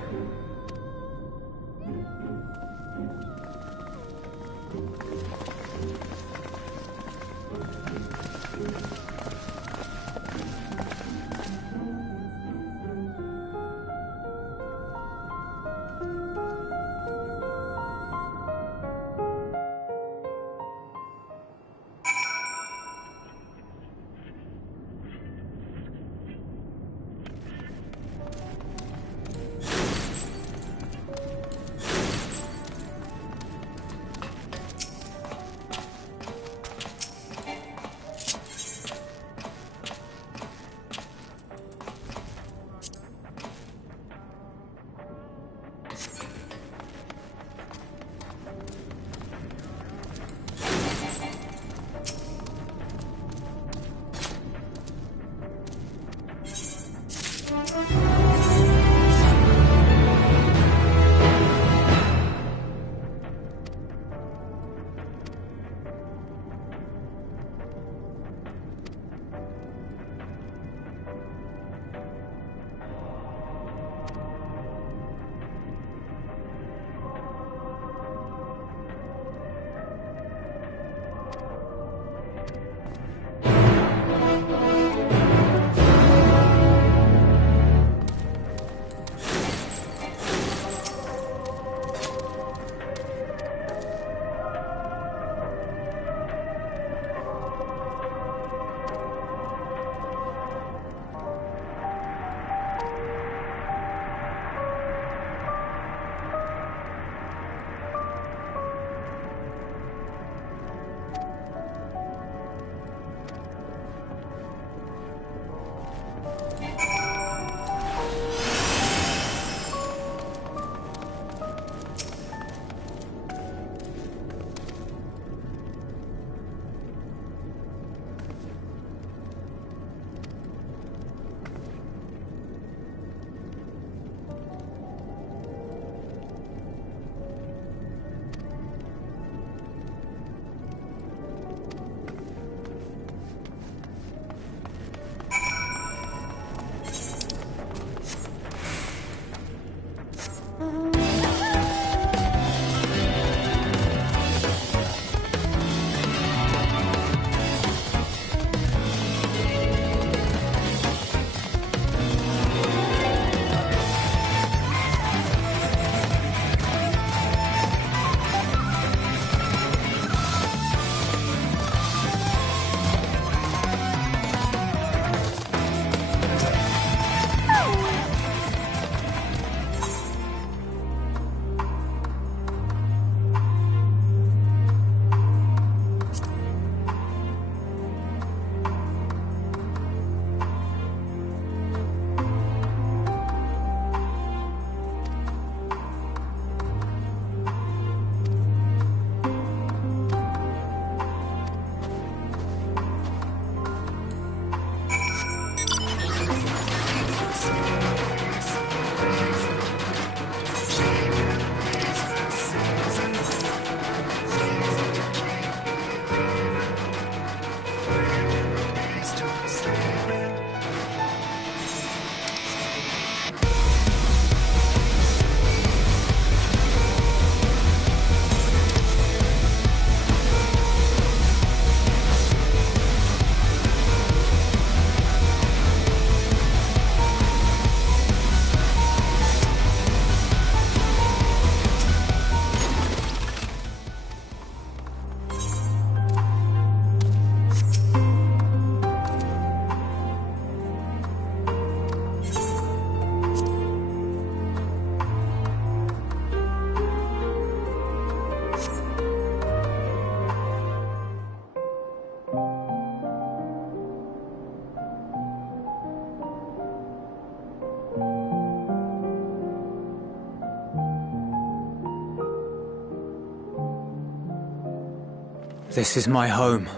This is my home.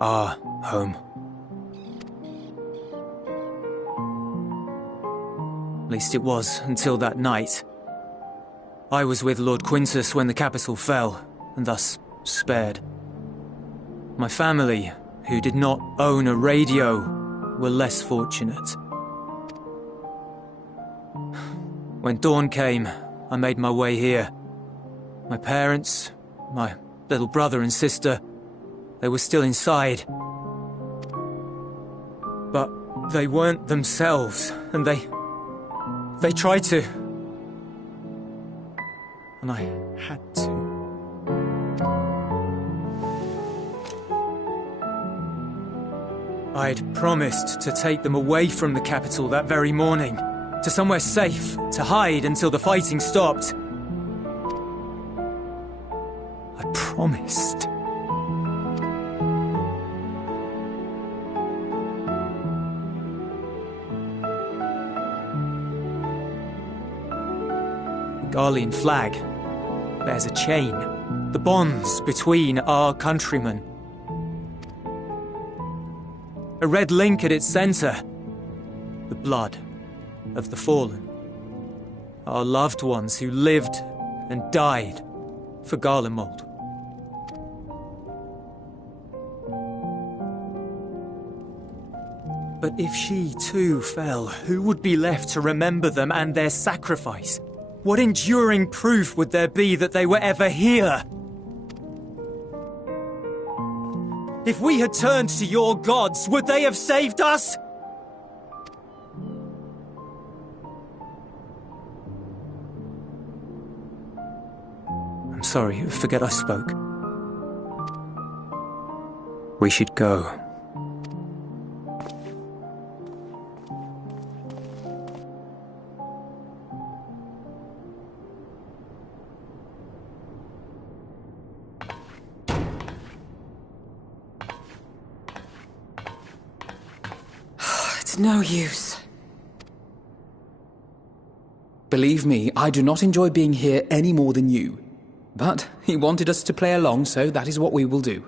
Our home. At least it was until that night. I was with Lord Quintus when the capital fell, and thus spared. My family, who did not own a radio, were less fortunate. When dawn came, I made my way here. My parents, my little brother and sister, they were still inside. But they weren't themselves, and they tried to. And I had to. I'd promised to take them away from the capital that very morning, to somewhere safe, to hide until the fighting stopped. I promised. The Garlean flag bears a chain, the bonds between our countrymen. A red link at its center, the blood of the fallen. Our loved ones who lived and died for Garlemald. But if she too fell, who would be left to remember them and their sacrifice? What enduring proof would there be that they were ever here? If we had turned to your gods, would they have saved us? I'm sorry, forget I spoke. We should go. No use. Believe me, I do not enjoy being here any more than you. But he wanted us to play along, so that is what we will do.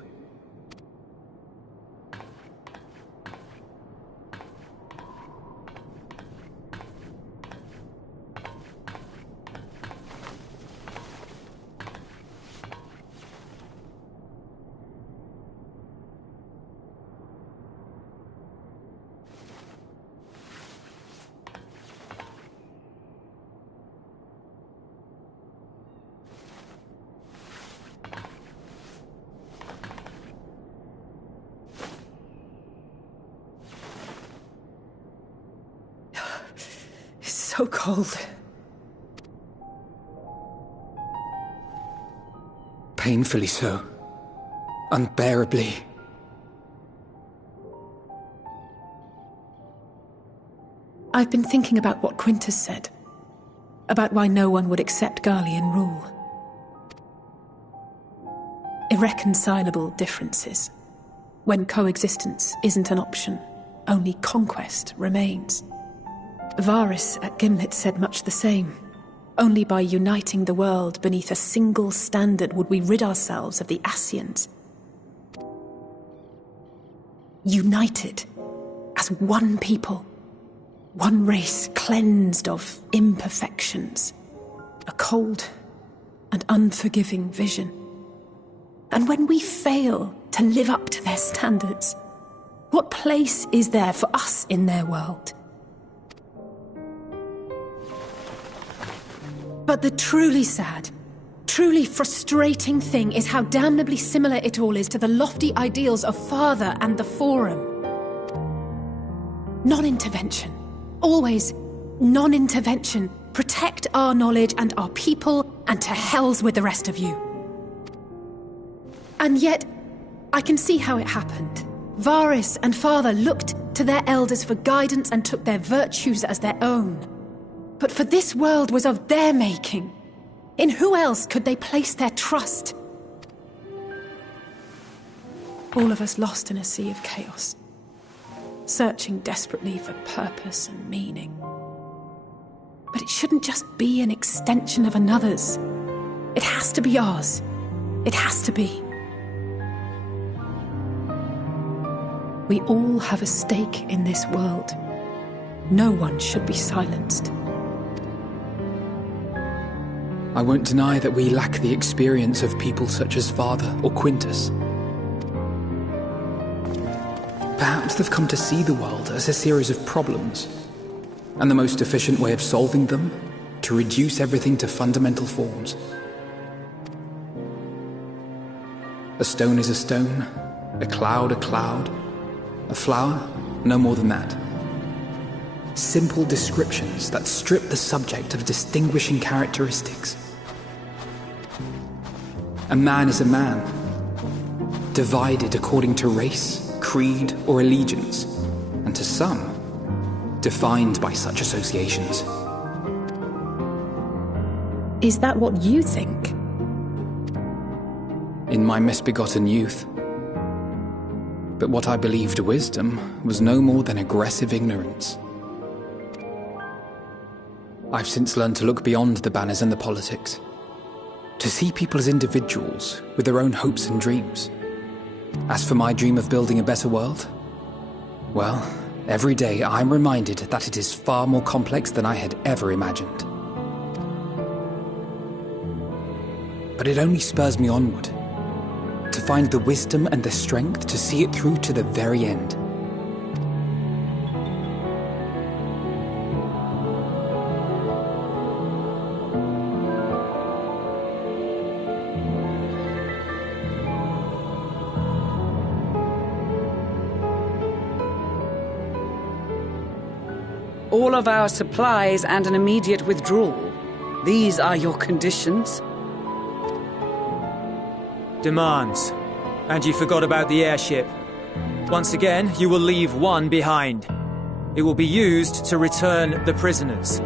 So cold. Painfully so. Unbearably. I've been thinking about what Quintus said. About why no one would accept Garlean rule. Irreconcilable differences. When coexistence isn't an option, only conquest remains. Varys at Gimlet said much the same. Only by uniting the world beneath a single standard would we rid ourselves of the Ascians. United as one people, one race cleansed of imperfections, a cold and unforgiving vision. And when we fail to live up to their standards, what place is there for us in their world? But the truly sad, truly frustrating thing is how damnably similar it all is to the lofty ideals of Father and the Forum. Non-intervention. Always non-intervention. Protect our knowledge and our people, and to hells with the rest of you. And yet, I can see how it happened. Varys and Father looked to their elders for guidance and took their virtues as their own. But for this world was of their making. In who else could they place their trust? All of us lost in a sea of chaos, searching desperately for purpose and meaning. But it shouldn't just be an extension of another's. It has to be ours. It has to be. We all have a stake in this world. No one should be silenced. I won't deny that we lack the experience of people such as Father or Quintus. Perhaps they've come to see the world as a series of problems, and the most efficient way of solving them, to reduce everything to fundamental forms. A stone is a stone, a cloud, a flower, no more than that. Simple descriptions that strip the subject of distinguishing characteristics. A man is a man, divided according to race, creed, or allegiance, and to some, defined by such associations. Is that what you think? In my misbegotten youth. But what I believed wisdom was no more than aggressive ignorance. I've since learned to look beyond the banners and the politics, to see people as individuals with their own hopes and dreams. As for my dream of building a better world, well, every day I'm reminded that it is far more complex than I had ever imagined. But it only spurs me onward, to find the wisdom and the strength to see it through to the very end. All of our supplies and an immediate withdrawal. These are your conditions? Demands. And you forgot about the airship. Once again, you will leave one behind. It will be used to return the prisoners.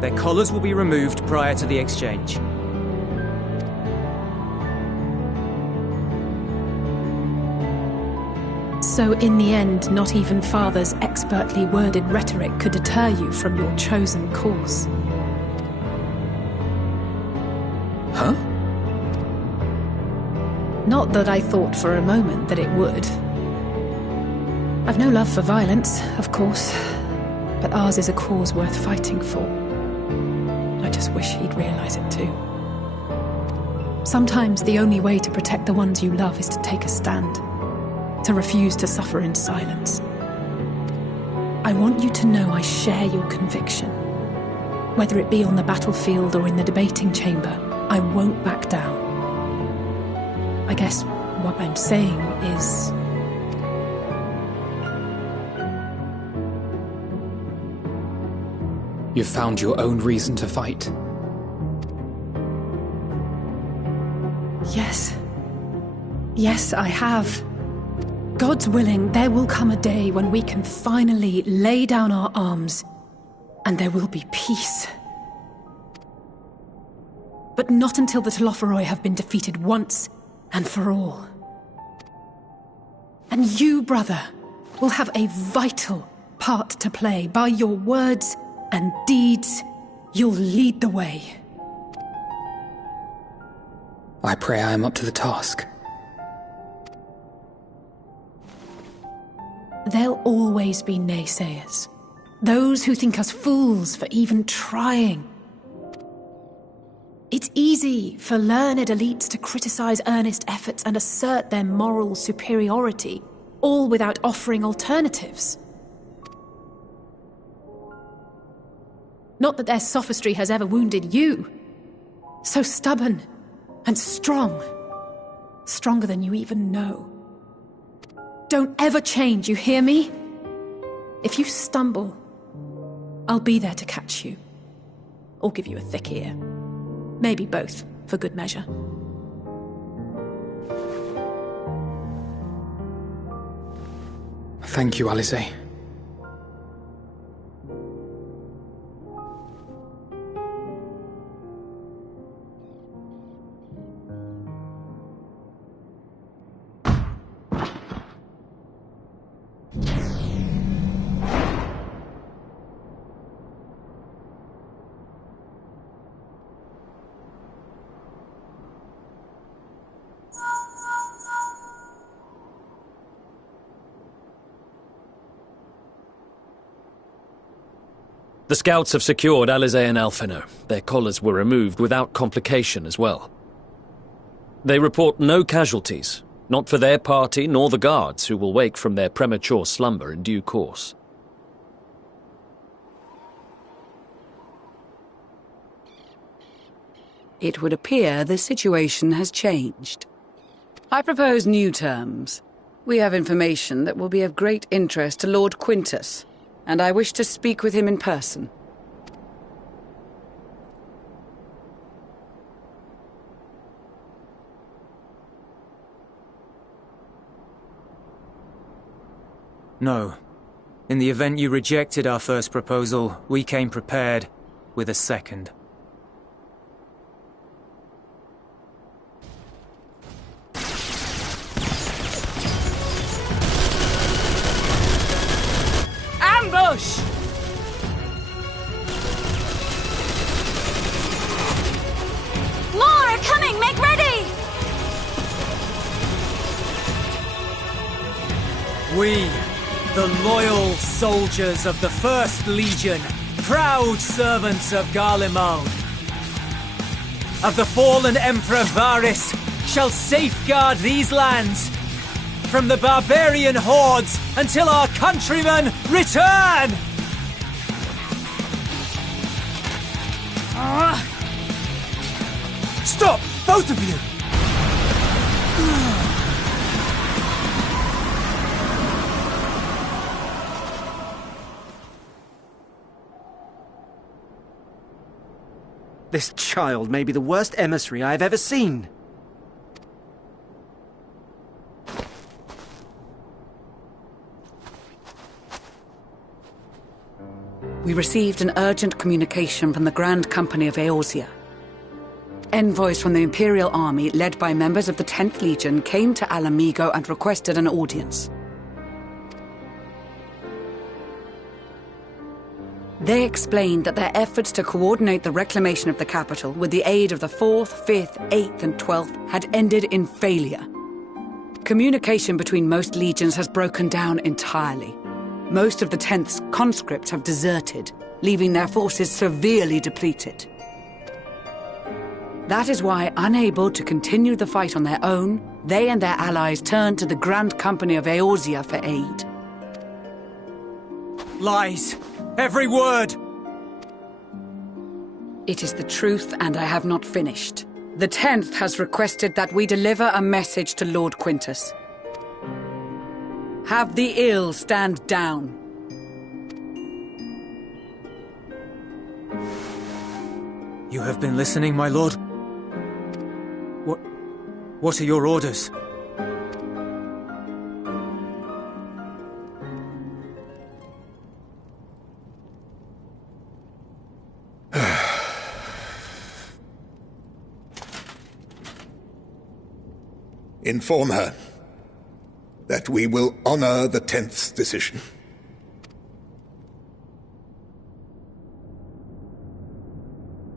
Their collars will be removed prior to the exchange. So in the end, not even Father's expertly worded rhetoric could deter you from your chosen course. Huh? Not that I thought for a moment that it would. I've no love for violence, of course, but ours is a cause worth fighting for. I just wish he'd realize it too. Sometimes the only way to protect the ones you love is to take a stand, to refuse to suffer in silence. I want you to know I share your conviction. Whether it be on the battlefield or in the debating chamber, I won't back down. I guess what I'm saying is... You've found your own reason to fight. Yes. Yes, I have. God's willing, there will come a day when we can finally lay down our arms, and there will be peace. But not until the Telophoroi have been defeated once and for all. And you, brother, will have a vital part to play. By your words and deeds, you'll lead the way. I pray I am up to the task. There'll always be naysayers. Those who think us fools for even trying. It's easy for learned elites to criticize earnest efforts and assert their moral superiority, all without offering alternatives. Not that their sophistry has ever wounded you. So stubborn and strong. Stronger than you even know. Don't ever change, you hear me? If you stumble, I'll be there to catch you. Or give you a thick ear. Maybe both, for good measure. Thank you, Alice. The scouts have secured Alizé and Alphino. Their collars were removed without complication as well. They report no casualties, not for their party nor the guards, who will wake from their premature slumber in due course. It would appear the situation has changed. I propose new terms. We have information that will be of great interest to Lord Quintus, and I wish to speak with him in person. No. In the event you rejected our first proposal, we came prepared with a second. Ambush! More are coming! Make ready! We, the loyal soldiers of the First Legion, proud servants of Garlemald, of the fallen Emperor Varys, shall safeguard these lands from the barbarian hordes until our countrymen return! Stop! Both of you! This child may be the worst emissary I have ever seen. We received an urgent communication from the Grand Company of Eorzea. Envoys from the Imperial Army, led by members of the 10th Legion, came to Alamigo and requested an audience. They explained that their efforts to coordinate the reclamation of the capital with the aid of the 4th, 5th, 8th and 12th had ended in failure. Communication between most legions has broken down entirely. Most of the 10th's conscripts have deserted, leaving their forces severely depleted. That is why, unable to continue the fight on their own, they and their allies turned to the Grand Company of Eorzea for aid. Lies! Every word! It is the truth, and I have not finished. The 10th has requested that we deliver a message to Lord Quintus. Have the ill stand down. You have been listening, my lord? What are your orders? Inform her that we will honor the 10th's decision.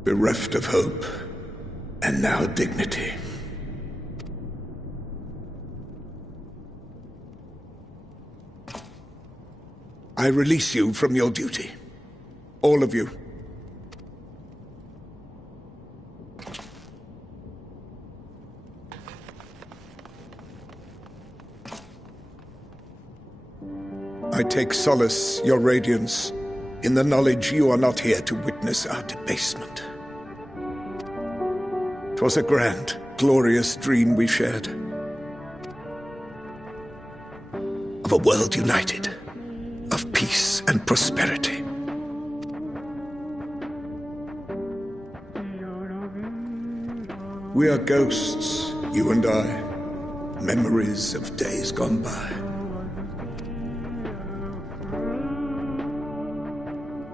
Bereft of hope, and now dignity. I release you from your duty. All of you. I take solace, your radiance, in the knowledge you are not here to witness our debasement. 'Twas a grand, glorious dream we shared. Of a world united, of peace and prosperity. We are ghosts, you and I, memories of days gone by.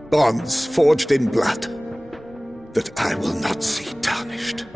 Bonds forged in blood that I will not see tarnished.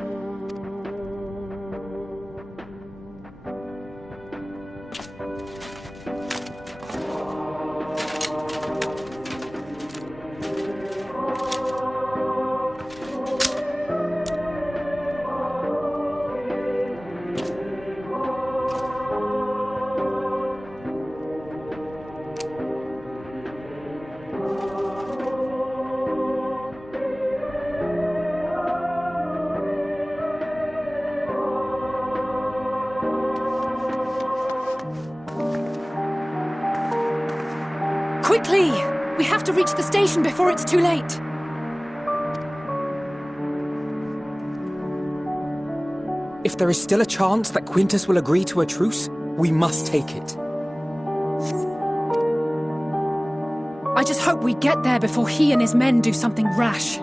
Quickly! We have to reach the station before it's too late. If there is still a chance that Quintus will agree to a truce, we must take it. I just hope we get there before he and his men do something rash.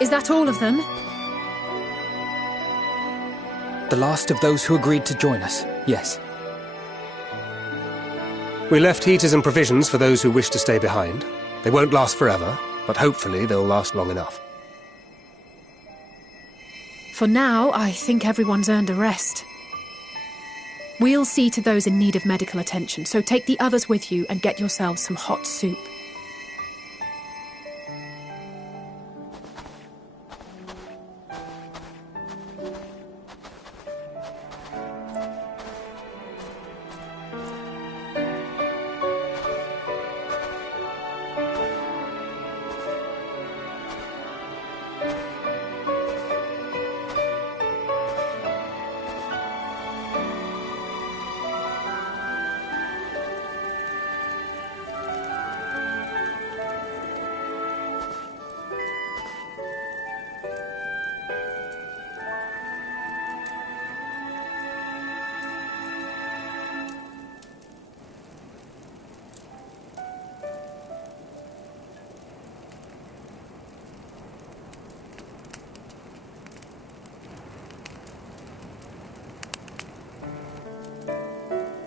Is that all of them? The last of those who agreed to join us, yes. We left heaters and provisions for those who wish to stay behind. They won't last forever, but hopefully they'll last long enough. For now, I think everyone's earned a rest. We'll see to those in need of medical attention, so take the others with you and get yourselves some hot soup.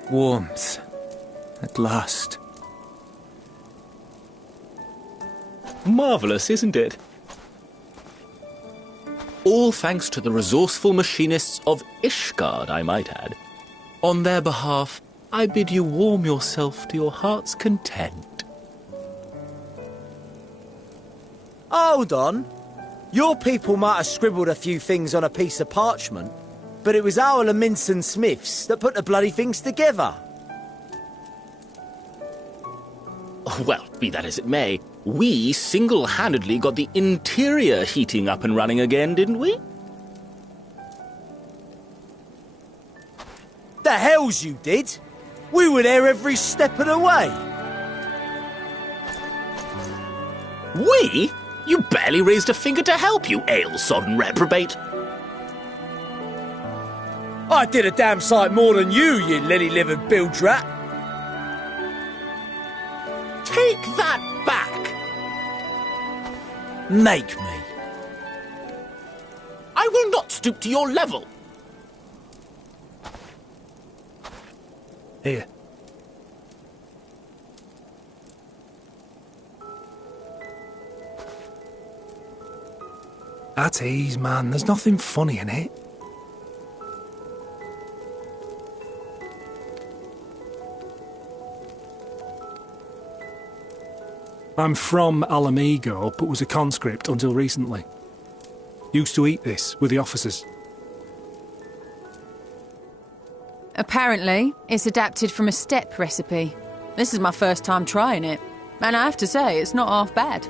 Warmth. At last. Marvellous, isn't it? All thanks to the resourceful machinists of Ishgard, I might add. On their behalf, I bid you warm yourself to your heart's content. Hold on. Your people might have scribbled a few things on a piece of parchment, but it was our Leminson Smiths that put the bloody things together. Well, be that as it may, we single-handedly got the interior heating up and running again, didn't we? The hells you did! We were there every step of the way. We? You barely raised a finger to help, you ale-sodden reprobate. I did a damn sight more than you lily-livered bilge rat. Take that back. Make me. I will not stoop to your level. Here. At ease, man. There's nothing funny in it. I'm from Alamego, but was a conscript until recently. Used to eat this with the officers. Apparently, it's adapted from a steppe recipe. This is my first time trying it, and I have to say, it's not half bad.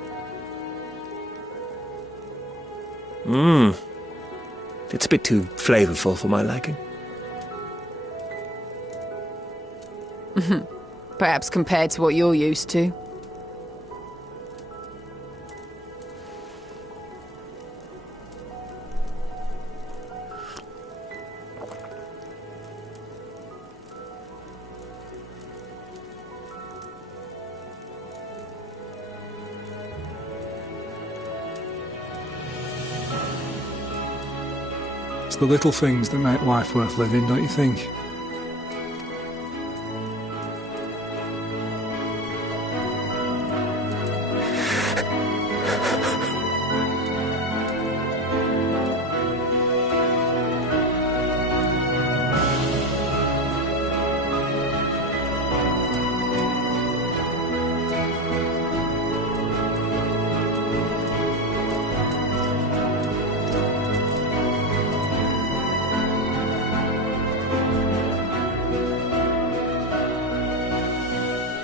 It's a bit too flavourful for my liking. Perhaps compared to what you're used to. It's the little things that make life worth living, don't you think?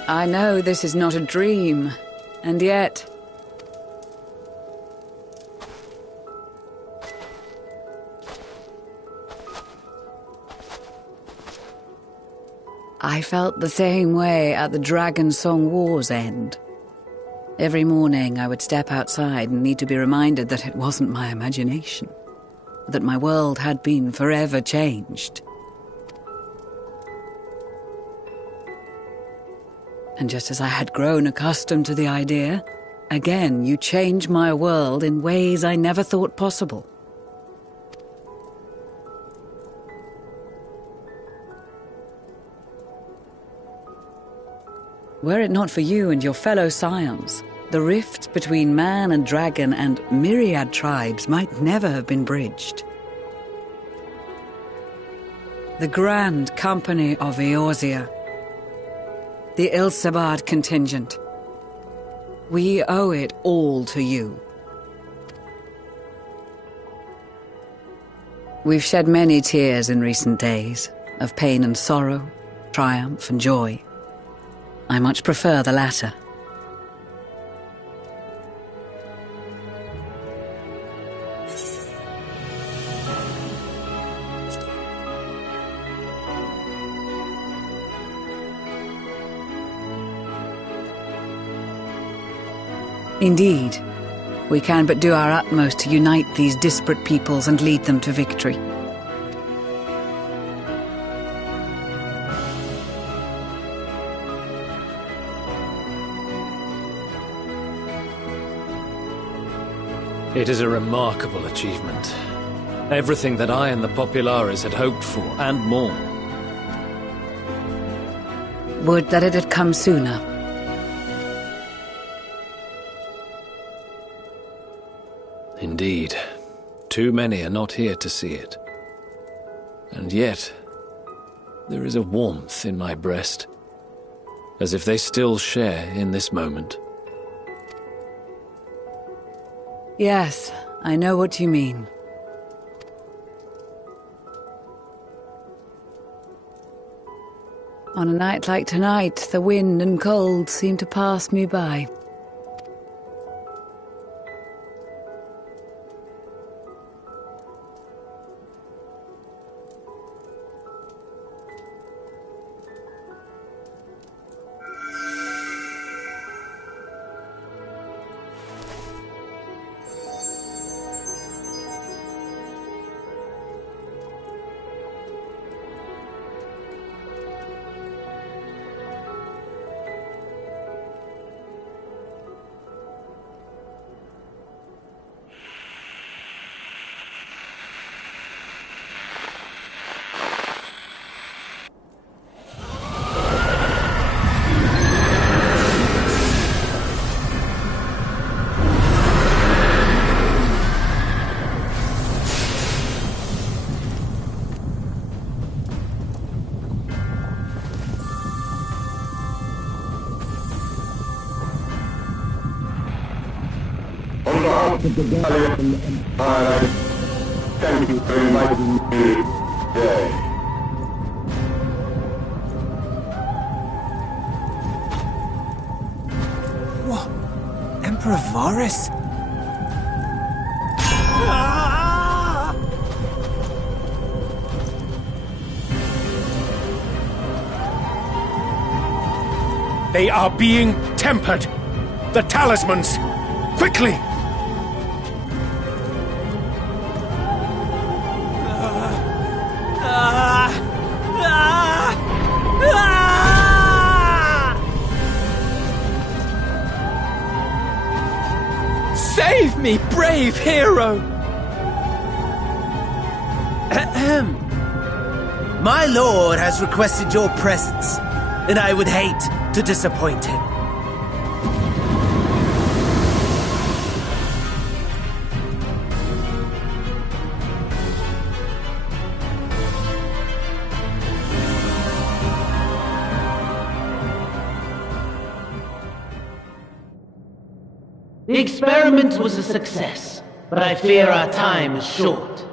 I know this is not a dream, and yet... I felt the same way at the Dragon Song War's end. Every morning I would step outside and need to be reminded that it wasn't my imagination, that my world had been forever changed. And just as I had grown accustomed to the idea, again you change my world in ways I never thought possible. Were it not for you and your fellow scions, the rift between man and dragon and myriad tribes might never have been bridged. The Grand Company of Eorzea, the Ilsabard contingent, we owe it all to you. We've shed many tears in recent days, of pain and sorrow, triumph and joy. I much prefer the latter. Indeed, we can but do our utmost to unite these disparate peoples and lead them to victory. It is a remarkable achievement. Everything that I and the Populares had hoped for, and more. Would that it had come sooner. Indeed. Too many are not here to see it. And yet, there is a warmth in my breast, as if they still share in this moment. Yes, I know what you mean. On a night like tonight, the wind and cold seem to pass me by. of the Gallian Empire, thank you for inviting me today. What? Emperor Varys? They are being tempered! The talismans! Quickly! Save me, brave hero! Ahem. My lord has requested your presence, and I would hate to disappoint him. The experiment was a success, but I fear our time is short.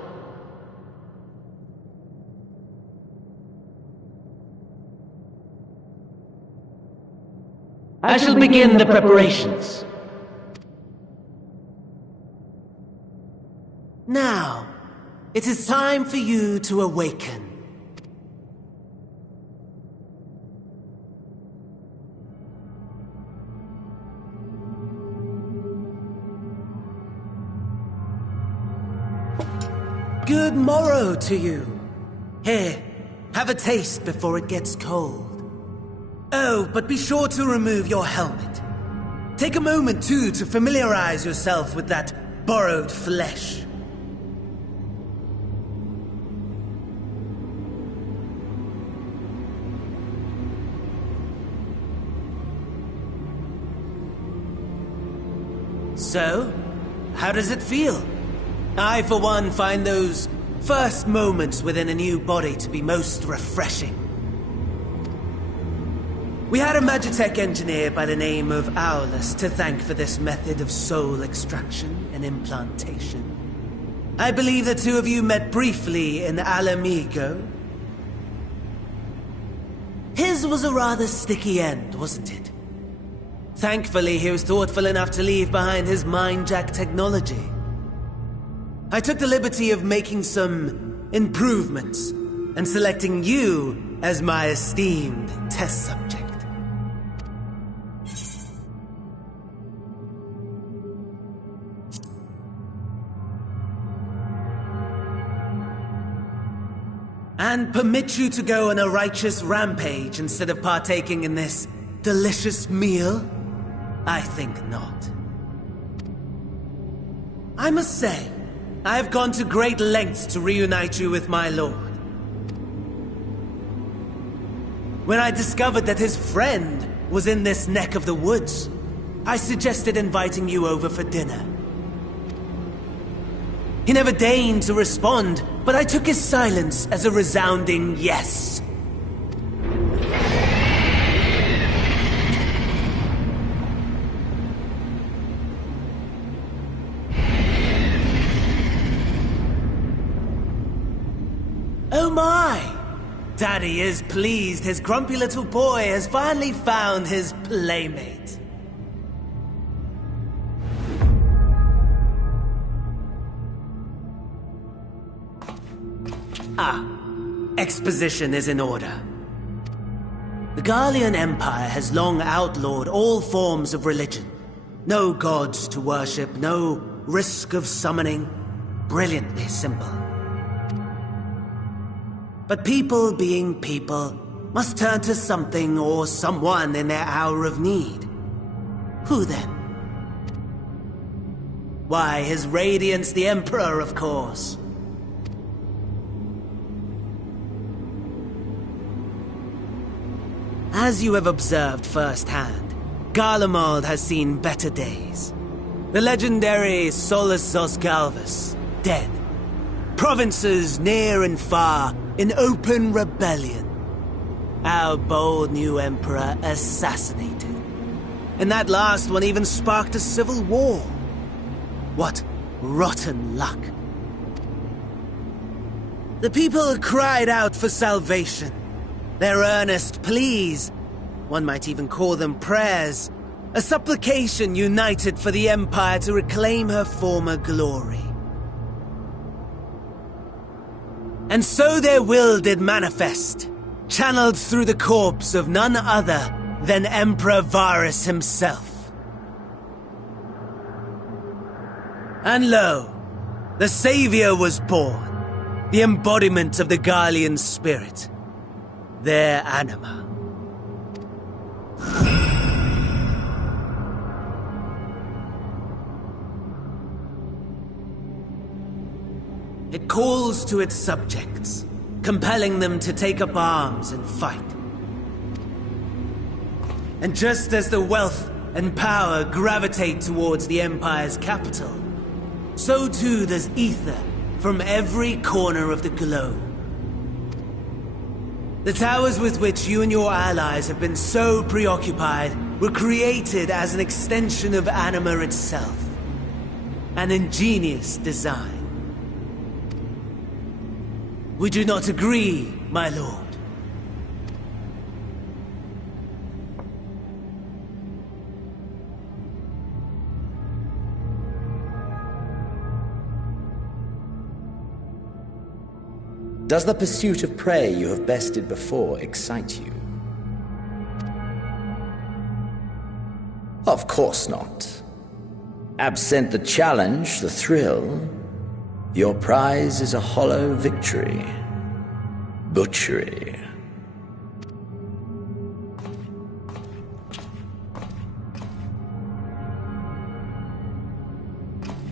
I shall begin the preparations. Now, it is time for you to awaken. Good morrow to you. Here, have a taste before it gets cold. Oh, but be sure to remove your helmet. Take a moment, too, to familiarize yourself with that borrowed flesh. So, how does it feel? I, for one, find those first moments within a new body to be most refreshing. We had a Magitech engineer by the name of Aulus to thank for this method of soul extraction and implantation. I believe the two of you met briefly in Alamigo. His was a rather sticky end, wasn't it? Thankfully, he was thoughtful enough to leave behind his mind-jack technology. I took the liberty of making some improvements and selecting you as my esteemed test subject. And permit you to go on a righteous rampage instead of partaking in this delicious meal? I think not. I must say, I have gone to great lengths to reunite you with my lord. When I discovered that his friend was in this neck of the woods, I suggested inviting you over for dinner. He never deigned to respond, but I took his silence as a resounding yes. Oh my! Daddy is pleased his grumpy little boy has finally found his playmate. Exposition is in order. The Garlean Empire has long outlawed all forms of religion. No gods to worship, no risk of summoning. Brilliantly simple. But people being people must turn to something or someone in their hour of need. Who then? Why, His Radiance the Emperor, of course. As you have observed firsthand, Garlemald has seen better days. The legendary Solus Zosgalvus, dead. Provinces near and far in open rebellion. Our bold new emperor assassinated. And that last one even sparked a civil war. What rotten luck. The people cried out for salvation. Their earnest pleas, one might even call them prayers, a supplication united for the Empire to reclaim her former glory. And so their will did manifest, channeled through the corpse of none other than Emperor Varus himself. And lo, the Savior was born, the embodiment of the Garlean spirit. Their anima. It calls to its subjects, compelling them to take up arms and fight. And just as the wealth and power gravitate towards the Empire's capital, so too does ether from every corner of the globe. The towers with which you and your allies have been so preoccupied were created as an extension of Anima itself. An ingenious design. Would you not agree, my lord? Does the pursuit of prey you have bested before excite you? Of course not. Absent the challenge, the thrill, your prize is a hollow victory. Butchery.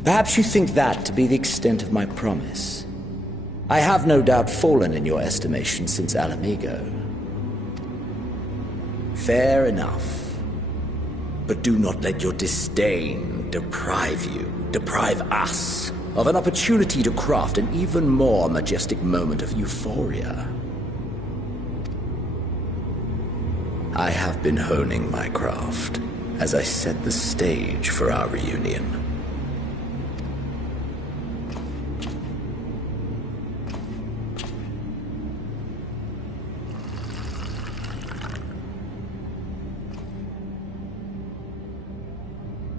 Perhaps you think that to be the extent of my promise. I have no doubt fallen in your estimation since Alamigo. Fair enough. But do not let your disdain deprive us, of an opportunity to craft an even more majestic moment of euphoria. I have been honing my craft as I set the stage for our reunion.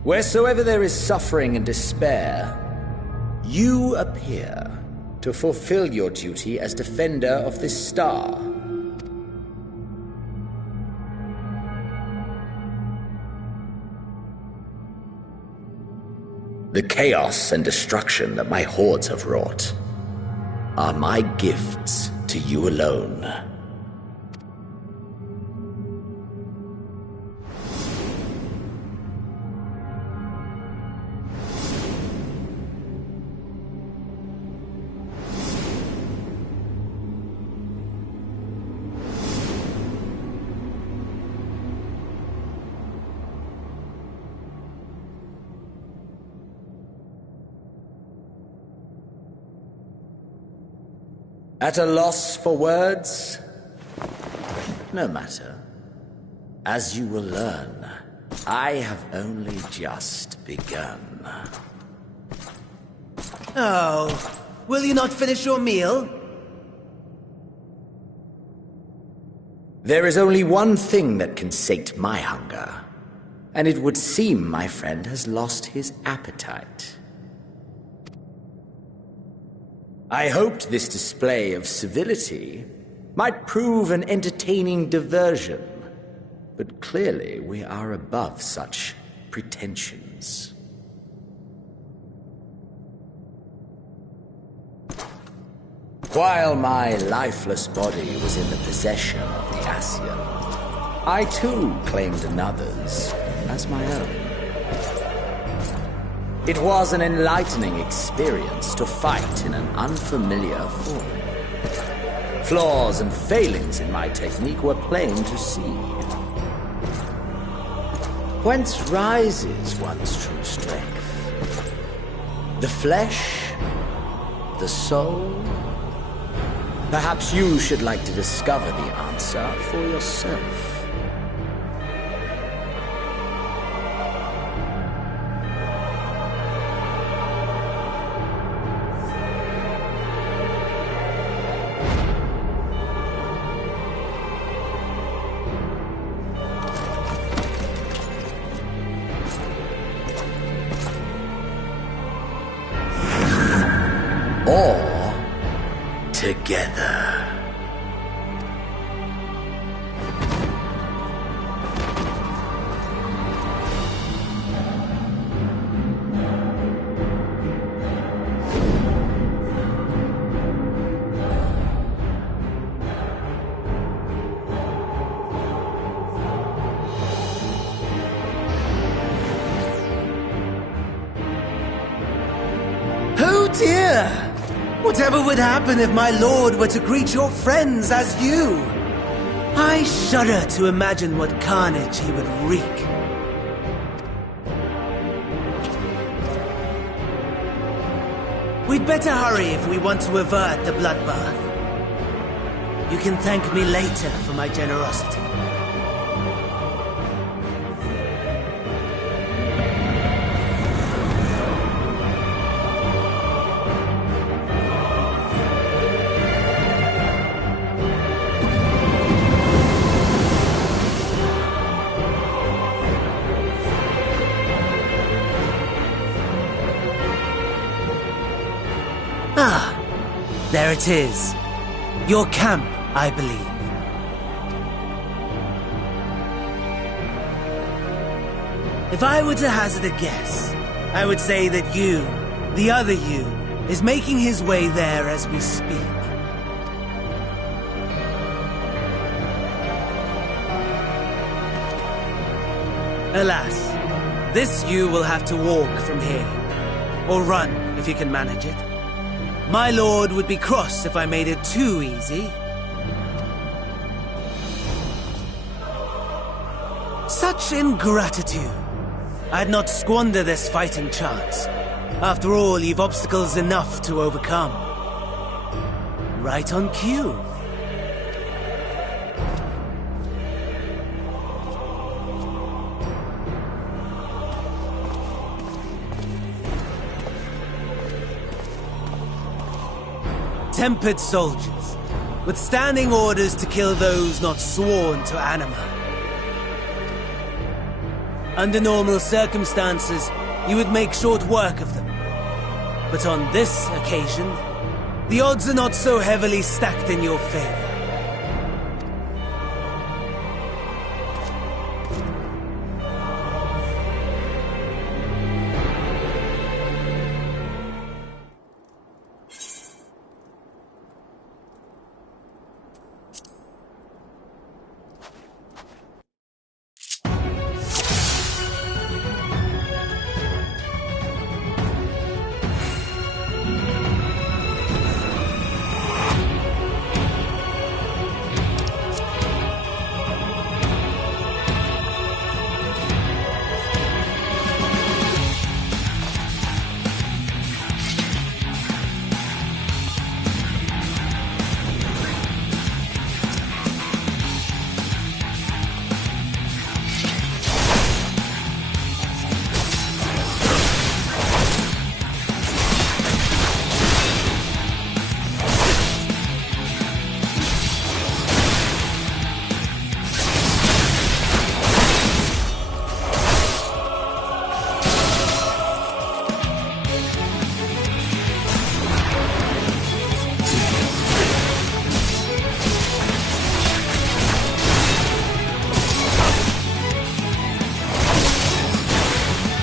Wheresoever there is suffering and despair, you appear to fulfill your duty as defender of this star. The chaos and destruction that my hordes have wrought are my gifts to you alone. At a loss for words? No matter. As you will learn, I have only just begun. Oh, will you not finish your meal? There is only one thing that can sate my hunger, and it would seem my friend has lost his appetite. I hoped this display of civility might prove an entertaining diversion, but clearly we are above such pretensions. While my lifeless body was in the possession of the Ascian, I too claimed another's as my own. It was an enlightening experience to fight in an unfamiliar form. Flaws and failings in my technique were plain to see. Whence rises one's true strength? The flesh? The soul? Perhaps you should like to discover the answer for yourself. Or together. Oh dear! Whatever would happen if my lord were to greet your friends as you? I shudder to imagine what carnage he would wreak. We'd better hurry if we want to avert the bloodbath. You can thank me later for my generosity. Ah, there it is. Your camp, I believe. If I were to hazard a guess, I would say that you, the other you, is making his way there as we speak. Alas, this you will have to walk from here. Or run, if you can manage it. My lord would be cross if I made it too easy. Such ingratitude. I'd not squander this fighting chance. After all, you've obstacles enough to overcome. Right on cue. Tempered soldiers, with standing orders to kill those not sworn to Anima. Under normal circumstances, you would make short work of them. But on this occasion, the odds are not so heavily stacked in your favor.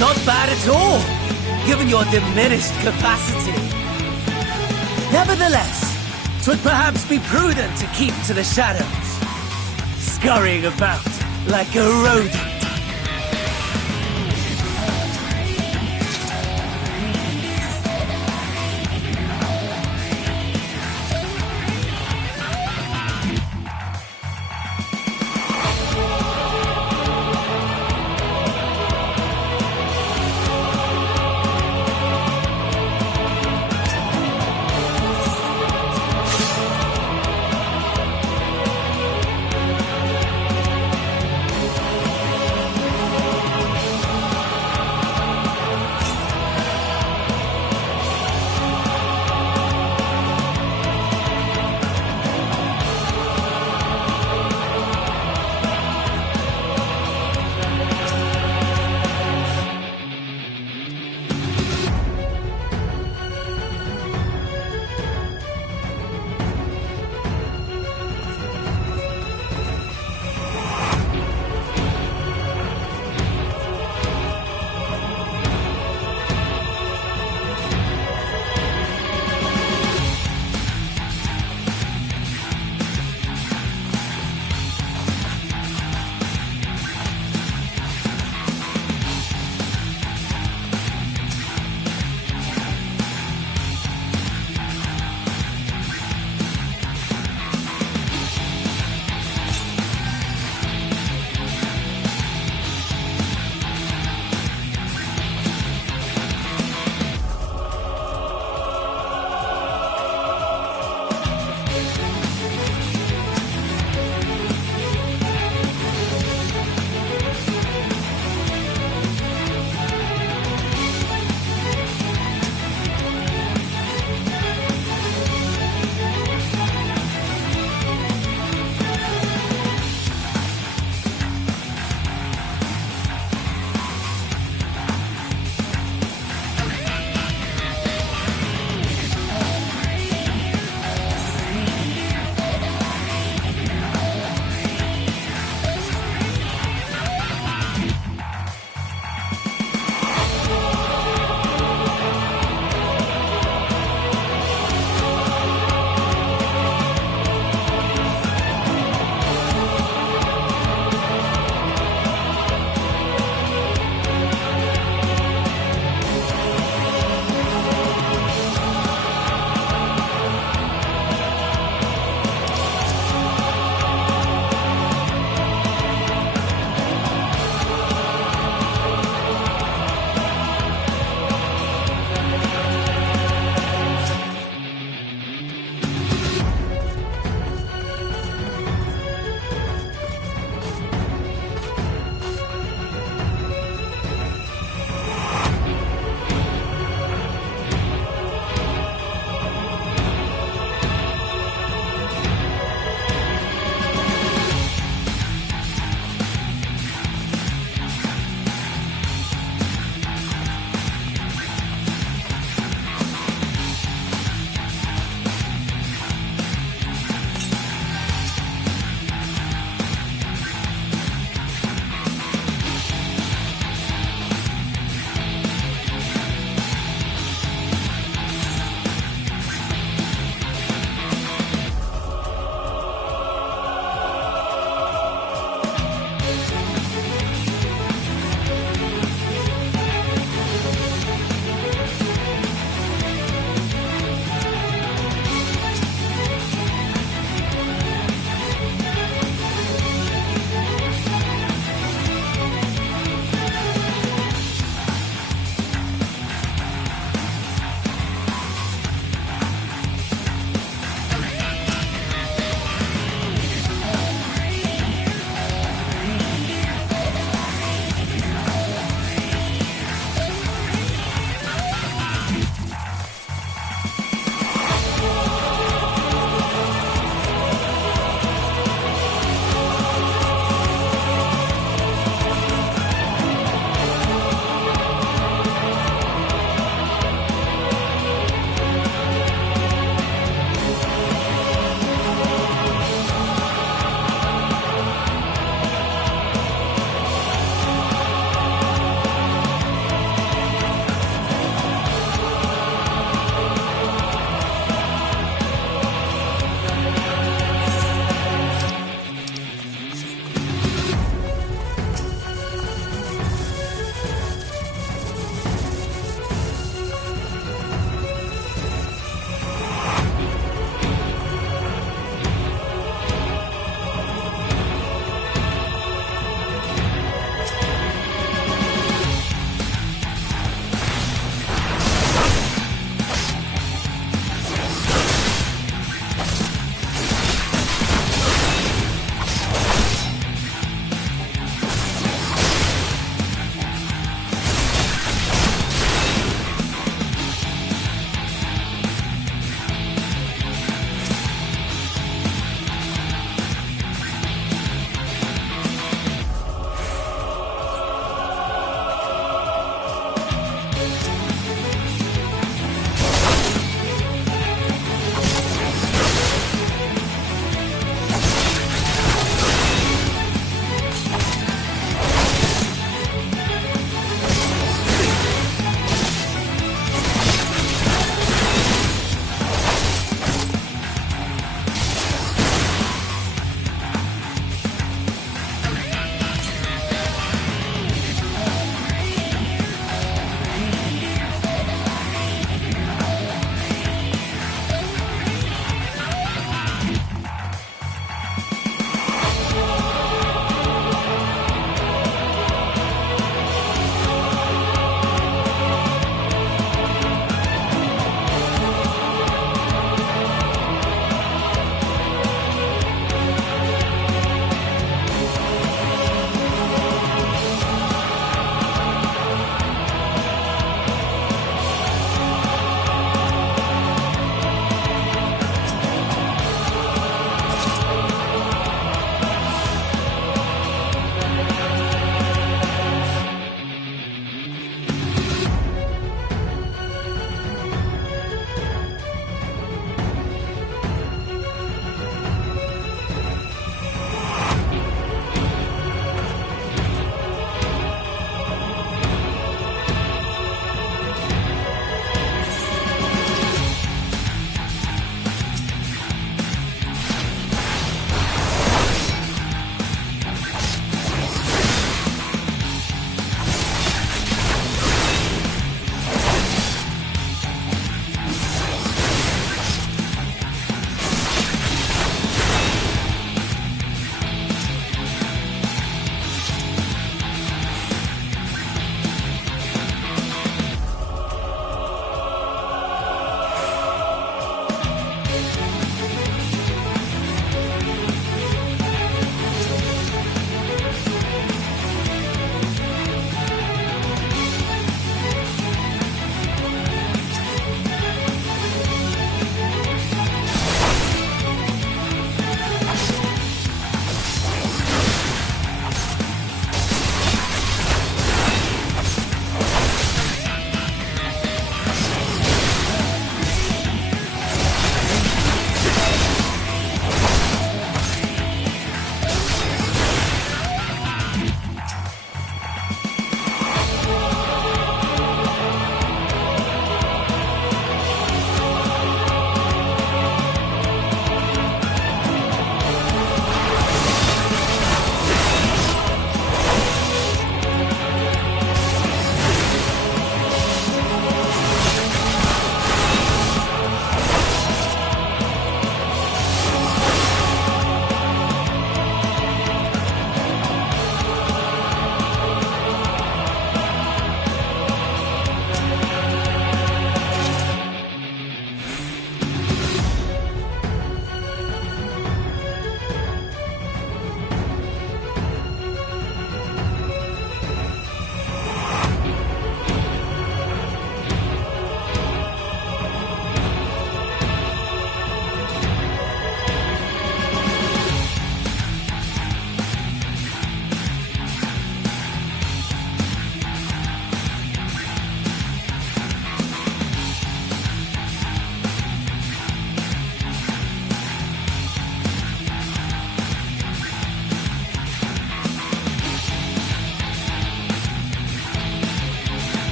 Not bad at all, given your diminished capacity. Nevertheless, 'twould perhaps be prudent to keep to the shadows, scurrying about like a rodent.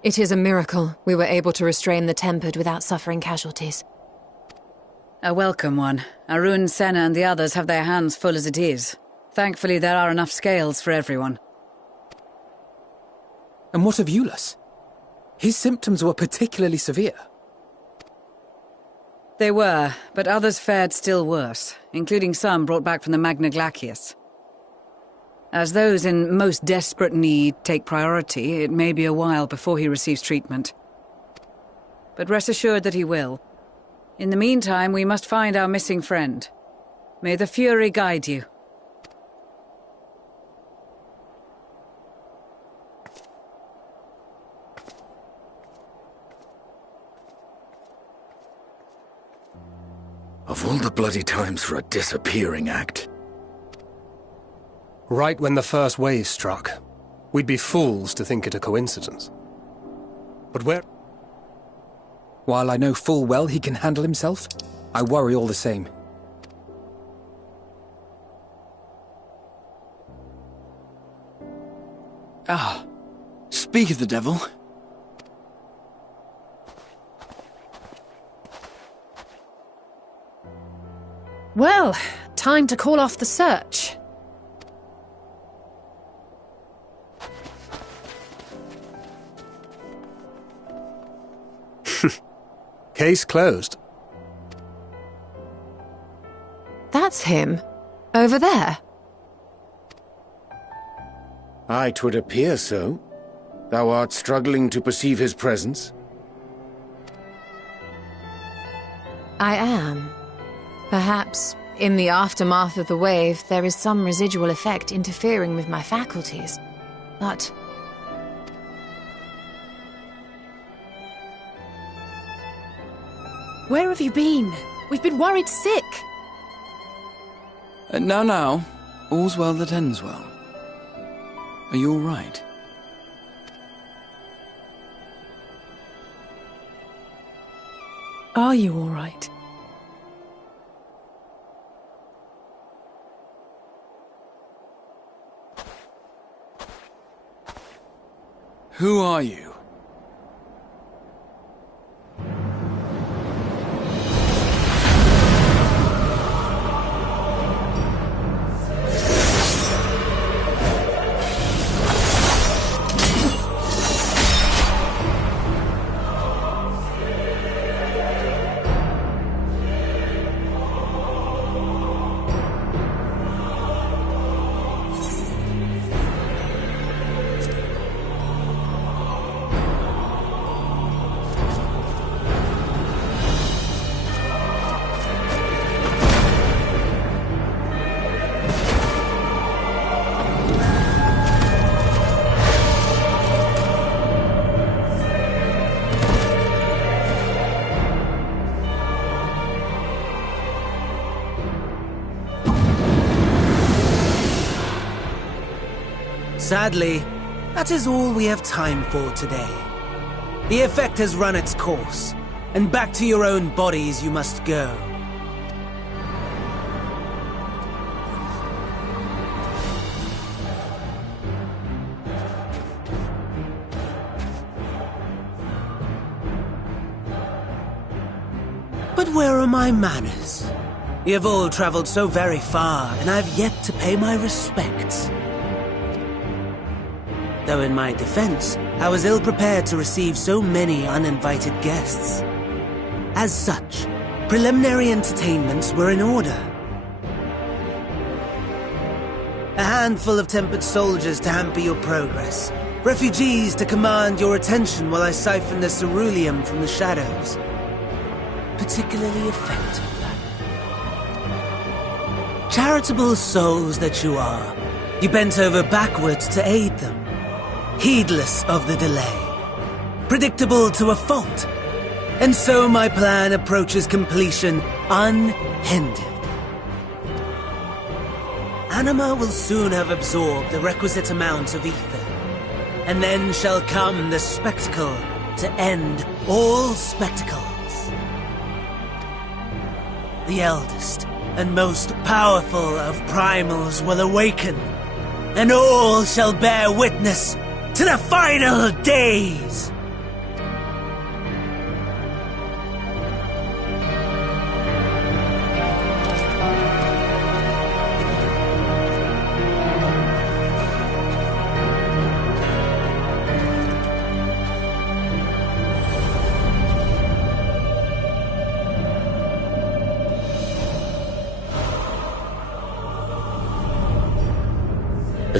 It is a miracle we were able to restrain the Tempered without suffering casualties. A welcome one. Arun, Senna and the others have their hands full as it is. Thankfully, there are enough scales for everyone. And what of Eulus? His symptoms were particularly severe. They were, but others fared still worse, including some brought back from the Magna Glacius. As those in most desperate need take priority, it may be a while before he receives treatment. But rest assured that he will. In the meantime, we must find our missing friend. May the Fury guide you. Of all the bloody times for a disappearing act. Right when the first wave struck, we'd be fools to think it a coincidence. But where... While I know full well he can handle himself, I worry all the same. Ah, speak of the devil. Well, time to call off the search. Case closed. That's him. Over there. Aye, 'twould appear so. Thou art struggling to perceive his presence? I am. Perhaps, in the aftermath of the wave, there is some residual effect interfering with my faculties. But... Where have you been? We've been worried sick. Now, all's well that ends well. Are you all right? Are you all right? Who are you? Sadly, that is all we have time for today. The effect has run its course, and back to your own bodies you must go. But where are my manners? You have all traveled so very far, and I have yet to pay my respects. Though in my defense, I was ill-prepared to receive so many uninvited guests. As such, preliminary entertainments were in order. A handful of tempered soldiers to hamper your progress. Refugees to command your attention while I siphon the ceruleum from the shadows. Particularly effective. Charitable souls that you are, you bent over backwards to aid them. Heedless of the delay. Predictable to a fault. And so my plan approaches completion unhindered. Anima will soon have absorbed the requisite amount of ether. And then shall come the spectacle to end all spectacles. The eldest and most powerful of primals will awaken, and all shall bear witness to the final days!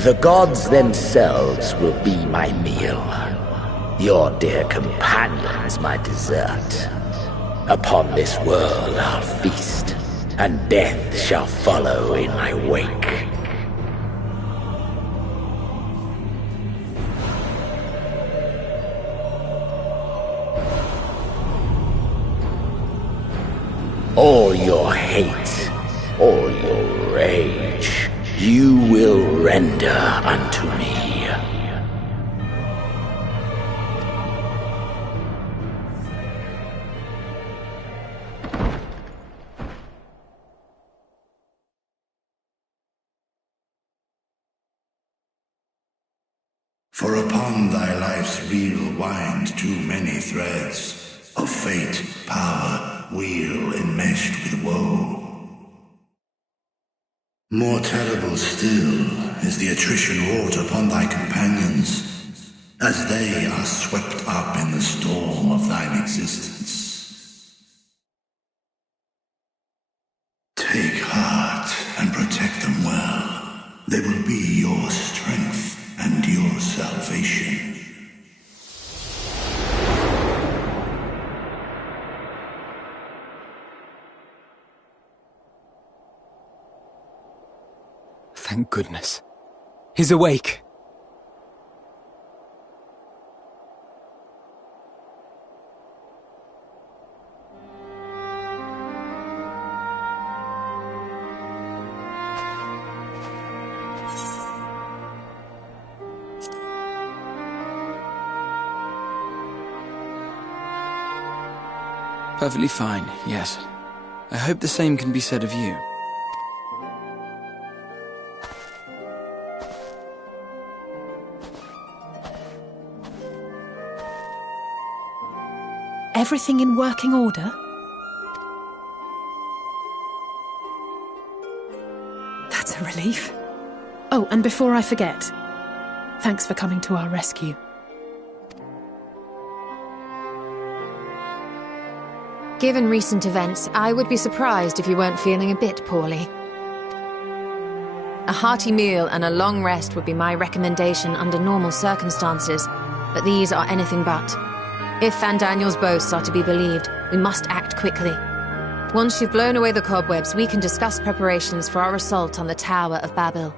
The gods themselves will be my meal. Your dear companions my dessert. Upon this world I'll feast, and death shall follow in my wake. All your hate, all your rage, you will render unto me. For upon thy life's reel wind too many threads of fate, power, weal enmeshed with woe. More terrible still is the attrition wrought upon thy companions, as they are swept up in the storm of thine existence. Take heart and protect them well. They will be your strength and your salvation. Thank goodness. He's awake. Perfectly fine, yes. I hope the same can be said of you. Everything in working order? That's a relief. Oh, and before I forget, thanks for coming to our rescue. Given recent events, I would be surprised if you weren't feeling a bit poorly. A hearty meal and a long rest would be my recommendation under normal circumstances, but these are anything but. If Van Daniel's boasts are to be believed, we must act quickly. Once you've blown away the cobwebs, we can discuss preparations for our assault on the Tower of Babel.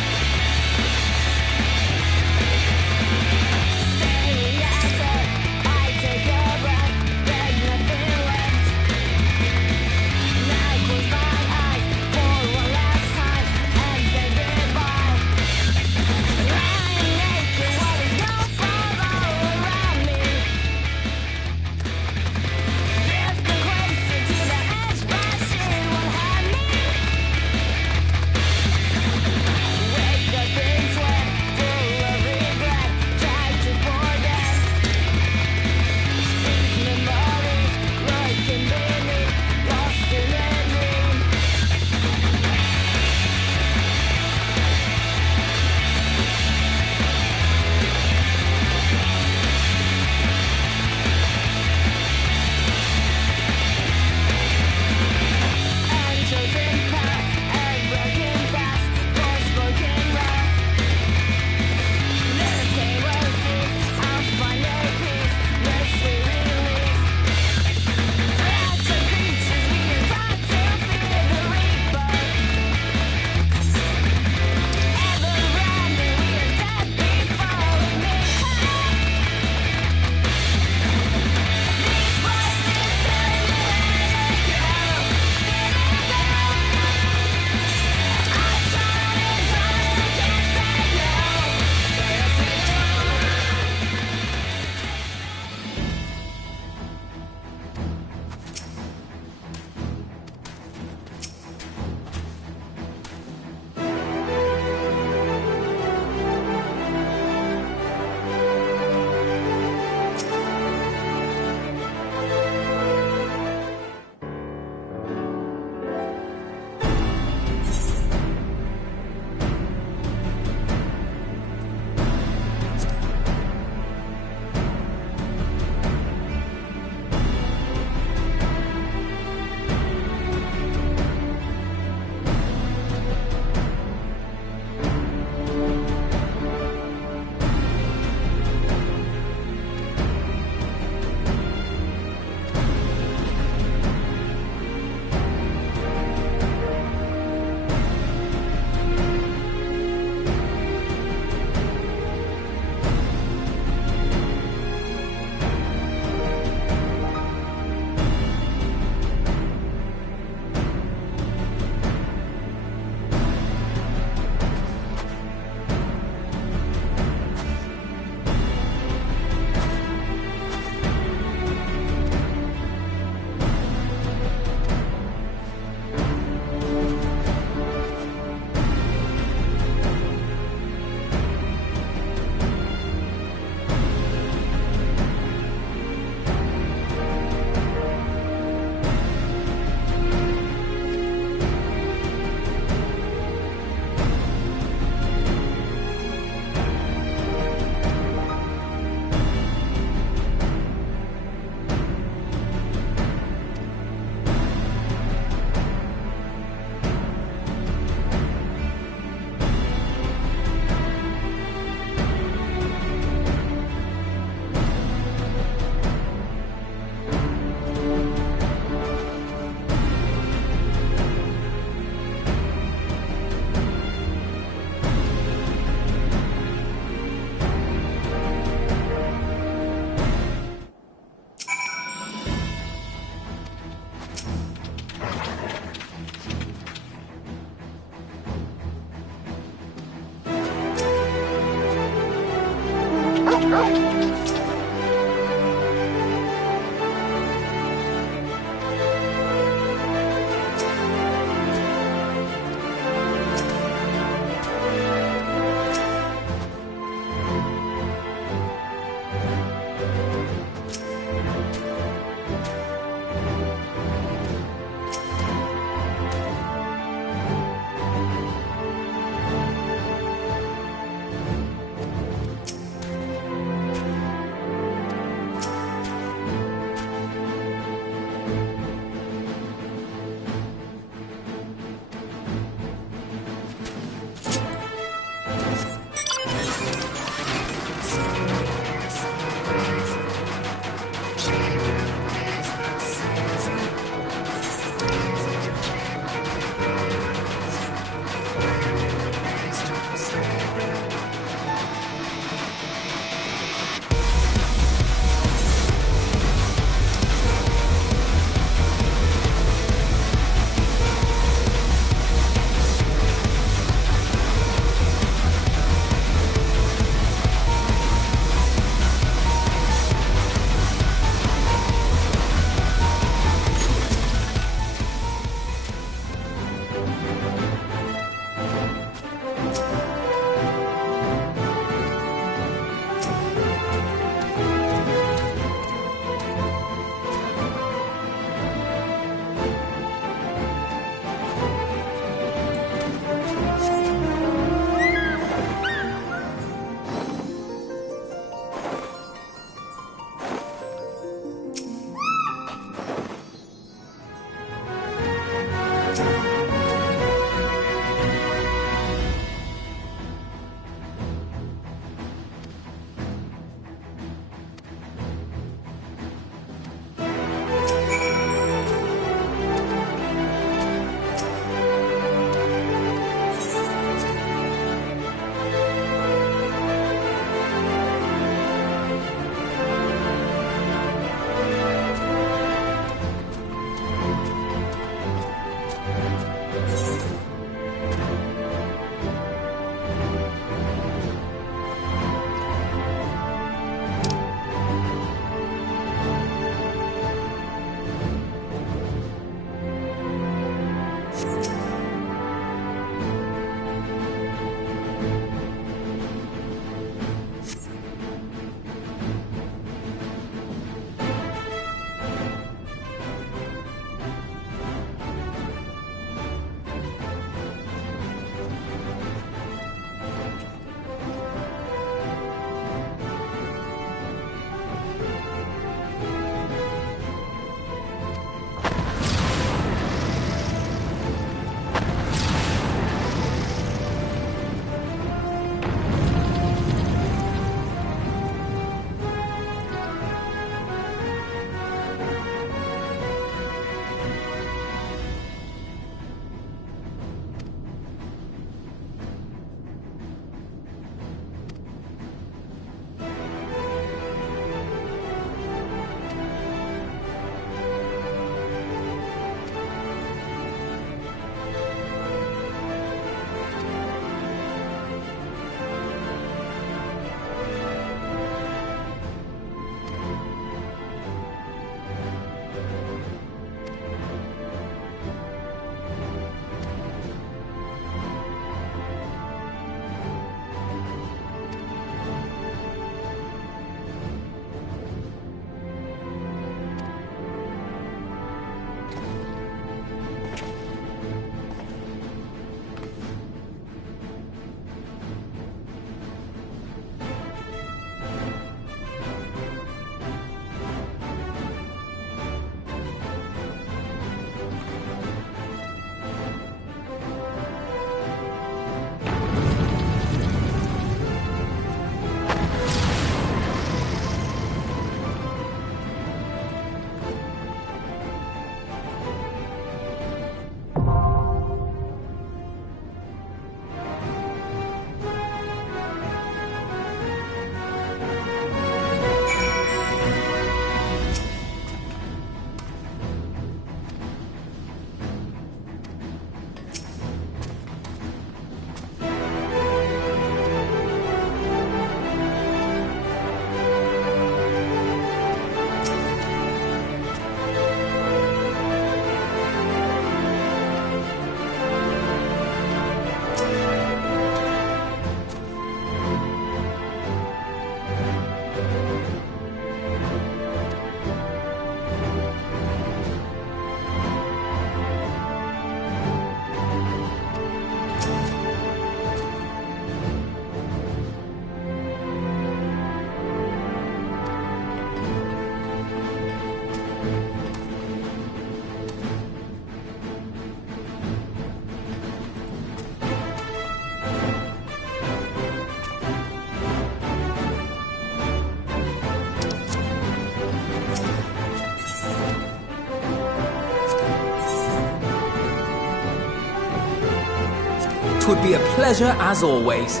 would be a pleasure as always.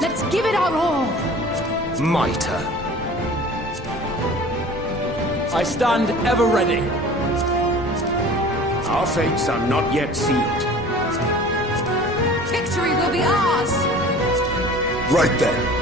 Let's give it our all. My turn. I stand ever ready. Our fates are not yet sealed. Victory will be ours! Right then.